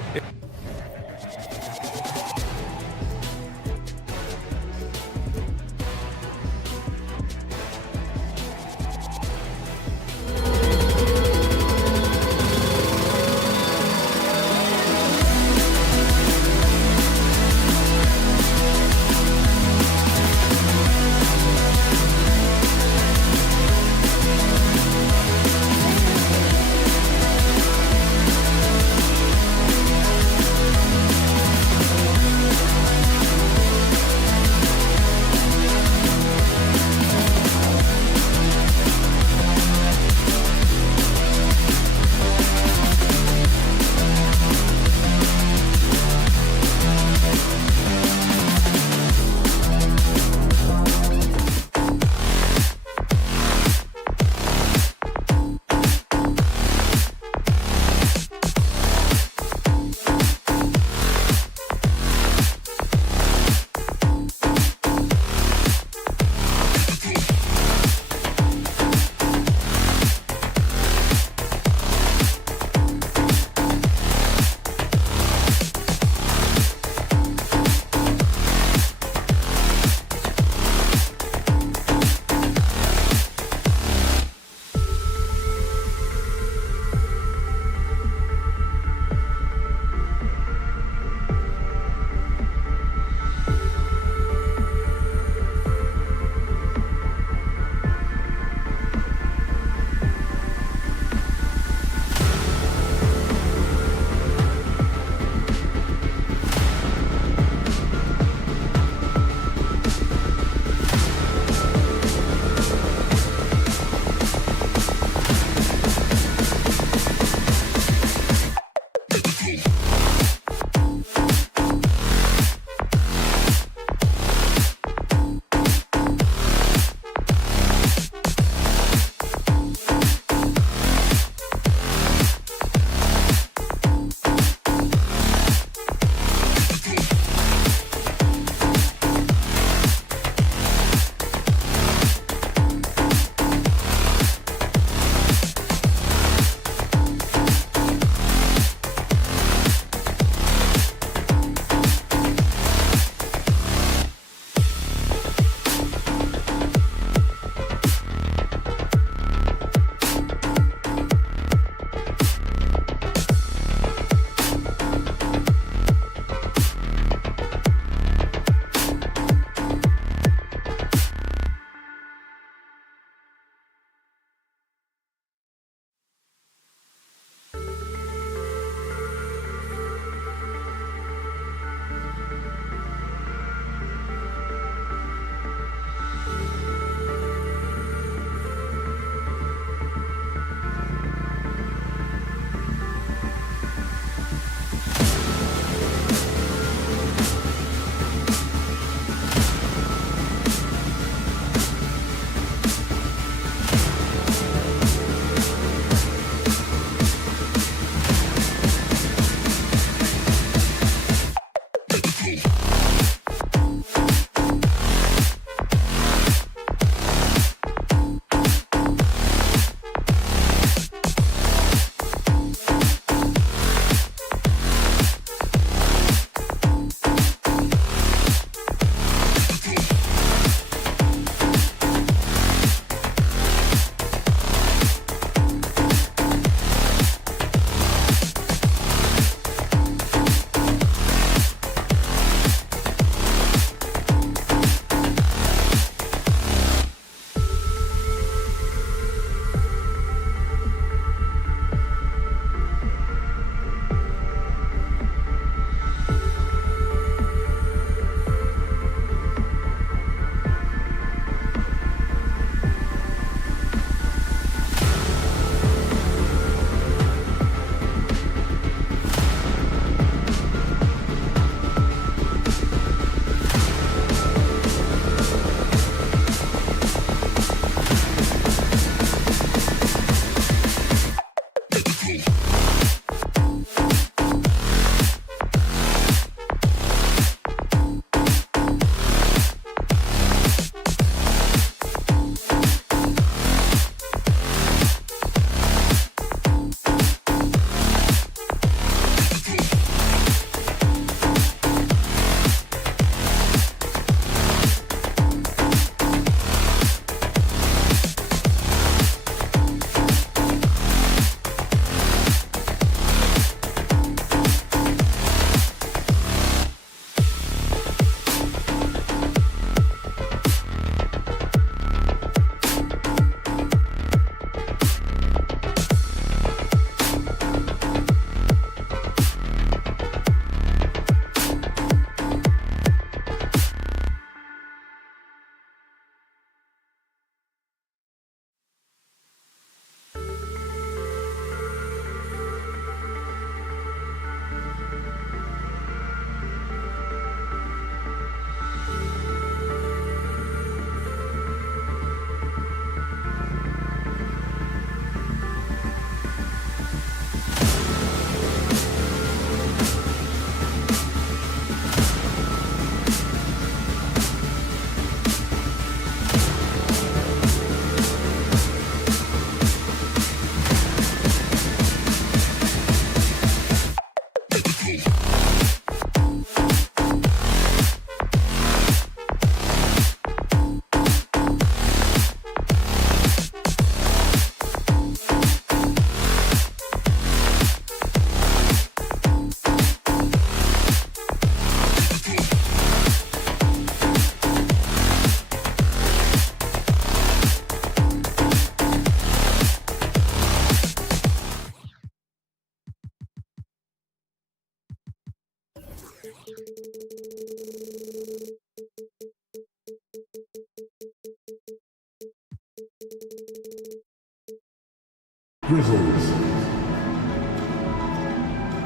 Grizzlies.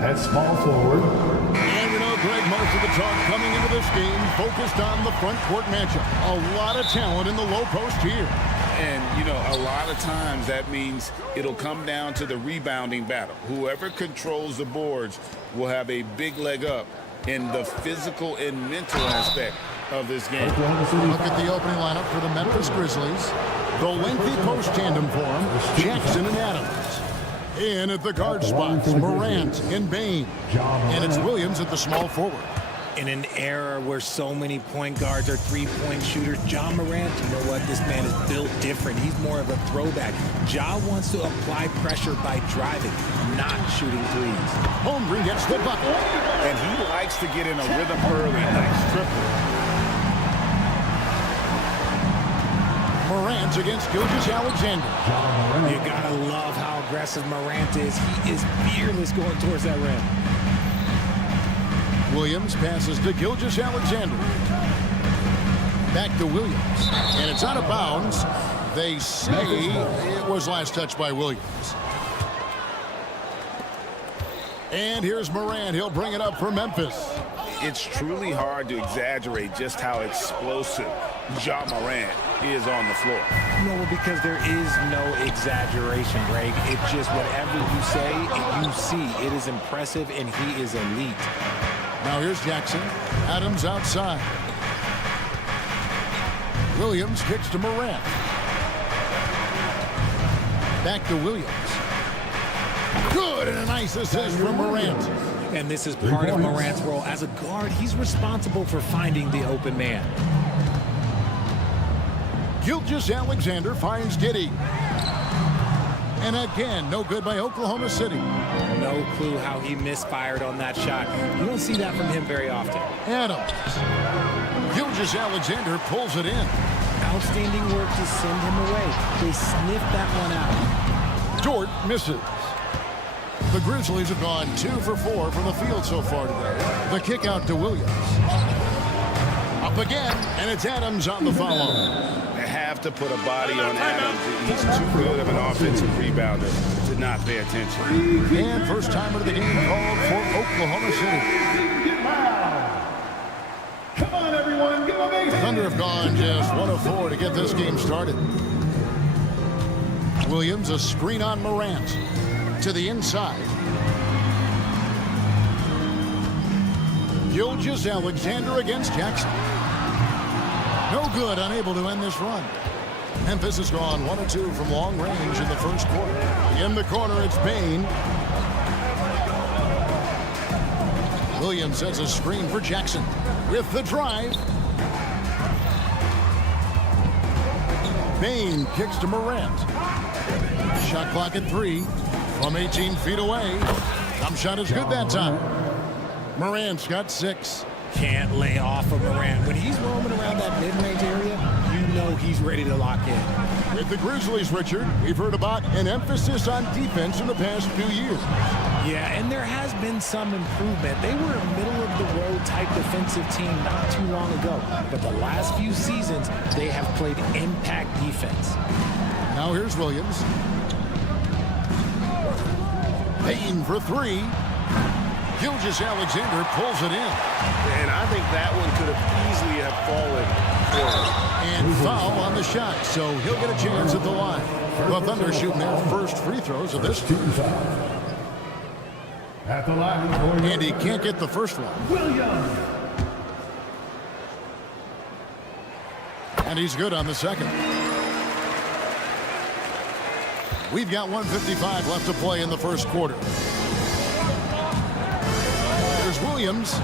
At small forward. And you know, Greg, most of the talk coming into this game focused on the front court matchup. A lot of talent in the low post here. And, you know, a lot of times that means it'll come down to the rebounding battle. Whoever controls the boards will have a big leg up in the physical and mental aspect of this game. Look at the opening lineup for the Memphis Grizzlies. The lengthy post tandem for them, Jackson and Adams. In at the guard spots, Morant and Bain. And it's Williams at the small forward. In an era where so many point guards are three-point shooters, Ja Morant, you know what? This man is built different. He's more of a throwback. Ja wants to apply pressure by driving, not shooting threes. Holmgren gets the bucket. And he likes to get in a rhythm early. Nice triple. Morant against Gilgeous-Alexander. You gotta love how aggressive Morant is. He is fearless going towards that rim. Williams passes to Gilgeous-Alexander. Back to Williams. And it's out of bounds. They say it was last touched by Williams. And here's Morant. He'll bring it up for Memphis. It's truly hard to exaggerate just how explosive Ja Morant is on the floor. No, because there is no exaggeration, Greg. It's just whatever you say, you see. It is impressive, and he is elite. Now here's Jackson. Adams outside. Williams kicks to Morant. Back to Williams. Good, and a nice assist from Morant. And this is part of Morant's role. As a guard, he's responsible for finding the open man. Gilgeous-Alexander finds Giddey. And again, no good by Oklahoma City. No clue how he misfired on that shot. You don't see that from him very often. Adams. Gilgeous-Alexander pulls it in. Outstanding work to send him away. They sniffed that one out. Dort misses. The Grizzlies have gone 2 for 4 from the field so far today. The kick out to Williams. Up again, and it's Adams on the follow. They have to put a body on Adams. He's too good of an offensive rebounder to not pay attention. And first timer of the game called for Oklahoma City. Come on, everyone, give them a The Thunder have gone just 1 of 4 to get this game started. Williams, a screen on Morant. To the inside. Gilgeous-Alexander against Jackson. No good, unable to end this run. Memphis has gone 1 of 2 from long range in the first quarter. In the corner, it's Bain. Williams sets a screen for Jackson with the drive. Bain kicks to Morant. Shot clock at 3. From 18 feet away. Jump shot is good that time. Morant's got 6. Can't lay off of Morant. When he's roaming around that mid-range area, you know he's ready to lock in. With the Grizzlies, Richard, we've heard about an emphasis on defense in the past few years. Yeah, and there has been some improvement. They were a middle-of-the-road type defensive team not too long ago. But the last few seasons, they have played impact defense. Now here's Williams. Bain for 3. Gilgeous-Alexander pulls it in. And I think that one could have easily have fallen forward. And foul on the shot, so he'll get a chance at the line. The Thunder shooting their first free throws of this team. At the line. And he can't get the first one. Williams. And he's good on the second. We've got 1:55 left to play in the first quarter. There's Williams.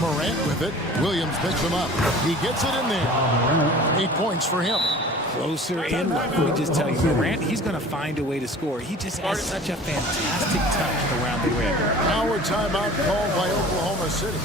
Morant with it. Williams picks him up. He gets it in there. 8 points for him. Closer in. Let me just tell you, Morant, he's going to find a way to score. He just has such a fantastic touch around the rim. Now a timeout called by Oklahoma City.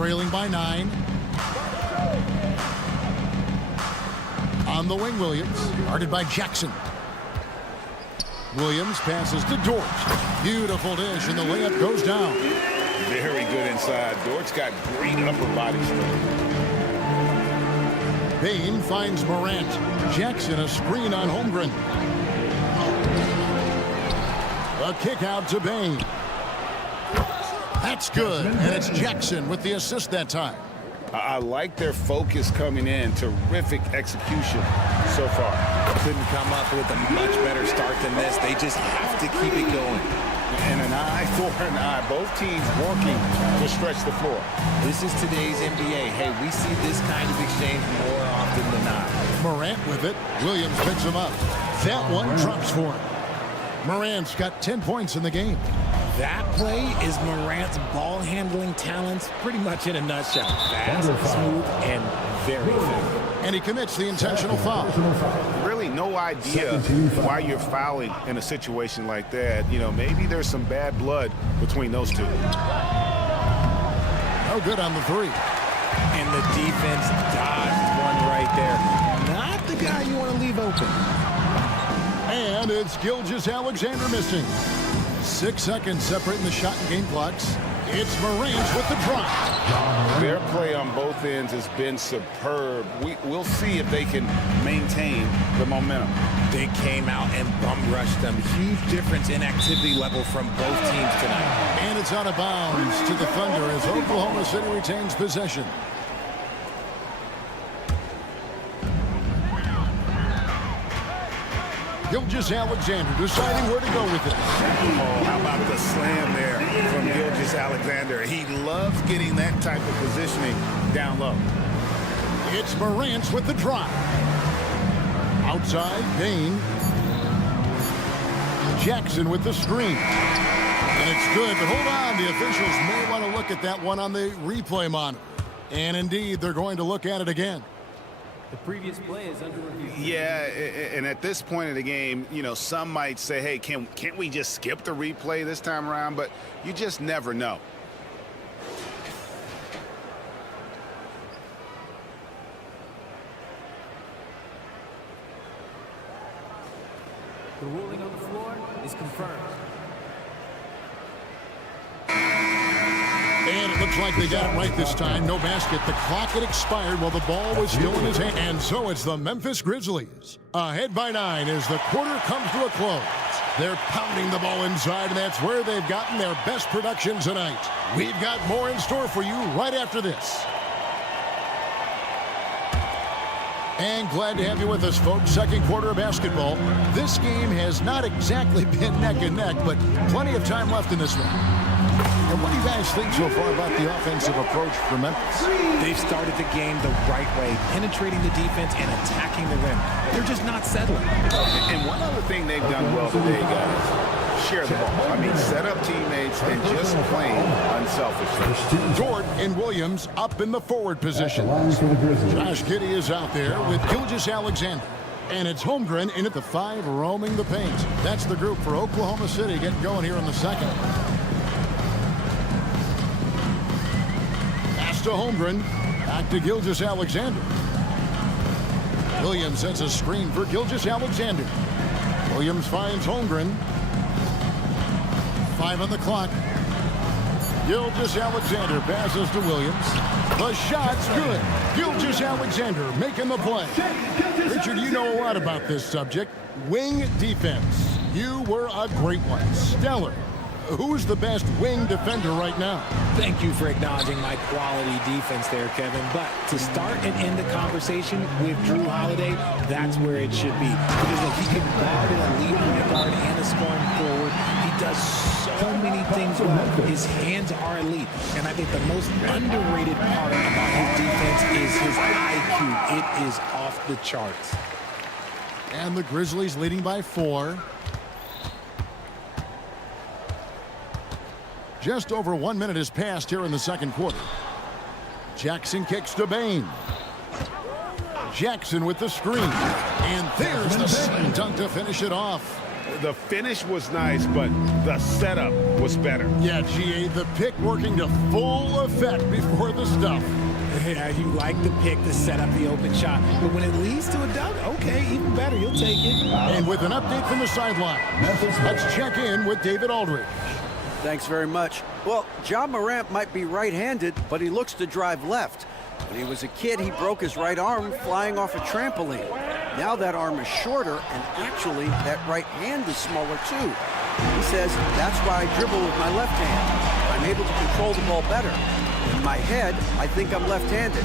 trailing by 9. On the wing, Williams, guarded by Jackson. Williams passes to Dort. Beautiful dish, and the layup goes down. Very good inside. Dort's got great upper body strength. Bain finds Morant. Jackson a screen on Holmgren. A kick out to Bain. That's good, and it's Jackson with the assist that time. I like their focus coming in. Terrific execution so far. Couldn't come up with a much better start than this. They just have to keep it going. And an eye for an eye. Both teams working to stretch the floor. This is today's NBA. Hey, we see this kind of exchange more often than not. Morant with it. Williams picks him up. That one drops for him. Morant's got 10 points in the game. That play is Morant's ball handling talents pretty much in a nutshell. Fast, smooth, and very effective. And he commits the intentional foul. Really no idea why you're fouling in a situation like that. You know, maybe there's some bad blood between those two. Oh, good on the 3. And the defense dodged one right there. Not the guy you want to leave open. And it's Gilgeous-Alexander missing. 6 seconds separating the shot and game clocks. It's Morant with the drop. Their play on both ends has been superb. We'll see if they can maintain the momentum. They came out and bum rushed them. Huge difference in activity level from both teams tonight. And it's out of bounds to the Thunder as Oklahoma City retains possession. Gilgeous-Alexander deciding where to go with it. Oh, how about the slam there from Gilgeous-Alexander? He loves getting that type of positioning down low. It's Morant with the drop. Outside, Bain. Jackson with the screen. And it's good, but hold on. The officials may want to look at that one on the replay monitor. And indeed, they're going to look at it again. The previous play is under review. Yeah, and at this point in the game, you know, some might say, hey, can't we just skip the replay this time around? But you just never know. The ruling on the floor is confirmed. And it looks like they got it right this time. No basket. The clock had expired while the ball was still in his hand. And so it's the Memphis Grizzlies ahead by 9 as the quarter comes to a close. They're pounding the ball inside, and that's where they've gotten their best production tonight. We've got more in store for you right after this. And glad to have you with us, folks. Second quarter of basketball. This game has not exactly been neck and neck, but plenty of time left in this one. And what do you guys think so far about the offensive approach for Memphis? They've started the game the right way, penetrating the defense and attacking the rim. They're just not settling. And one other thing they've done well today, guys, share the ball. I mean, set up teammates and just playing unselfishly. Dort and Williams up in the forward position. Josh Giddey is out there with Gilgeous-Alexander. And it's Holmgren in at the 5, roaming the paint. That's the group for Oklahoma City getting going here in the second. To Holmgren, back to Gilgeous-Alexander. Williams sets a screen for Gilgeous-Alexander. Williams finds Holmgren. 5 on the clock. Gilgeous-Alexander passes to Williams. The shot's good. Gilgeous-Alexander making the play. Richard, you know a lot about this subject. Wing defense. You were a great one. Stellar. Who's the best wing defender right now? Thank you for acknowledging my quality defense there, Kevin. But to start and end the conversation with Drew Holiday, that's where it should be. Because look, he can guard an elite point guard and a scoring forward. He does so many things well. His hands are elite. And I think the most underrated part about his defense is his IQ. It is off the charts. And the Grizzlies leading by 4. Just over 1 minute has passed here in the second quarter. Jackson kicks to Bain. Jackson with the screen. And there's the slam dunk to finish it off. The finish was nice, but the setup was better. Yeah, GA, the pick working to full effect before the stuff. Yeah, you like the pick to set up the open shot. But when it leads to a dunk, okay, even better. You'll take it. And with an update from the sideline, let's check in with David Aldridge. Thanks very much. Well, John Morant might be right-handed, but he looks to drive left. When he was a kid, he broke his right arm flying off a trampoline. Now that arm is shorter, and actually that right hand is smaller too. He says, that's why I dribble with my left hand. I'm able to control the ball better. In my head, I think I'm left-handed.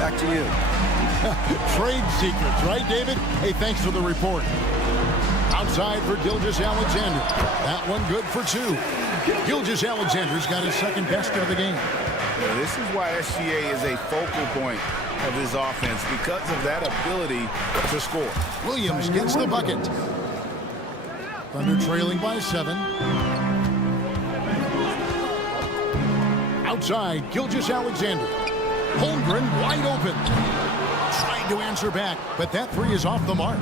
Back to you. Trade secrets, right, David? Hey, thanks for the report. Outside for Gilgeous-Alexander. That one good for two. Gilgeous-Alexander's got his second best of the game. Yeah, this is why SGA is a focal point of his offense, because of that ability to score. Williams gets the bucket. Thunder trailing by 7. Outside, Gilgeous-Alexander. Holmgren wide open. Trying to answer back, but that three is off the mark.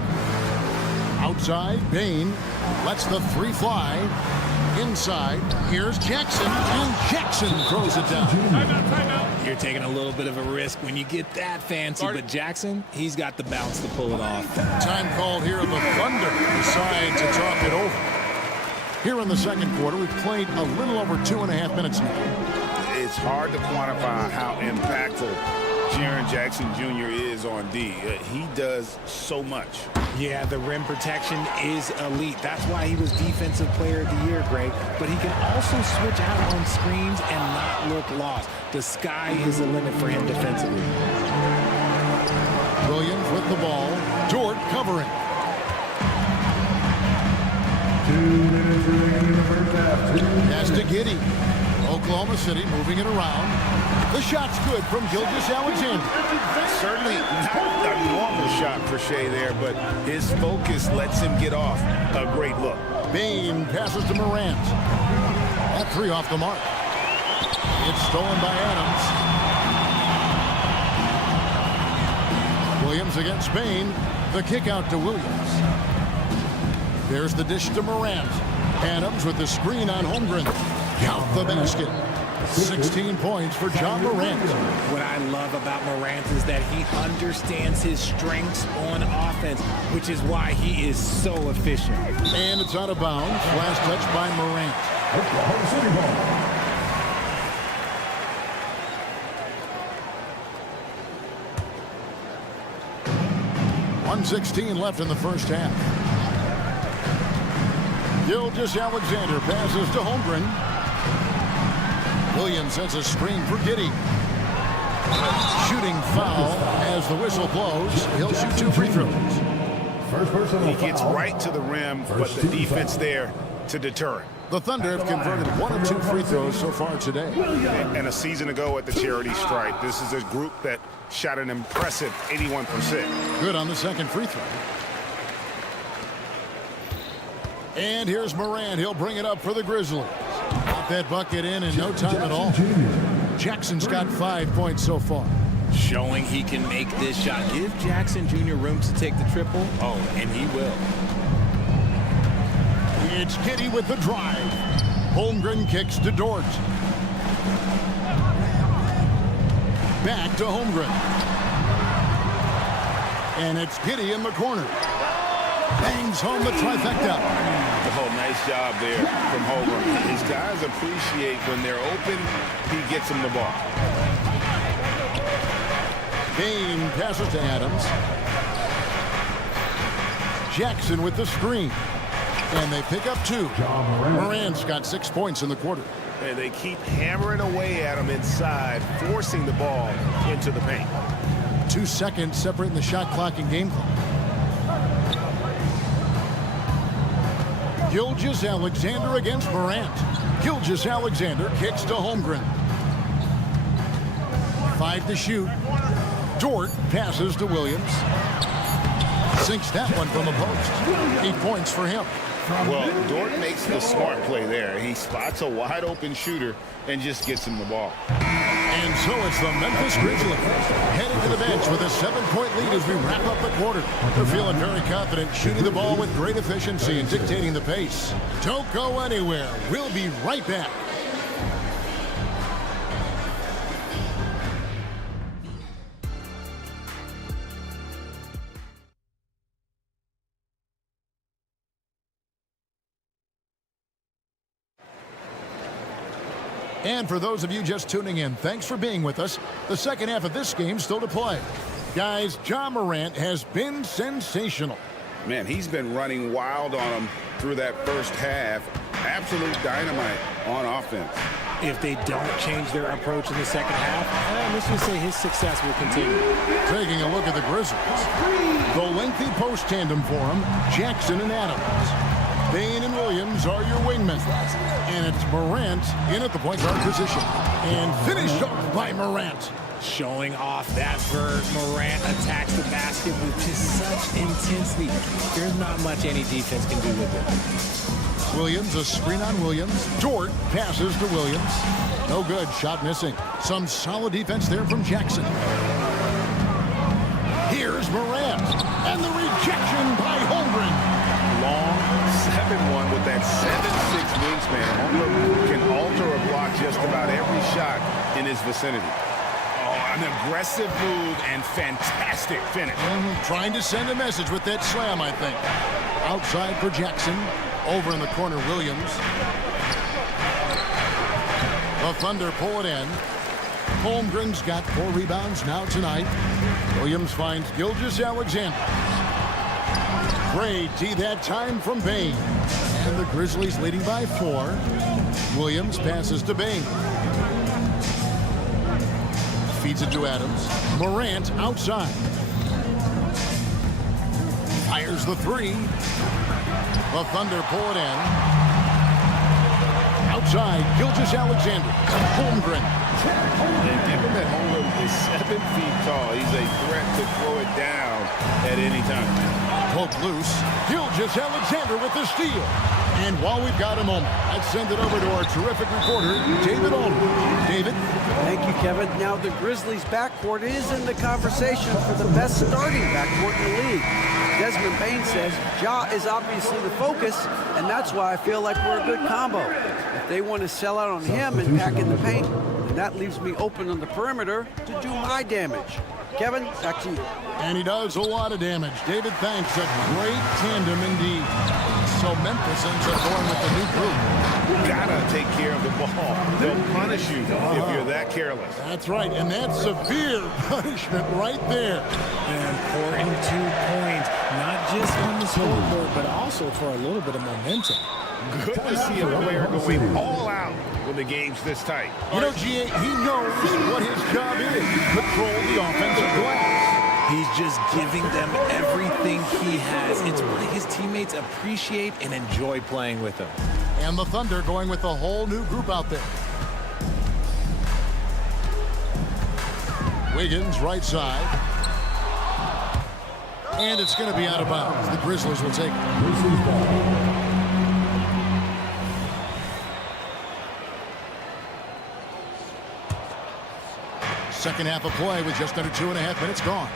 Outside, Bane lets the three fly. Inside, here's Jackson, and Jackson throws it down. You're taking a little bit of a risk when you get that fancy, but Jackson, he's got the bounce to pull it off. Time called here. The Thunder decide to talk it over. Here in the second quarter, we've played a little over 2.5 minutes now. It's hard to quantify how impactful Jaren Jackson Jr. is on D. He does so much. Yeah, the rim protection is elite. That's why he was Defensive Player of the Year, Greg. But he can also switch out on screens and not look lost. The sky is the limit for him defensively. Williams with the ball. Dort covering. 2 minutes remaining in the first half. Pass to Giddey. Oklahoma City moving it around. The shot's good from Gilgeous-Alexander. Certainly not a normal shot for Shea there, but his focus lets him get off a great look. Bane passes to Morant. That three off the mark. It's stolen by Adams. Williams against Bane. The kick out to Williams. There's the dish to Morant. Adams with the screen on Holmgren. Count the basket. 16 points for John Morant. What I love about Morant is that he understands his strengths on offense, which is why he is so efficient. And it's out of bounds. Last touch by Morant. Oklahoma City ball. .116 left in the first half. Gilgeous-Alexander passes to Holmgren. Williams sends a screen for Giddey. Shooting foul as the whistle blows. He'll shoot 2 free throws. First personal He gets foul. right to the rim, but the defense there to deter him. The Thunder have converted 1 of 2 free throws so far today. And a season ago at the charity stripe, this is a group that shot an impressive 81%. Good on the second free throw. And here's Morant. He'll bring it up for the Grizzlies. Got that bucket in no time at all. Jackson's got 5 points so far. Showing he can make this shot. Give Jackson Jr. room to take the triple. Oh, and he will. It's Giddey with the drive. Holmgren kicks to Dort. Back to Holmgren. And it's Giddey in the corner. Bangs home the trifecta. Oh, nice job there from Holmgren. His guys appreciate when they're open, he gets them the ball. Bane passes to Adams. Jackson with the screen. And they pick up 2. Morant's got 6 points in the quarter. And they keep hammering away at him inside, forcing the ball into the paint. 2 seconds separating the shot clock and game clock. Gilgeous-Alexander against Morant. Gilgeous-Alexander kicks to Holmgren. 5 to shoot. Dort passes to Williams. Sinks that one from the post. 8 points for him. Well, Dort makes the smart play there. He spots a wide open shooter and just gets him the ball. And so it's the Memphis Grizzlies heading to the bench with a 7-point lead as we wrap up the quarter. They're feeling very confident, shooting the ball with great efficiency and dictating the pace. Don't go anywhere. We'll be right back. And for those of you just tuning in, thanks for being with us. The second half of this game still to play. Guys, Ja Morant has been sensational. Man, he's been running wild on them through that first half. Absolute dynamite on offense. If they don't change their approach in the second half, let's just say his success will continue. Taking a look at the Grizzlies. The lengthy post tandem for him, Jackson and Adams. Bane and Williams are your wingmen. And it's Morant in at the point guard position. And finished off by Morant. Showing off that vert. Morant attacks the basket with just such intensity. There's not much any defense can do with it. Williams, a screen on Williams. Dort passes to Williams. No good, shot missing. Some solid defense there from Jackson. Here's Morant. And the rejection by Holmgren. Long 7-1 with that 7'6" wingspan. Holmgren can alter a block just about every shot in his vicinity. Oh, an aggressive move and fantastic finish. Trying to send a message with that slam, I think. Outside for Jackson. Over in the corner, Williams. The Thunder pull it in. Holmgren's got 4 rebounds now tonight. Williams finds Gilgeous-Alexander. Great D that time from Bane. And the Grizzlies leading by 4. Williams passes to Bane. Feeds it to Adams. Morant outside. Fires the 3. The Thunder pull it in. Outside, Gilgeous-Alexander. Holmgren. And given that Holmgren is 7 feet tall, he's a threat to throw it down at any time. Poke loose. Gilgeous-Alexander with the steal. And while we've got a moment, let's send it over to our terrific reporter, David Allman. David? Thank you, Kevin. Now the Grizzlies' backcourt is in the conversation for the best starting backcourt in the league. Desmond Bane says Ja is obviously the focus, and that's why I feel like we're a good combo. If they want to sell out on him and pack in the paint, then that leaves me open on the perimeter to do my damage. Kevin, back to you. And he does a lot of damage. David, thanks. A great tandem indeed. So Memphis ends up going with the new group. You gotta take care of the ball. They'll punish you if you're that careless. That's right, and that's severe punishment right there. An important 2 points, not just on the scoreboard, but also for a little bit of momentum. Good to see a player going all out when the game's this tight. You know, GA, he knows what his job is. Control the offensive glass. He's just giving them everything he has. It's why his teammates appreciate and enjoy playing with him. And the Thunder going with a whole new group out there. Wiggins, right side. And it's going to be out of bounds. The Grizzlies will take it. Second half of play with just under 2.5 minutes gone.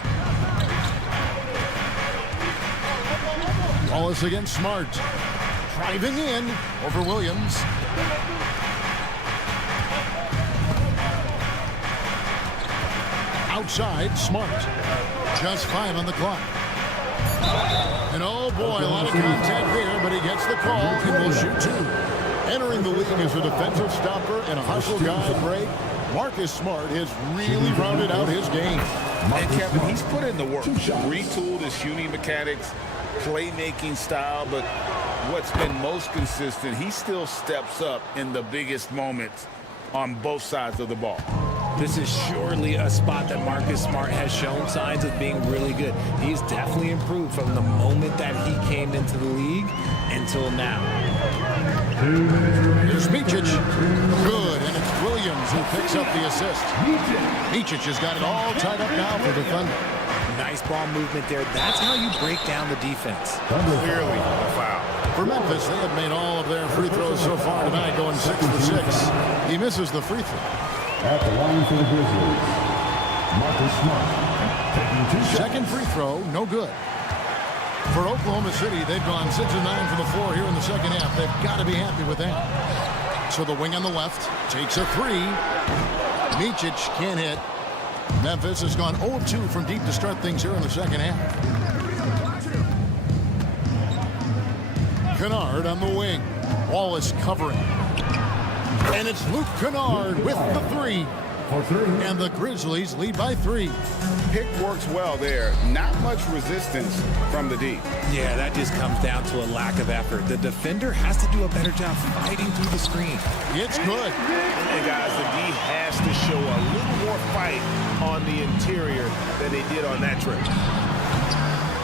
Wallace against Smart. Driving in over Williams. Outside, Smart. Just 5 on the clock. And oh boy, a lot of contact there, but he gets the call and will shoot 2. Entering the league as a defensive stopper and a hustle guy break, Marcus Smart has really rounded out his game. And Kevin, he's put in the work. Retooled his shooting mechanics, playmaking style, but what's been most consistent, he still steps up in the biggest moments on both sides of the ball. This is surely a spot that Marcus Smart has shown signs of being really good. He's definitely improved from the moment that he came into the league until now. Here's Micic. Good, and it's Williams who picks up the assist. Micic has got it all tied up now for the Thunder. Nice ball movement there. That's how you break down the defense. Clearly a foul. For Memphis, they have made all of their free throws so far tonight, going 6 for 6. He misses the free throw. At the line for the Grizzlies, Marcus Smart. Taking 2 shots. Second free throw, no good. For Oklahoma City, they've gone 6 of 9 from the floor here in the second half. They've got to be happy with that. So the wing on the left takes a three. Micic can't hit. Memphis has gone 0-2 from deep to start things here in the second half. Kennard on the wing. Wallace covering. And it's Luke Kennard with the three. And the Grizzlies lead by 3. Pick works well there. Not much resistance from the D. Yeah, that just comes down to a lack of effort. The defender has to do a better job fighting through the screen. It's good. And guys, the D has to show a little more fight on the interior than they did on that trip.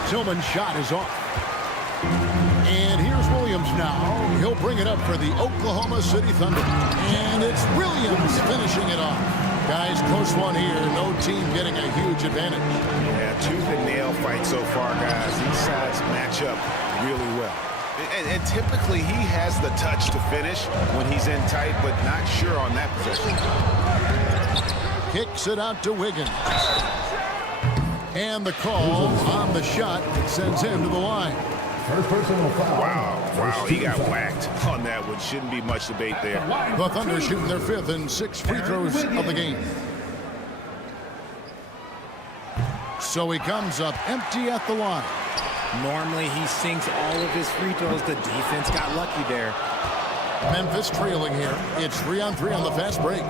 Tillman's shot is off. And here's Williams now. He'll bring it up for the Oklahoma City Thunder. And it's Williams finishing it off. Guys, close one here. No team getting a huge advantage. Yeah, tooth and nail fight so far, guys. These sides match up really well. And typically he has the touch to finish when he's in tight, but not sure on that possession. Kicks it out to Wiggins. And the call on the shot sends him to the line. First personal foul. Wow, he got whacked on that one. Shouldn't be much debate there. The Thunder shooting their 5th and 6 free throws of the game. So he comes up empty at the line. Normally he sinks all of his free throws. The defense got lucky there. Memphis trailing here. It's 3-on-3 on the fast break.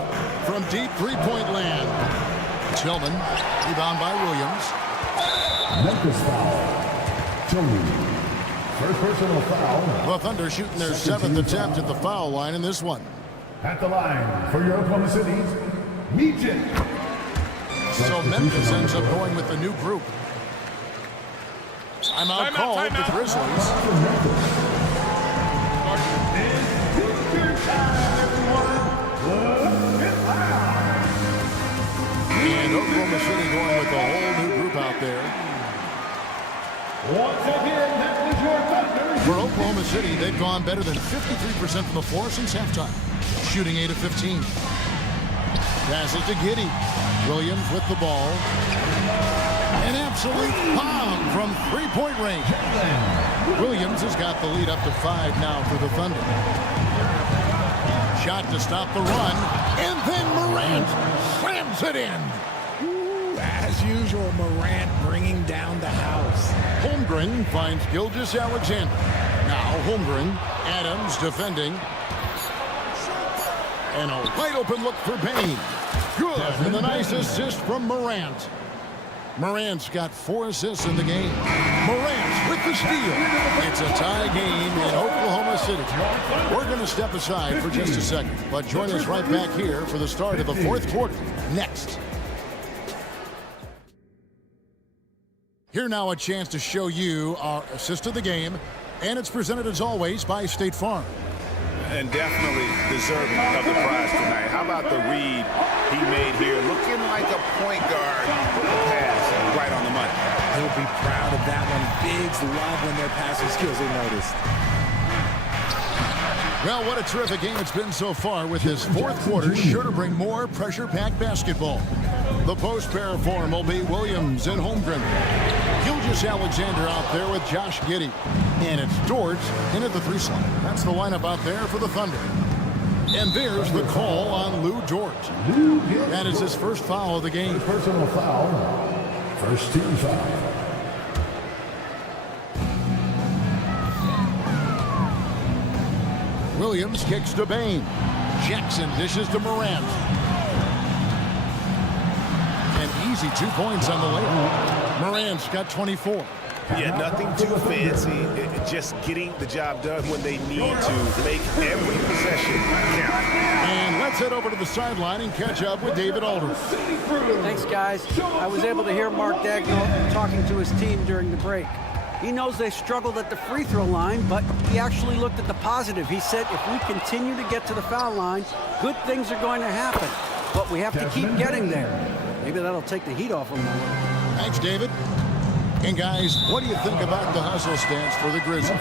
From deep three-point land. Tillman, rebound by Williams. Memphis foul. Tillman. First personal foul. The Thunder shooting their 7th attempt at the foul line in this one. At the line for your Oklahoma City's Micic. So Memphis ends up going with the new group. Timeout call of the Grizzlies. And Oklahoma City going with the whole new group out there. Once again, that was your Thunder. For Oklahoma City, they've gone better than 53% from the floor since halftime, shooting 8 of 15. Passes to Giddey. Williams with the ball. An absolute bomb from three-point range. Williams has got the lead up to 5 now for the Thunder. Shot to stop the run, and then Morant slams it in. As usual, Morant bringing down the house. Holmgren finds Gilgeous-Alexander. Now Holmgren, Adams defending. And a wide open look for Payne. Good, and a nice assist from Morant. Morant's got 4 assists in the game. Morant with the steal. It's a tie game in Oklahoma City. We're going to step aside for just a second, but join us right back here for the start of the 4th quarter next. Here now a chance to show you our assist of the game, and it's presented as always by State Farm. And definitely deserving of the prize tonight. How about the read he made here? Looking like a point guard with the pass right on the money. He'll be proud of that one. Bigs love when their passing skills are noticed. Well, what a terrific game it's been so far, with this 4th quarter sure to bring more pressure-packed basketball. The post pair form will be Williams and Holmgren. Gilgeous-Alexander out there with Josh Giddey. And it's Dort in at the 3 slot. That's the lineup out there for the Thunder. And there's the call on Lou Dort. That is his first foul of the game. Personal foul. First team foul. Williams kicks to Bain. Jackson dishes to Morant. An easy 2 points on the layup. Morant's got 24. Yeah, nothing too fancy. Just getting the job done when they need to make every possession count. And let's head over to the sideline and catch up with David Aldridge. Thanks, guys. I was able to hear Mark Daigneault talking to his team during the break. He knows they struggled at the free throw line, but he actually looked at the positive. He said if we continue to get to the foul line, good things are going to happen. But we have to keep getting there. Maybe that'll take the heat off them a little. Thanks, David. And guys, what do you think about the hustle stance for the Grizzlies?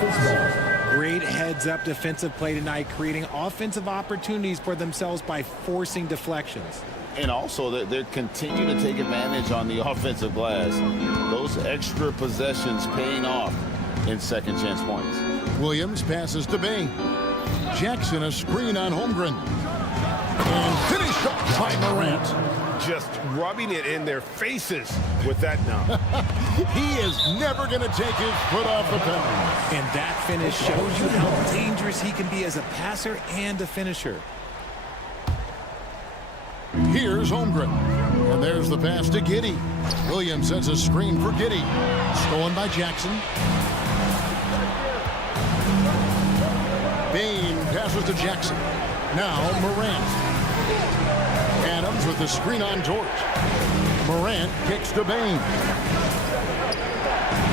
Great heads-up defensive play tonight, creating offensive opportunities for themselves by forcing deflections. And also, they're continuing to take advantage on the offensive glass. Those extra possessions paying off in second chance points. Williams passes to Bain. Jackson a screen on Holmgren. And finished off by Morant. Just rubbing it in their faces with that now. He is never going to take his foot off the pedal. And that finish shows you how dangerous he can be as a passer and a finisher. Here's Holmgren. And there's the pass to Giddey. Williams sets a screen for Giddey. Stolen by Jackson. Bain passes to Jackson. Now Morant. Adams with the screen on Dort. Morant kicks to Bain.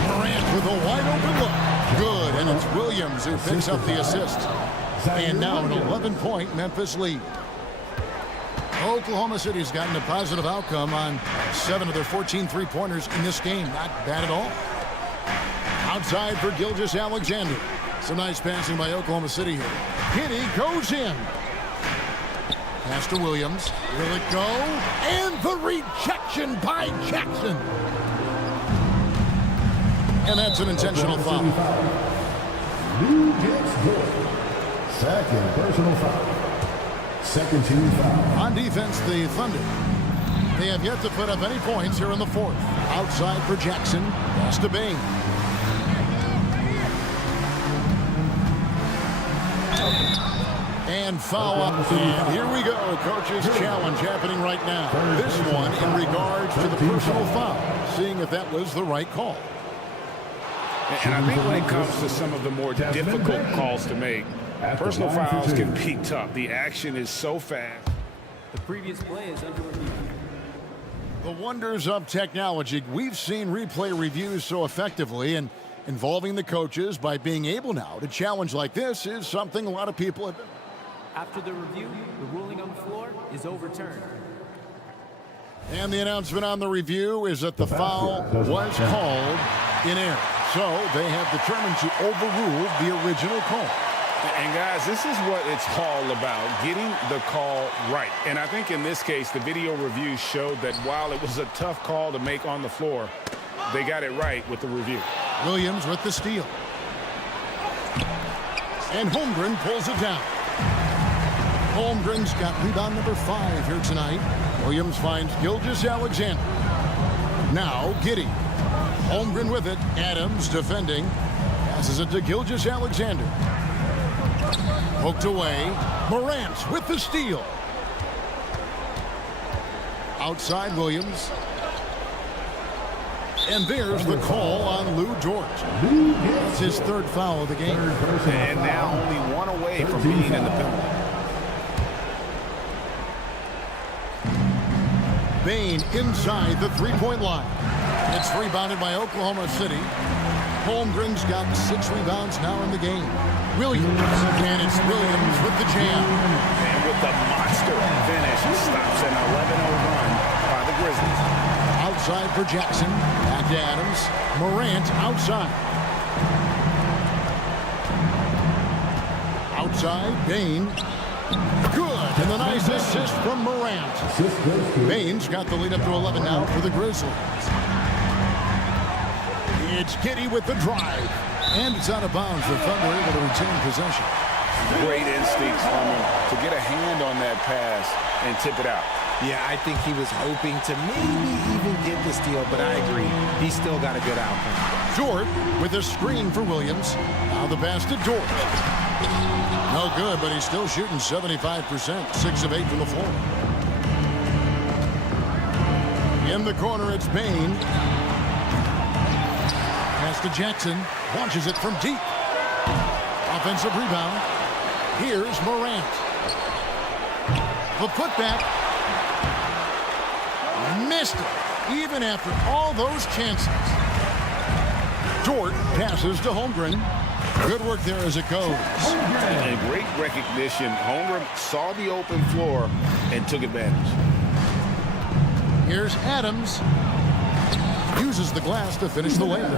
Morant with a wide open look. Good, and it's Williams who picks up the assist. And now an 11-point Memphis lead. Oklahoma City's gotten a positive outcome on 7 of their 14 three-pointers in this game. Not bad at all. Outside for Gilgeous-Alexander. Some nice passing by Oklahoma City here. Giddey goes in. Pass to Williams. Will it go? And the rejection by Jackson. And that's an intentional foul. Lou gets good. Second personal foul. Second team foul. On defense, the Thunder. They have yet to put up any points here in the fourth. Outside for Jackson. Pass to Bain. And foul up. And here we go. Coach's challenge happening right now. This one in regards to the personal foul. Seeing if that was the right call. And I think when it comes to some of the more difficult calls to make, personal fouls can be tough. The action is so fast. The previous play is under review. The wonders of technology. We've seen replay reviews so effectively, and involving the coaches by being able now to challenge like this is something a lot of people have been. After the review, the ruling on the floor is overturned. And the announcement on the review is that the foul was called in error. So they have determined to overrule the original call. And guys, this is what it's all about, getting the call right. And I think in this case, the video review showed that while it was a tough call to make on the floor, they got it right with the review. Williams with the steal. And Holmgren pulls it down. Holmgren's got rebound number 5 here tonight. Williams finds Gilgeous-Alexander. Now Giddey. Holmgren with it. Adams defending. Passes it to Gilgeous-Alexander. Poked away. Morant with the steal. Outside Williams. And there's the call on Lou Dort. It's his 3rd foul of the game. And now only 1 away from being in the penalty. Bain inside the 3-point line. It's rebounded by Oklahoma City. Holmgren's got 6 rebounds now in the game. Williams, and it's Williams with the jam. And with the monster finish, he stops an 11-0 run by the Grizzlies. Outside for Jackson. Back to Adams. Morant outside. Outside, Bain. Good, and a nice assist from Morant. Bain's got the lead up to 11 now for the Grizzlies. It's Giddey with the drive. And it's out of bounds. The Thunder able to retain possession. Great instincts from him to get a hand on that pass and tip it out. Yeah, I think he was hoping to maybe even get the steal, but I agree. He still got a good outcome. Dort with a screen for Williams. Now the pass to Dort. No good, but he's still shooting 75%. 6 of 8 from the floor. In the corner, it's Bain. Pass to Jackson. Launches it from deep. Offensive rebound. Here's Morant. The putback. Missed it, even after all those chances. Dort passes to Holmgren. Good work there as it goes. And great recognition. Holmgren saw the open floor and took advantage. Here's Adams. uses the glass to finish the layup.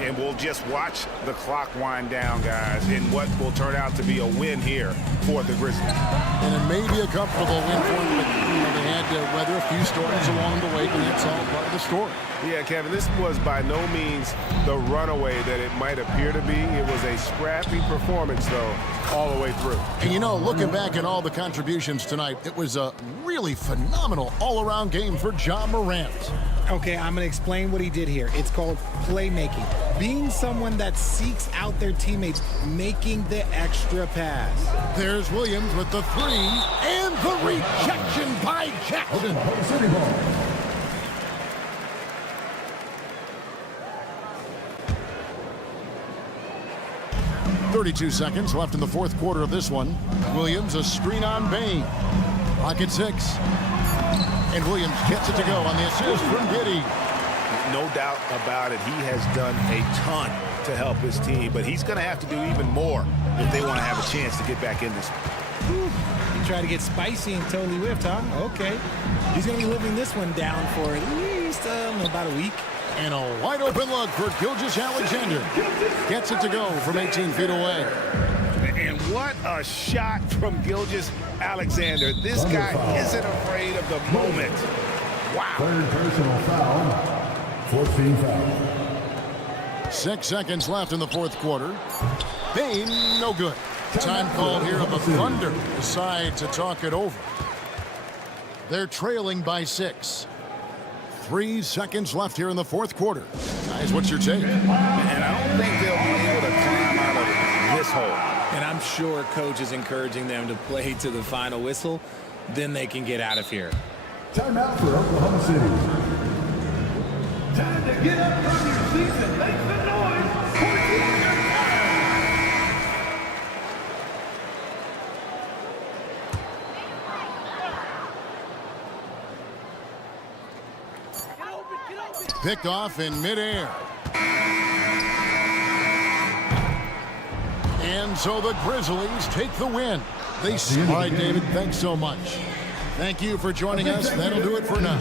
And we'll just watch the clock wind down, guys, in what will turn out to be a win here for the Grizzlies. And it may be a comfortable win for them, but they had to weather a few storms along the way, and that's all part of the story. Yeah, Kevin, this was by no means the runaway that it might appear to be. It was a scrappy performance, though, all the way through. And, looking back at all the contributions tonight, it was a really phenomenal all-around game for Ja Morant. Okay, I'm going to explain what he did here. It's called playmaking. Being someone that seeks out their teammates, making the extra pass. There's Williams with the three, and the rejection by Jackson. 32 seconds left in the fourth quarter of this one. Williams, a screen on Bain. Pocket 6. And Williams gets it to go on the assist from Giddey. No doubt about it. He has done a ton to help his team, but he's going to have to do even more if they want to have a chance to get back in this one. He tried to get spicy and totally whiffed, huh? Okay. He's going to be living this one down for at least about a week. And a wide open look for Gilgeous-Alexander. Gets it to go from 18 feet away. And what a shot from Gilgeous-Alexander. This guy isn't afraid of the moment. Wow. Third personal foul. 14 foul. 6 seconds left in the fourth quarter. Bain, no good. Time call here of the Thunder decide to talk it over. They're trailing by 6. 3 seconds left here in the fourth quarter. Guys, what's your take? And I don't think they'll be able to climb out of this hole. And I'm sure coach is encouraging them to play to the final whistle. Then they can get out of here. Timeout for Oklahoma City. Time to get up from your seats and make some noise. Picked off in midair. And so the Grizzlies take the win. All right, David, thanks so much. Thank you for joining us. That'll do it for now.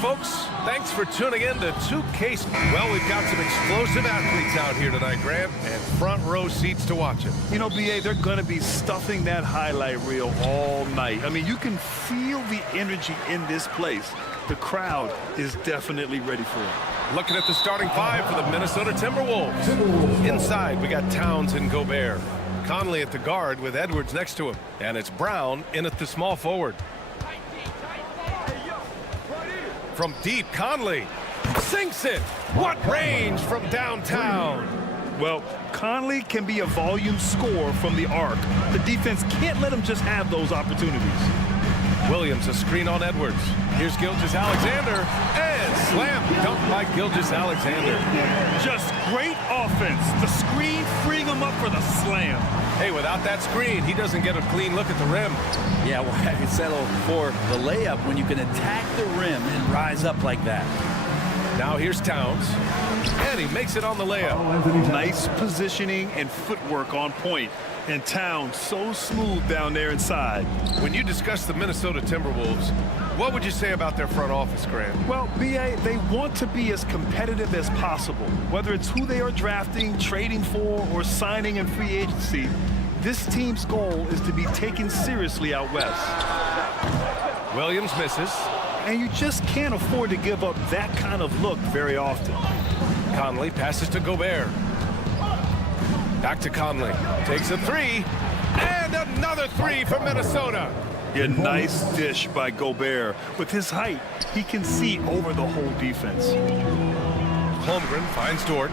folks. Thanks for tuning in to 2K. Well, we've got some explosive athletes out here tonight, Grant, and front row seats to watch it. You know, BA, they're going to be stuffing that highlight reel all night. I mean, you can feel the energy in this place. The crowd is definitely ready for it. Looking at the starting five for the Minnesota Timberwolves. Inside, we got Towns and Gobert. Conley at the guard with Edwards next to him. And it's Brown in at the small forward. From deep, Conley sinks it. What range from downtown? Well, Conley can be a volume scorer from the arc. The defense can't let him just have those opportunities. Williams, a screen on Edwards. Here's Gilgeous-Alexander, and slam dunk by Gilgeous-Alexander. Just great offense. The screen freeing him up for the slam. Hey, without that screen, he doesn't get a clean look at the rim. Yeah, why settle for the layup when you can attack the rim and rise up like that? Now here's Towns, and he makes it on the layup. Nice positioning and footwork on point. And Towns so smooth down there inside. When you discuss the Minnesota Timberwolves, what would you say about their front office, Grant? Well, BA, they want to be as competitive as possible. Whether it's who they are drafting, trading for, or signing in free agency, this team's goal is to be taken seriously out west. Williams misses. And you just can't afford to give up that kind of look very often. Conley passes to Gobert. Back to Conley. Takes a three. And another three for Minnesota. A nice dish by Gobert. With his height, he can see over the whole defense. Holmgren finds Dort.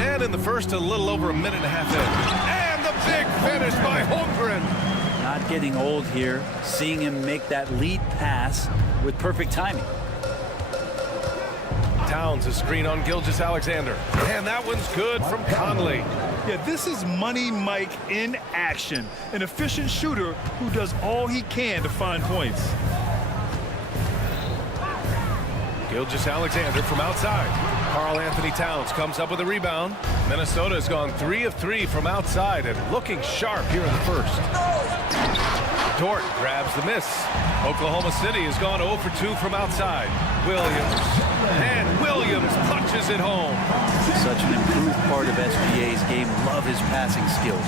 And in the first, a little over a minute and a half in. And the big finish by Holmgren. Not getting old here. Seeing him make that lead pass with perfect timing. Towns, a screen on Gilgeous-Alexander. And that one's good from Conley. Yeah, this is Money Mike in action. An efficient shooter who does all he can to find points. Gilgeous-Alexander from outside. Karl-Anthony Towns comes up with a rebound. Minnesota has gone 3 of 3 from outside and looking sharp here in the first. Dort grabs the miss. Oklahoma City has gone 0 for 2 from outside. Williams. And Williams punches it home. Such an improved part of SGA's game. Love his passing skills.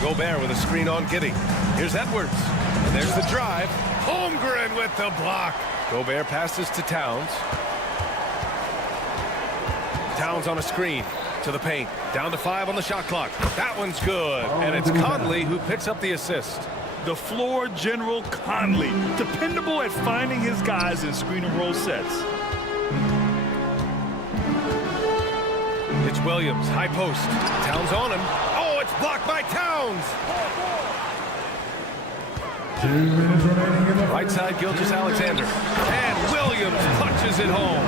Gobert with a screen on Giddey. Here's Edwards. And there's the drive. Holmgren with the block. Gobert passes to Towns. Towns on a screen to the paint. Down to 5 on the shot clock. That one's good. And it's Conley who picks up the assist. The floor general Conley. Dependable at finding his guys in screen and roll sets. It's Williams. High post. Towns on him. Oh, it's blocked by Towns. 2 minutes remaining in the right side, Gilgeous-Alexander. And Williams punches it home.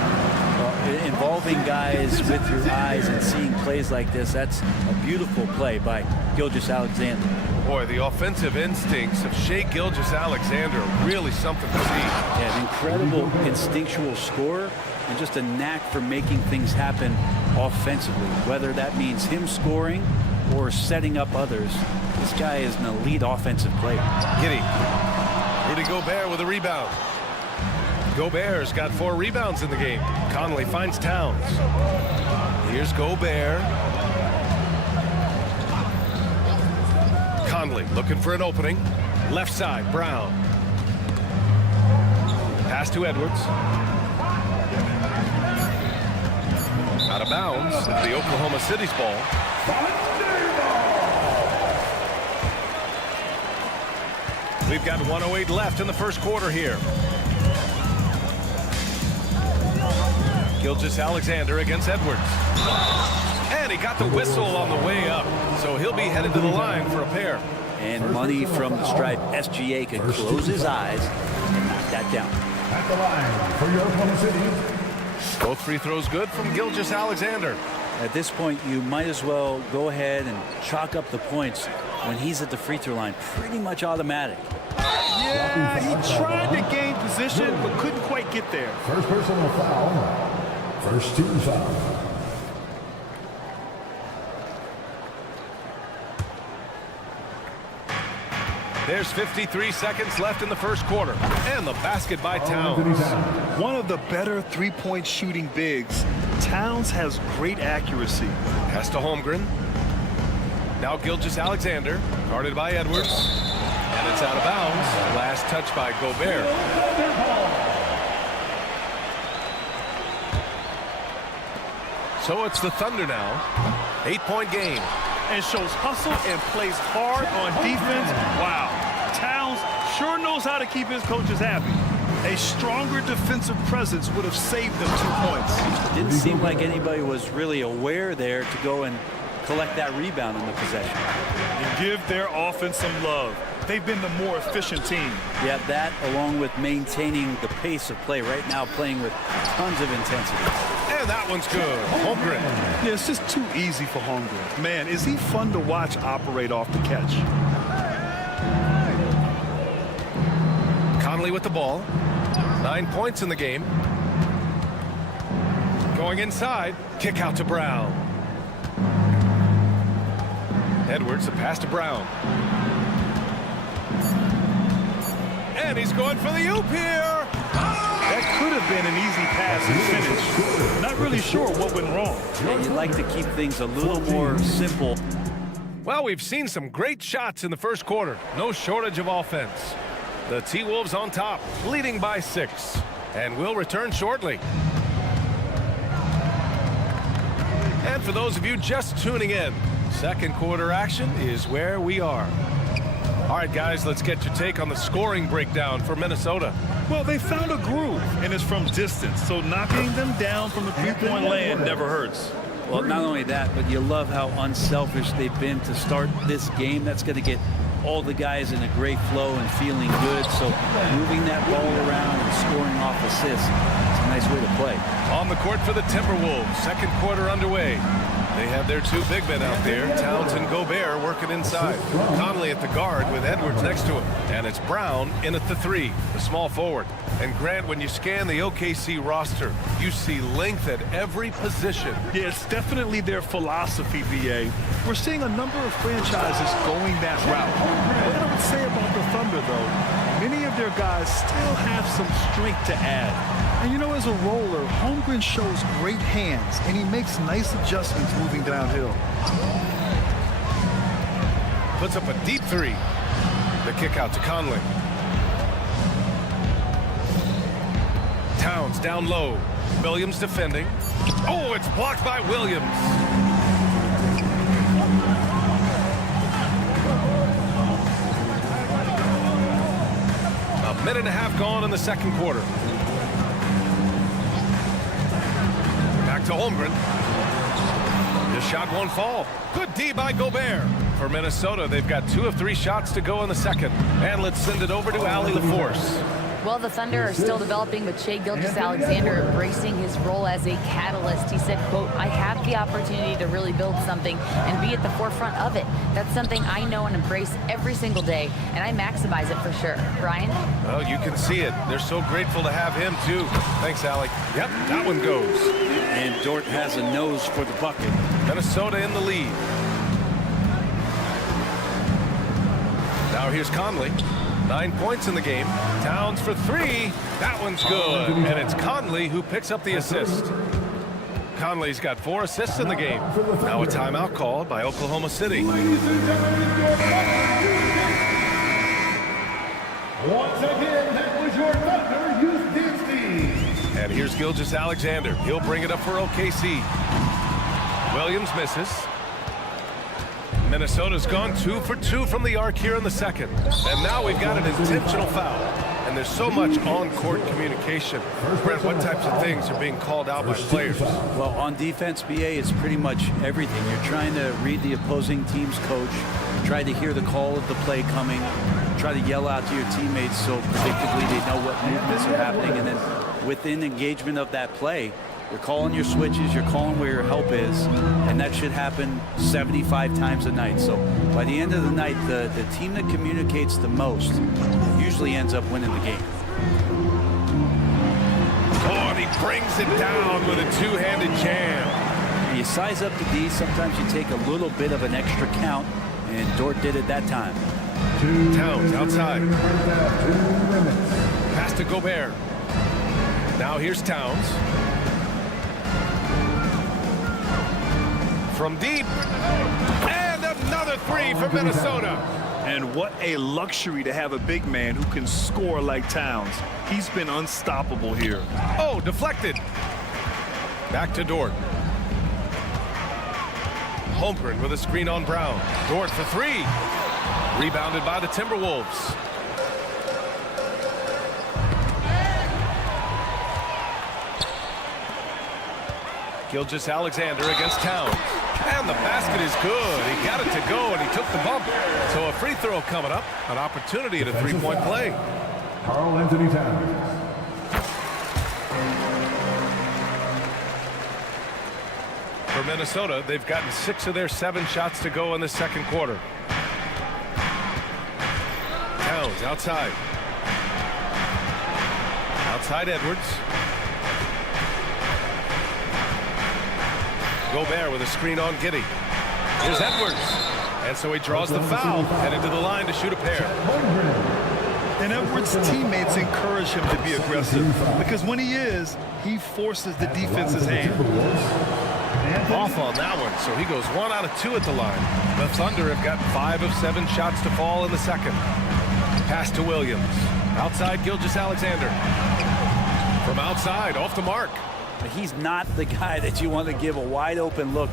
Involving guys with your eyes and seeing plays like this, that's a beautiful play by Gilgeous-Alexander. Boy, the offensive instincts of Shai Gilgeous-Alexander are really something to see. Yeah, an incredible instinctual scorer and just a knack for making things happen offensively, whether that means him scoring or setting up others. This guy is an elite offensive player. Giddey. Rudy Gobert with a rebound. Gobert's got 4 rebounds in the game. Conley finds Towns. Here's Gobert. Conley looking for an opening. Left side, Brown. Pass to Edwards. Out of bounds. It's the Oklahoma City's ball. We've got 1:08 left in the first quarter here. Gilgeous-Alexander against Edwards. And he got the whistle on the way up. So he'll be headed to the line for a pair. And Money from the stripe. SGA could close his eyes and knock that down. At the line for your Oklahoma City. Both free throws good from Gilgeous-Alexander. At this point, you might as well go ahead and chalk up the points when he's at the free throw line. Pretty much automatic. Yeah, he tried to gain position, but couldn't quite get there. First personal foul. First team foul. There's 53 seconds left in the first quarter. And the basket by Towns. One of the better three-point shooting bigs. Towns has great accuracy. Pass to Holmgren. Now Gilgeous-Alexander, guarded by Edwards. And it's out of bounds. Last touch by Gobert. So it's the Thunder now. 8-point game. And shows hustle and plays hard on defense. Wow. Towns sure knows how to keep his coaches happy. A stronger defensive presence would have saved them 2 points. Didn't seem like anybody was really aware there to go and collect that rebound in the possession. And give their offense some love. They've been the more efficient team. Yeah, that along with maintaining the pace of play right now, playing with tons of intensity. And that one's good. Holmgren. Yeah, it's just too easy for Holmgren. Man, is he fun to watch operate off the catch. Conley with the ball. 9 points in the game. Going inside. Kick out to Brown. Edwards, a pass to Brown. And he's going for the oop here. That could have been an easy pass and finish. Not really sure what went wrong. Yeah, you'd like to keep things a little more simple. Well, we've seen some great shots in the first quarter. No shortage of offense. The T-Wolves on top, leading by 6. And we'll return shortly. And for those of you just tuning in, second quarter action is where we are. All right, guys, let's get your take on the scoring breakdown for Minnesota. Well, they found a groove, and it's from distance, so knocking them down from the three-point land never hurts. Well, not only that, but you love how unselfish they've been to start this game. That's going to get all the guys in a great flow and feeling good. So moving that ball around and scoring off assists, it's a nice way to play. On the court for the Timberwolves, second quarter underway. They have their 2 big men out there, Towns and Gobert, working inside. Conley at the guard with Edwards next to him. And it's Brown in at the 3, the small forward. And Grant, when you scan the OKC roster, you see length at every position. Yeah, it's definitely their philosophy, BA. We're seeing a number of franchises going that route. What I would say about the Thunder, though, many of their guys still have some strength to add. And you know, as a roller, Holmgren shows great hands, and he makes nice adjustments moving downhill. Puts up a deep 3. The kick out to Conley. Towns down low. Williams defending. Oh, it's blocked by Williams. A minute and a half gone in the second quarter. Back to Holmgren. This shot won't fall. Good D by Gobert. For Minnesota, they've got 2 of 3 shots to go in the second. And let's send it over to Allie LaForce. Well, the Thunder are still developing with Shai Gilgeous-Alexander embracing his role as a catalyst. He said, quote, I have the opportunity to really build something and be at the forefront of it. That's something I know and embrace every single day, and I maximize it for sure. Brian? Well, you can see it. They're so grateful to have him, too. Thanks, Allie. Yep, that one goes. And Dort has a nose for the bucket. Minnesota in the lead. Now here's Conley. 9 points in the game. Towns for 3. That one's good. And it's Conley who picks up the assist. Conley's got 4 assists in the game. Now a timeout called by Oklahoma City. Once again, that was your Thunder Youth Dance Team. And here's Gilgeous-Alexander. He'll bring it up for OKC. Williams misses. Minnesota's gone 2 for 2 from the arc here in the second. And now we've got an intentional foul. And there's so much on-court communication. Brent, what types of things are being called out by players? Well, on defense, BA, it's pretty much everything. You're trying to read the opposing team's coach, try to hear the call of the play coming, try to yell out to your teammates so predictably they know what movements are happening. And then within engagement of that play, you're calling your switches, you're calling where your help is, and that should happen 75 times a night. So by the end of the night, the team that communicates the most usually ends up winning the game. Oh, and he brings it down with a two-handed jam. You size up the D, sometimes you take a little bit of an extra count, and Dort did it that time. Towns outside. Pass to Gobert. Now here's Towns. From deep. And another three for Minnesota. And what a luxury to have a big man who can score like Towns. He's been unstoppable here. Oh, deflected. Back to Dort. Holmgren with a screen on Brown. Dort for three. Rebounded by the Timberwolves. Gilgeous-Alexander against Towns. And the basket is good. He got it to go, and he took the bump. So a free throw coming up. An opportunity at a three-point play. Karl-Anthony Towns. For Minnesota, they've gotten 6 of their 7 shots to go in the second quarter. Towns outside. Outside Edwards. Gobert with a screen on Giddey. Here's Edwards. And so he draws the foul, headed to the line to shoot a pair. And Edwards' teammates encourage him to be aggressive because when he is, he forces the defense's hand. Off on that one, so he goes 1 out of 2 at the line. The Thunder have got 5 of 7 shots to fall in the second. Pass to Williams. Outside Gilgeous-Alexander. From outside, off the mark. He's not the guy that you want to give a wide open look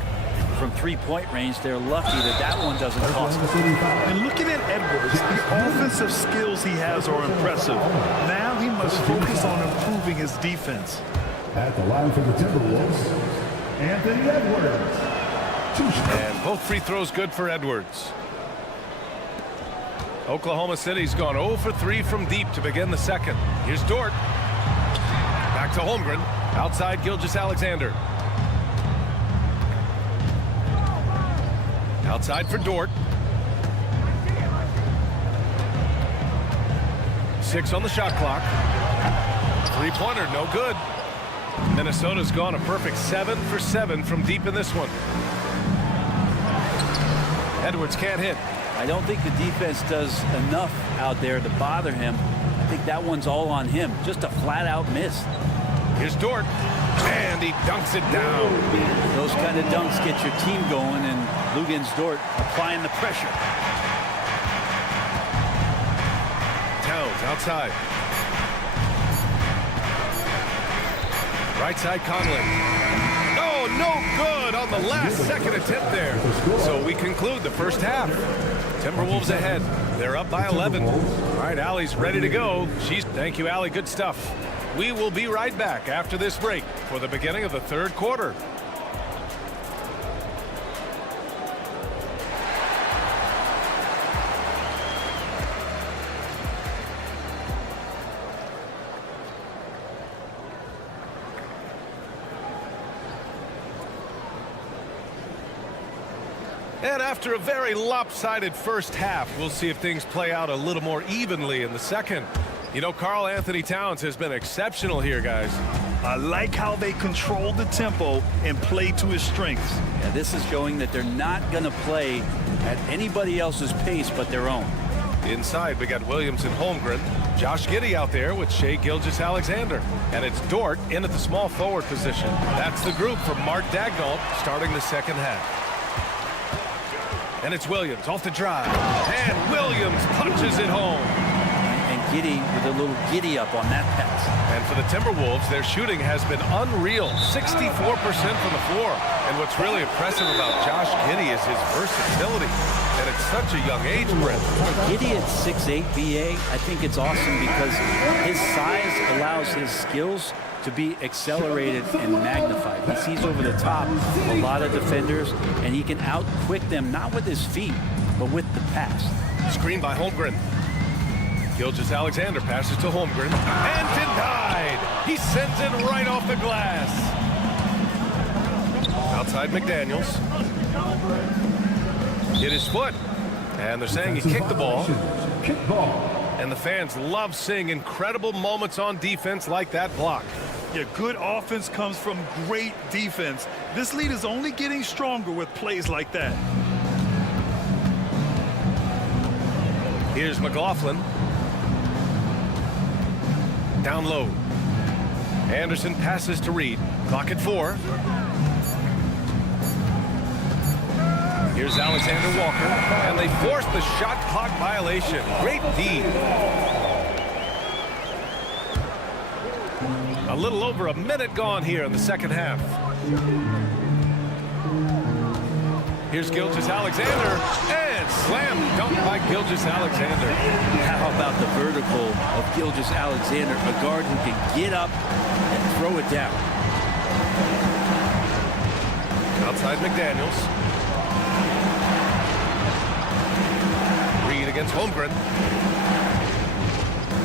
from three-point range. They're lucky that that one doesn't cost them. And looking at Edwards, the offensive skills he has are impressive. Now he must focus on improving his defense. At the line for the Timberwolves, Anthony Edwards. And both free throws good for Edwards. Oklahoma City's gone 0 for 3 from deep to begin the second. Here's Dort. Back to Holmgren. Outside Gilgeous-Alexander. Outside for Dort. 6 on the shot clock. Three-pointer, no good. Minnesota's gone a perfect 7 for 7 from deep in this one. Edwards can't hit. I don't think the defense does enough out there to bother him. I think that one's all on him. Just a flat-out miss. Here's Dort, and he dunks it down. Those kind of dunks get your team going, and Luguentz Dort applying the pressure. Towns outside. Right side Conley. Oh, no good on the last second attempt there. So we conclude the first half. Timberwolves ahead. They're up by 11. All right, Allie's ready to go. Thank you, Allie. Good stuff. We will be right back after this break for the beginning of the third quarter. And after a very lopsided first half, we'll see if things play out a little more evenly in the second. You know, Karl-Anthony Towns has been exceptional here, guys. I like how they control the tempo and play to his strengths. Yeah, this is showing that they're not going to play at anybody else's pace but their own. Inside, we got Williams and Holmgren. Josh Giddey out there with Shai Gilgeous-Alexander. And it's Dort in at the small forward position. That's the group from Mark Daigneault starting the second half. And it's Williams off the drive. And Williams punches it home. And Giddey with a little giddy up on that pass. And for the Timberwolves, their shooting has been unreal. 64% from the floor. And what's really impressive about Josh Giddey is his versatility. And at such a young age, Brent. Giddey at 6'8", BA, I think it's awesome because his size allows his skills to be accelerated and magnified. He sees over the top a lot of defenders, and he can out-quick them, not with his feet, but with the pass. Screen by Holmgren. Gilgeous-Alexander passes to Holmgren. And denied! He sends it right off the glass. Outside McDaniels. Hit his foot. And they're saying he kicked the ball. And the fans love seeing incredible moments on defense like that block. Yeah, good offense comes from great defense. This lead is only getting stronger with plays like that. Here's McLaughlin. Down low. Anderson passes to Reed. Clock at 4. Here's Alexander Walker, and they force the shot clock violation. Great D. A little over a minute gone here in the second half. Here's Gilgeous-Alexander, and slam dunk by Gilgeous-Alexander. How about the vertical of Gilgeous-Alexander, a guard who can get up and throw it down. Outside McDaniels. Reed against Holmgren.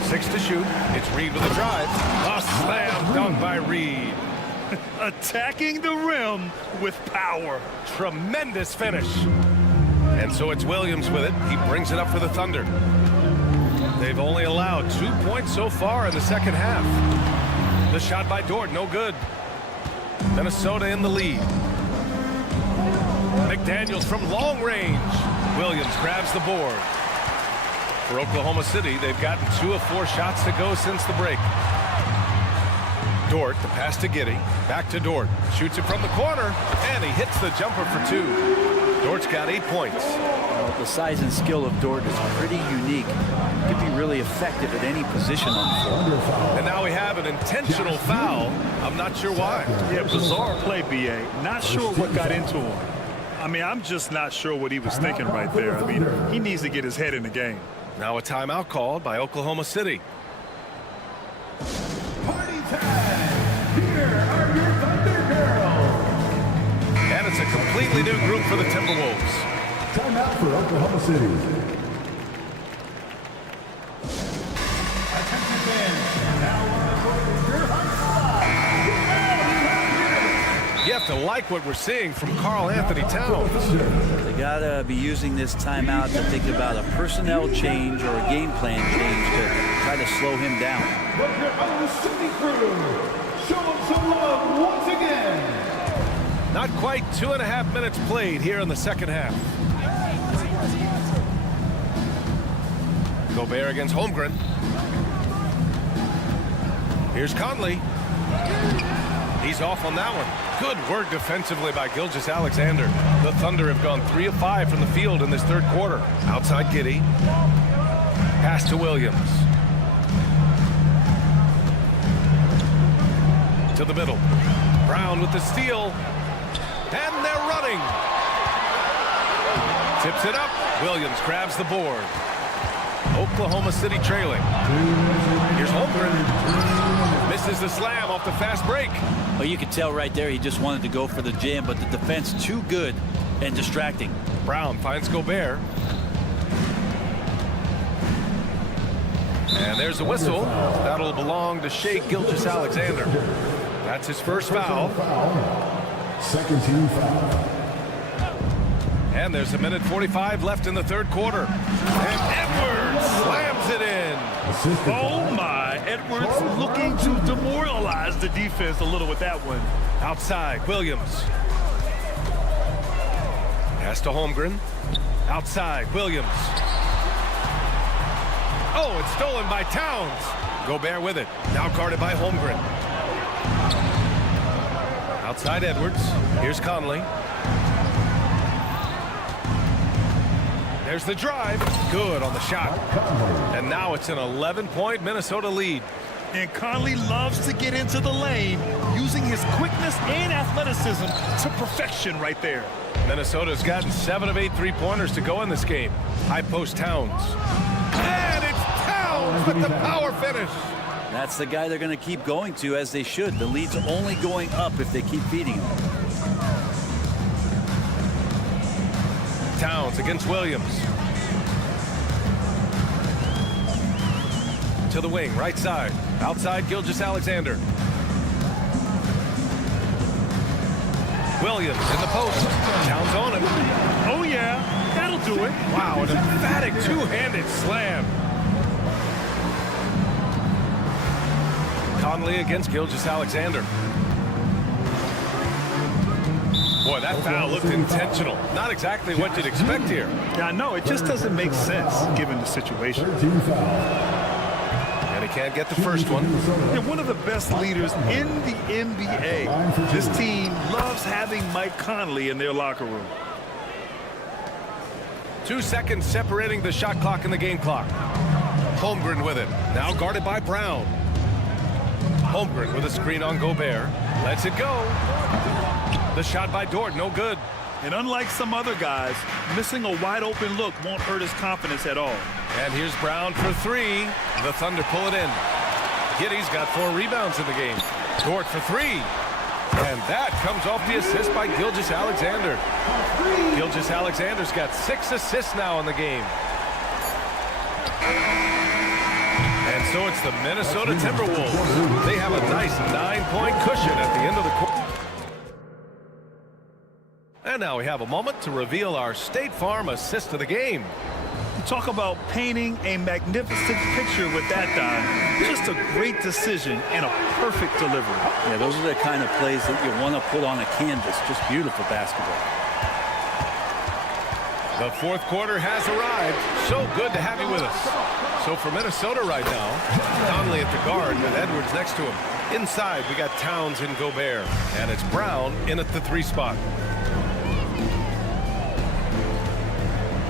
6 to shoot. It's Reed with a drive. A slam dunk by Reed. Attacking the rim with power. Tremendous finish. And so it's Williams with it. He brings it up for the Thunder. They've only allowed 2 points so far in the second half. The shot by Dort, no good. Minnesota in the lead. McDaniels from long range. Williams grabs the board. For Oklahoma City, they've gotten 2 of 4 shots to go since the break. Dort, the pass to Giddey. Back to Dort. Shoots it from the corner, and he hits the jumper for 2. Dort's got 8 points. The size and skill of Dort is pretty unique. He can be really effective at any position on the floor. And now we have an intentional foul. I'm not sure why. Yeah, bizarre play, B.A. Not sure what got into him. I mean, I'm just not sure what he was thinking right there. I mean, he needs to get his head in the game. Now a timeout called by Oklahoma City. Party time! Here are your Thunder Girls! And it's a completely new group for the Timberwolves. Timeout for Oklahoma City. Attention fans, now on the court is your high spot. You have to like what we're seeing from Karl Anthony Towns. They gotta be using this timeout to think about a personnel change or a game plan change to try to slow him down. But your own City crew, show them some love once again. Not quite 2.5 minutes played here in the second half. Gobert against Holmgren. Here's Conley. He's off on that one. Good work defensively by Gilgeous-Alexander. The Thunder have gone 3 of 5 from the field in this third quarter. Outside Giddey. Pass to Williams. To the middle. Brown with the steal. And they're running. Tips it up. Williams grabs the board. Oklahoma City trailing. Here's Holmgren. Misses the slam off the fast break. Well, you could tell right there he just wanted to go for the jam, but the defense too good and distracting. Brown finds Gobert. And there's a whistle. That'll belong to Shai Gilgeous-Alexander. That's his first foul. Second team foul. And there's 1:45 left in the third quarter. And Edwards slams it in. Oh, my. Edwards looking to demoralize the defense a little with that one. Outside, Williams. Pass to Holmgren. Outside, Williams. Oh, it's stolen by Towns. Gobert with it. Now guarded by Holmgren. Outside Edwards. Here's Conley. There's the drive. Good on the shot. And now it's an 11-point Minnesota lead. And Conley loves to get into the lane, using his quickness and athleticism to perfection right there. Minnesota's gotten 7 of 8 3-pointers to go in this game. High post Towns. And it's Towns with the power finish. That's the guy they're going to keep going to, as they should. The lead's only going up if they keep feeding him. Towns against Williams. To the wing, right side. Outside Gilgeous-Alexander. Williams in the post. Towns on him. Oh, yeah. That'll do it. Wow, an emphatic two-handed slam. Conley against Gilgeous-Alexander. Boy, that foul looked intentional. Not exactly what you'd expect here. Yeah, I know. It just doesn't make sense given the situation. And he can't get the first one. And one of the best leaders in the NBA. This team loves having Mike Conley in their locker room. 2 seconds separating the shot clock and the game clock. Holmgren with it. Now guarded by Brown. Holmgren with a screen on Gobert. Lets it go. The shot by Dort, no good. And unlike some other guys, missing a wide open look won't hurt his confidence at all. And here's Brown for three. The Thunder pull it in. Giddey's got 4 rebounds in the game. Dort for 3. And that comes off the assist by Gilgeous-Alexander. Gilgeous-Alexander's got 6 assists now in the game. And so it's the Minnesota Timberwolves. They have a nice 9-point cushion at the end of the quarter. And now we have a moment to reveal our State Farm assist of the game. You talk about painting a magnificent picture with that dive. Just a great decision and a perfect delivery. Yeah, those are the kind of plays that you want to put on a canvas. Just beautiful basketball. The fourth quarter has arrived. So good to have you with us. So for Minnesota right now, Conley at the guard with Edwards next to him. Inside, we got Towns and Gobert. And it's Brown in at the 3 spot.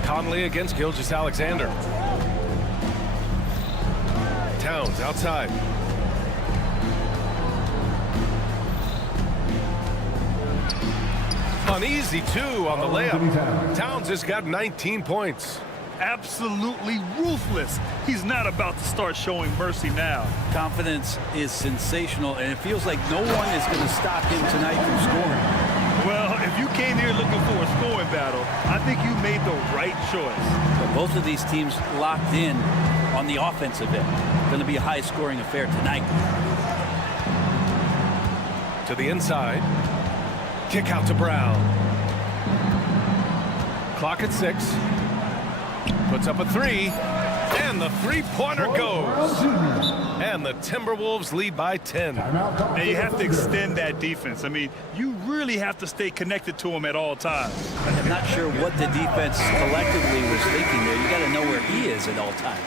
Conley against Gilgeous-Alexander. Towns outside. Uneasy, too, on the layup. Towns has got 19 points. Absolutely ruthless. He's not about to start showing mercy now. Confidence is sensational, and it feels like no one is going to stop him tonight from scoring. Well, if you came here looking for a scoring battle, I think you made the right choice. But both of these teams locked in on the offensive end. Going to be a high-scoring affair tonight. To the inside. Kick out to Brown. Clock at 6. Puts up a 3. And the three-pointer goes. And the Timberwolves lead by 10. Now you have to extend that defense. I mean, you really have to stay connected to him at all times. I'm not sure what the defense collectively was thinking there. You got to know where he is at all times.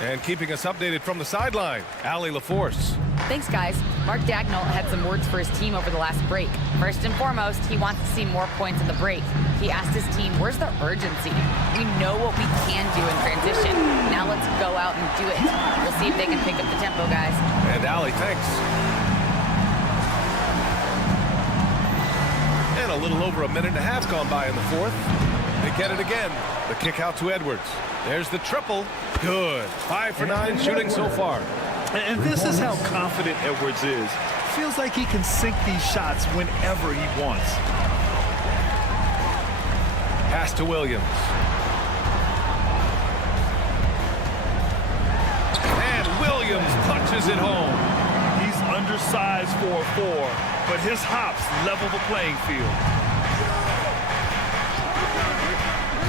And keeping us updated from the sideline, Allie LaForce. Thanks, guys. Mark Dagnall had some words for his team over the last break. First and foremost, he wants to see more points in the break. He asked his team, where's the urgency? We know what we can do in transition. Now let's go out and do it. We'll see if they can pick up the tempo, guys. And Allie, thanks. And a little over a minute and a half gone by in the fourth. They get it again. The kick out to Edwards. There's the triple. Good. 5 for 9 shooting so far. And this is how confident Edwards is. Feels like he can sink these shots whenever he wants. Pass to Williams. And Williams punches it home. He's undersized for a 4, but his hops level the playing field.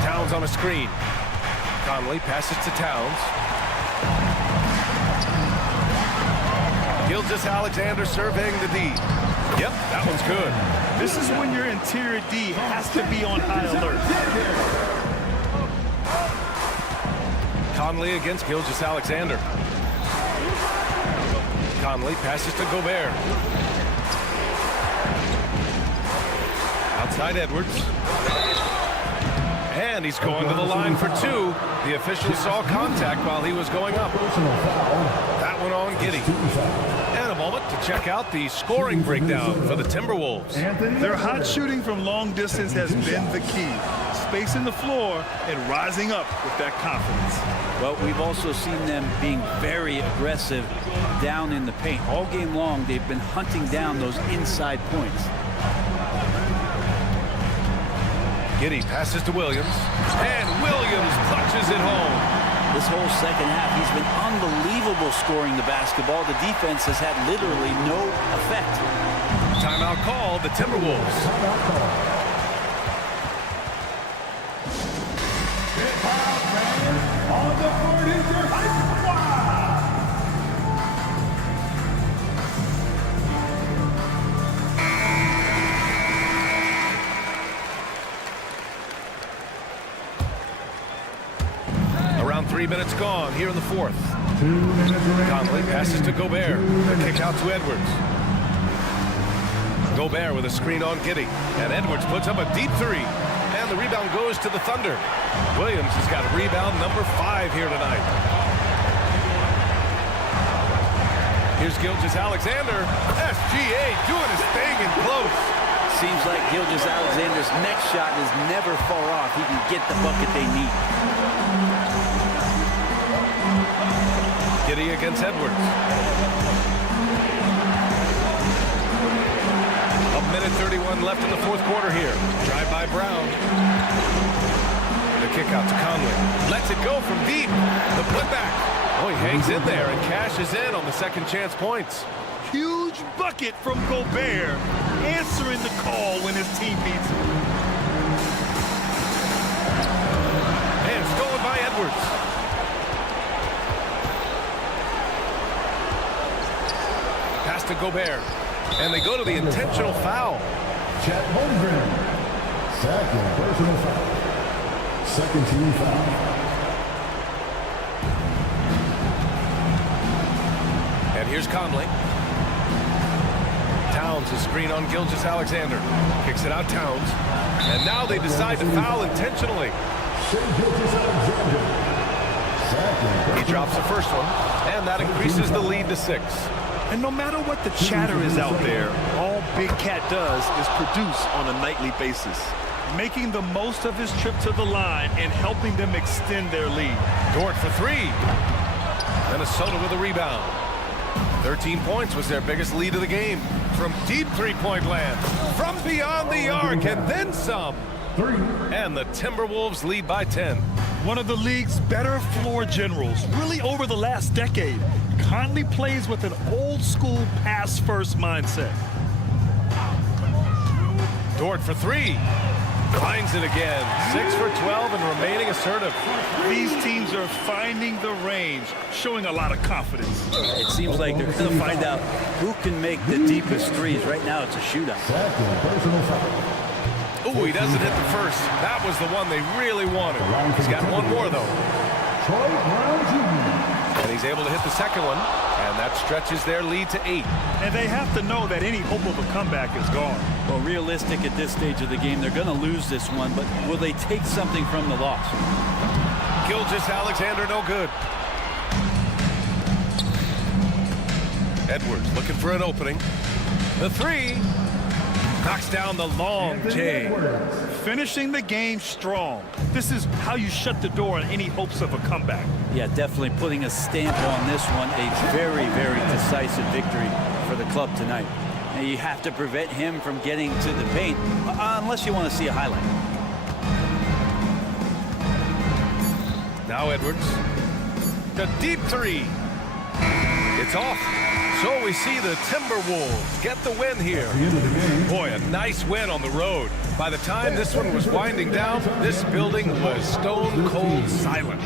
Towns on a screen. Conley passes to Towns. Gilgeous-Alexander surveying the D. Yep, that one's good. This is when your interior D has to be on high alert. Conley against Gilgeous-Alexander. Conley passes to Gobert. Outside Edwards. And he's going to the line for 2. The official saw contact while he was going up. That one on Giddey. And a moment to check out the scoring breakdown for the Timberwolves. Their hot shooting from long distance has been the key. Spacing the floor and rising up with that confidence. Well, we've also seen them being very aggressive down in the paint. All game long, they've been hunting down those inside points. Giddey passes to Williams, and Williams punches it home. This whole second half, he's been unbelievable scoring the basketball. The defense has had literally no effect. Timeout call, the Timberwolves. On the board is your high squad. 3 minutes gone here in the fourth. Conley passes to Gobert. The kick out to Edwards. Gobert with a screen on Giddey. And Edwards puts up a deep three. And the rebound goes to the Thunder. Williams has got rebound number 5 here tonight. Here's Gilgeous-Alexander. SGA doing his thing in close. Seems like Gilgeous-Alexander's next shot is never far off. He can get the bucket they need. Giddey against Edwards. A minute 31 left in the fourth quarter here. Drive by Brown. The kick out to Conley. Lets it go from deep. The putback. Oh, he hangs in there and cashes in on the second chance points. Huge bucket from Gobert, answering the call when his team needs him. And stolen by Edwards. Pass to Gobert. And they go to the intentional foul. Chet Holmgren. Second personal foul. Second team foul. And here's Conley. Towns is screen on Gilgeous-Alexander. Kicks it out Towns. And now they decide to foul intentionally. He drops the first one. And that increases the lead to 6. And no matter what the chatter is out there, all Big Cat does is produce on a nightly basis, making the most of his trip to the line and helping them extend their lead. Dort for 3. Minnesota with a rebound. 13 points was their biggest lead of the game. From deep three-point land, from beyond the arc, and then some. And the Timberwolves lead by 10. One of the league's better floor generals, really over the last decade. Conley plays with an old-school pass-first mindset. Dort for 3. Finds it again. 6 for 12 and remaining assertive. These teams are finding the range, showing a lot of confidence. It seems like they're going to find out who can make the deepest threes. Right now, it's a shootout. Ooh, he doesn't hit the first. That was the one they really wanted. He's got one more, though. And he's able to hit the second one, and that stretches their lead to 8. And they have to know that any hope of a comeback is gone. Well, realistic at this stage of the game, they're going to lose this one, but will they take something from the loss? Gilgeous-Alexander, no good. Edwards looking for an opening. The 3. Knocks down the long J. Finishing the game strong. This is how you shut the door on any hopes of a comeback. Yeah, definitely putting a stamp on this one. A very, very decisive victory for the club tonight. And you have to prevent him from getting to the paint, unless you want to see a highlight. Now Edwards. The deep 3. It's off. So we see the Timberwolves get the win here. Boy, a nice win on the road. By the time this one was winding down, this building was stone cold silent.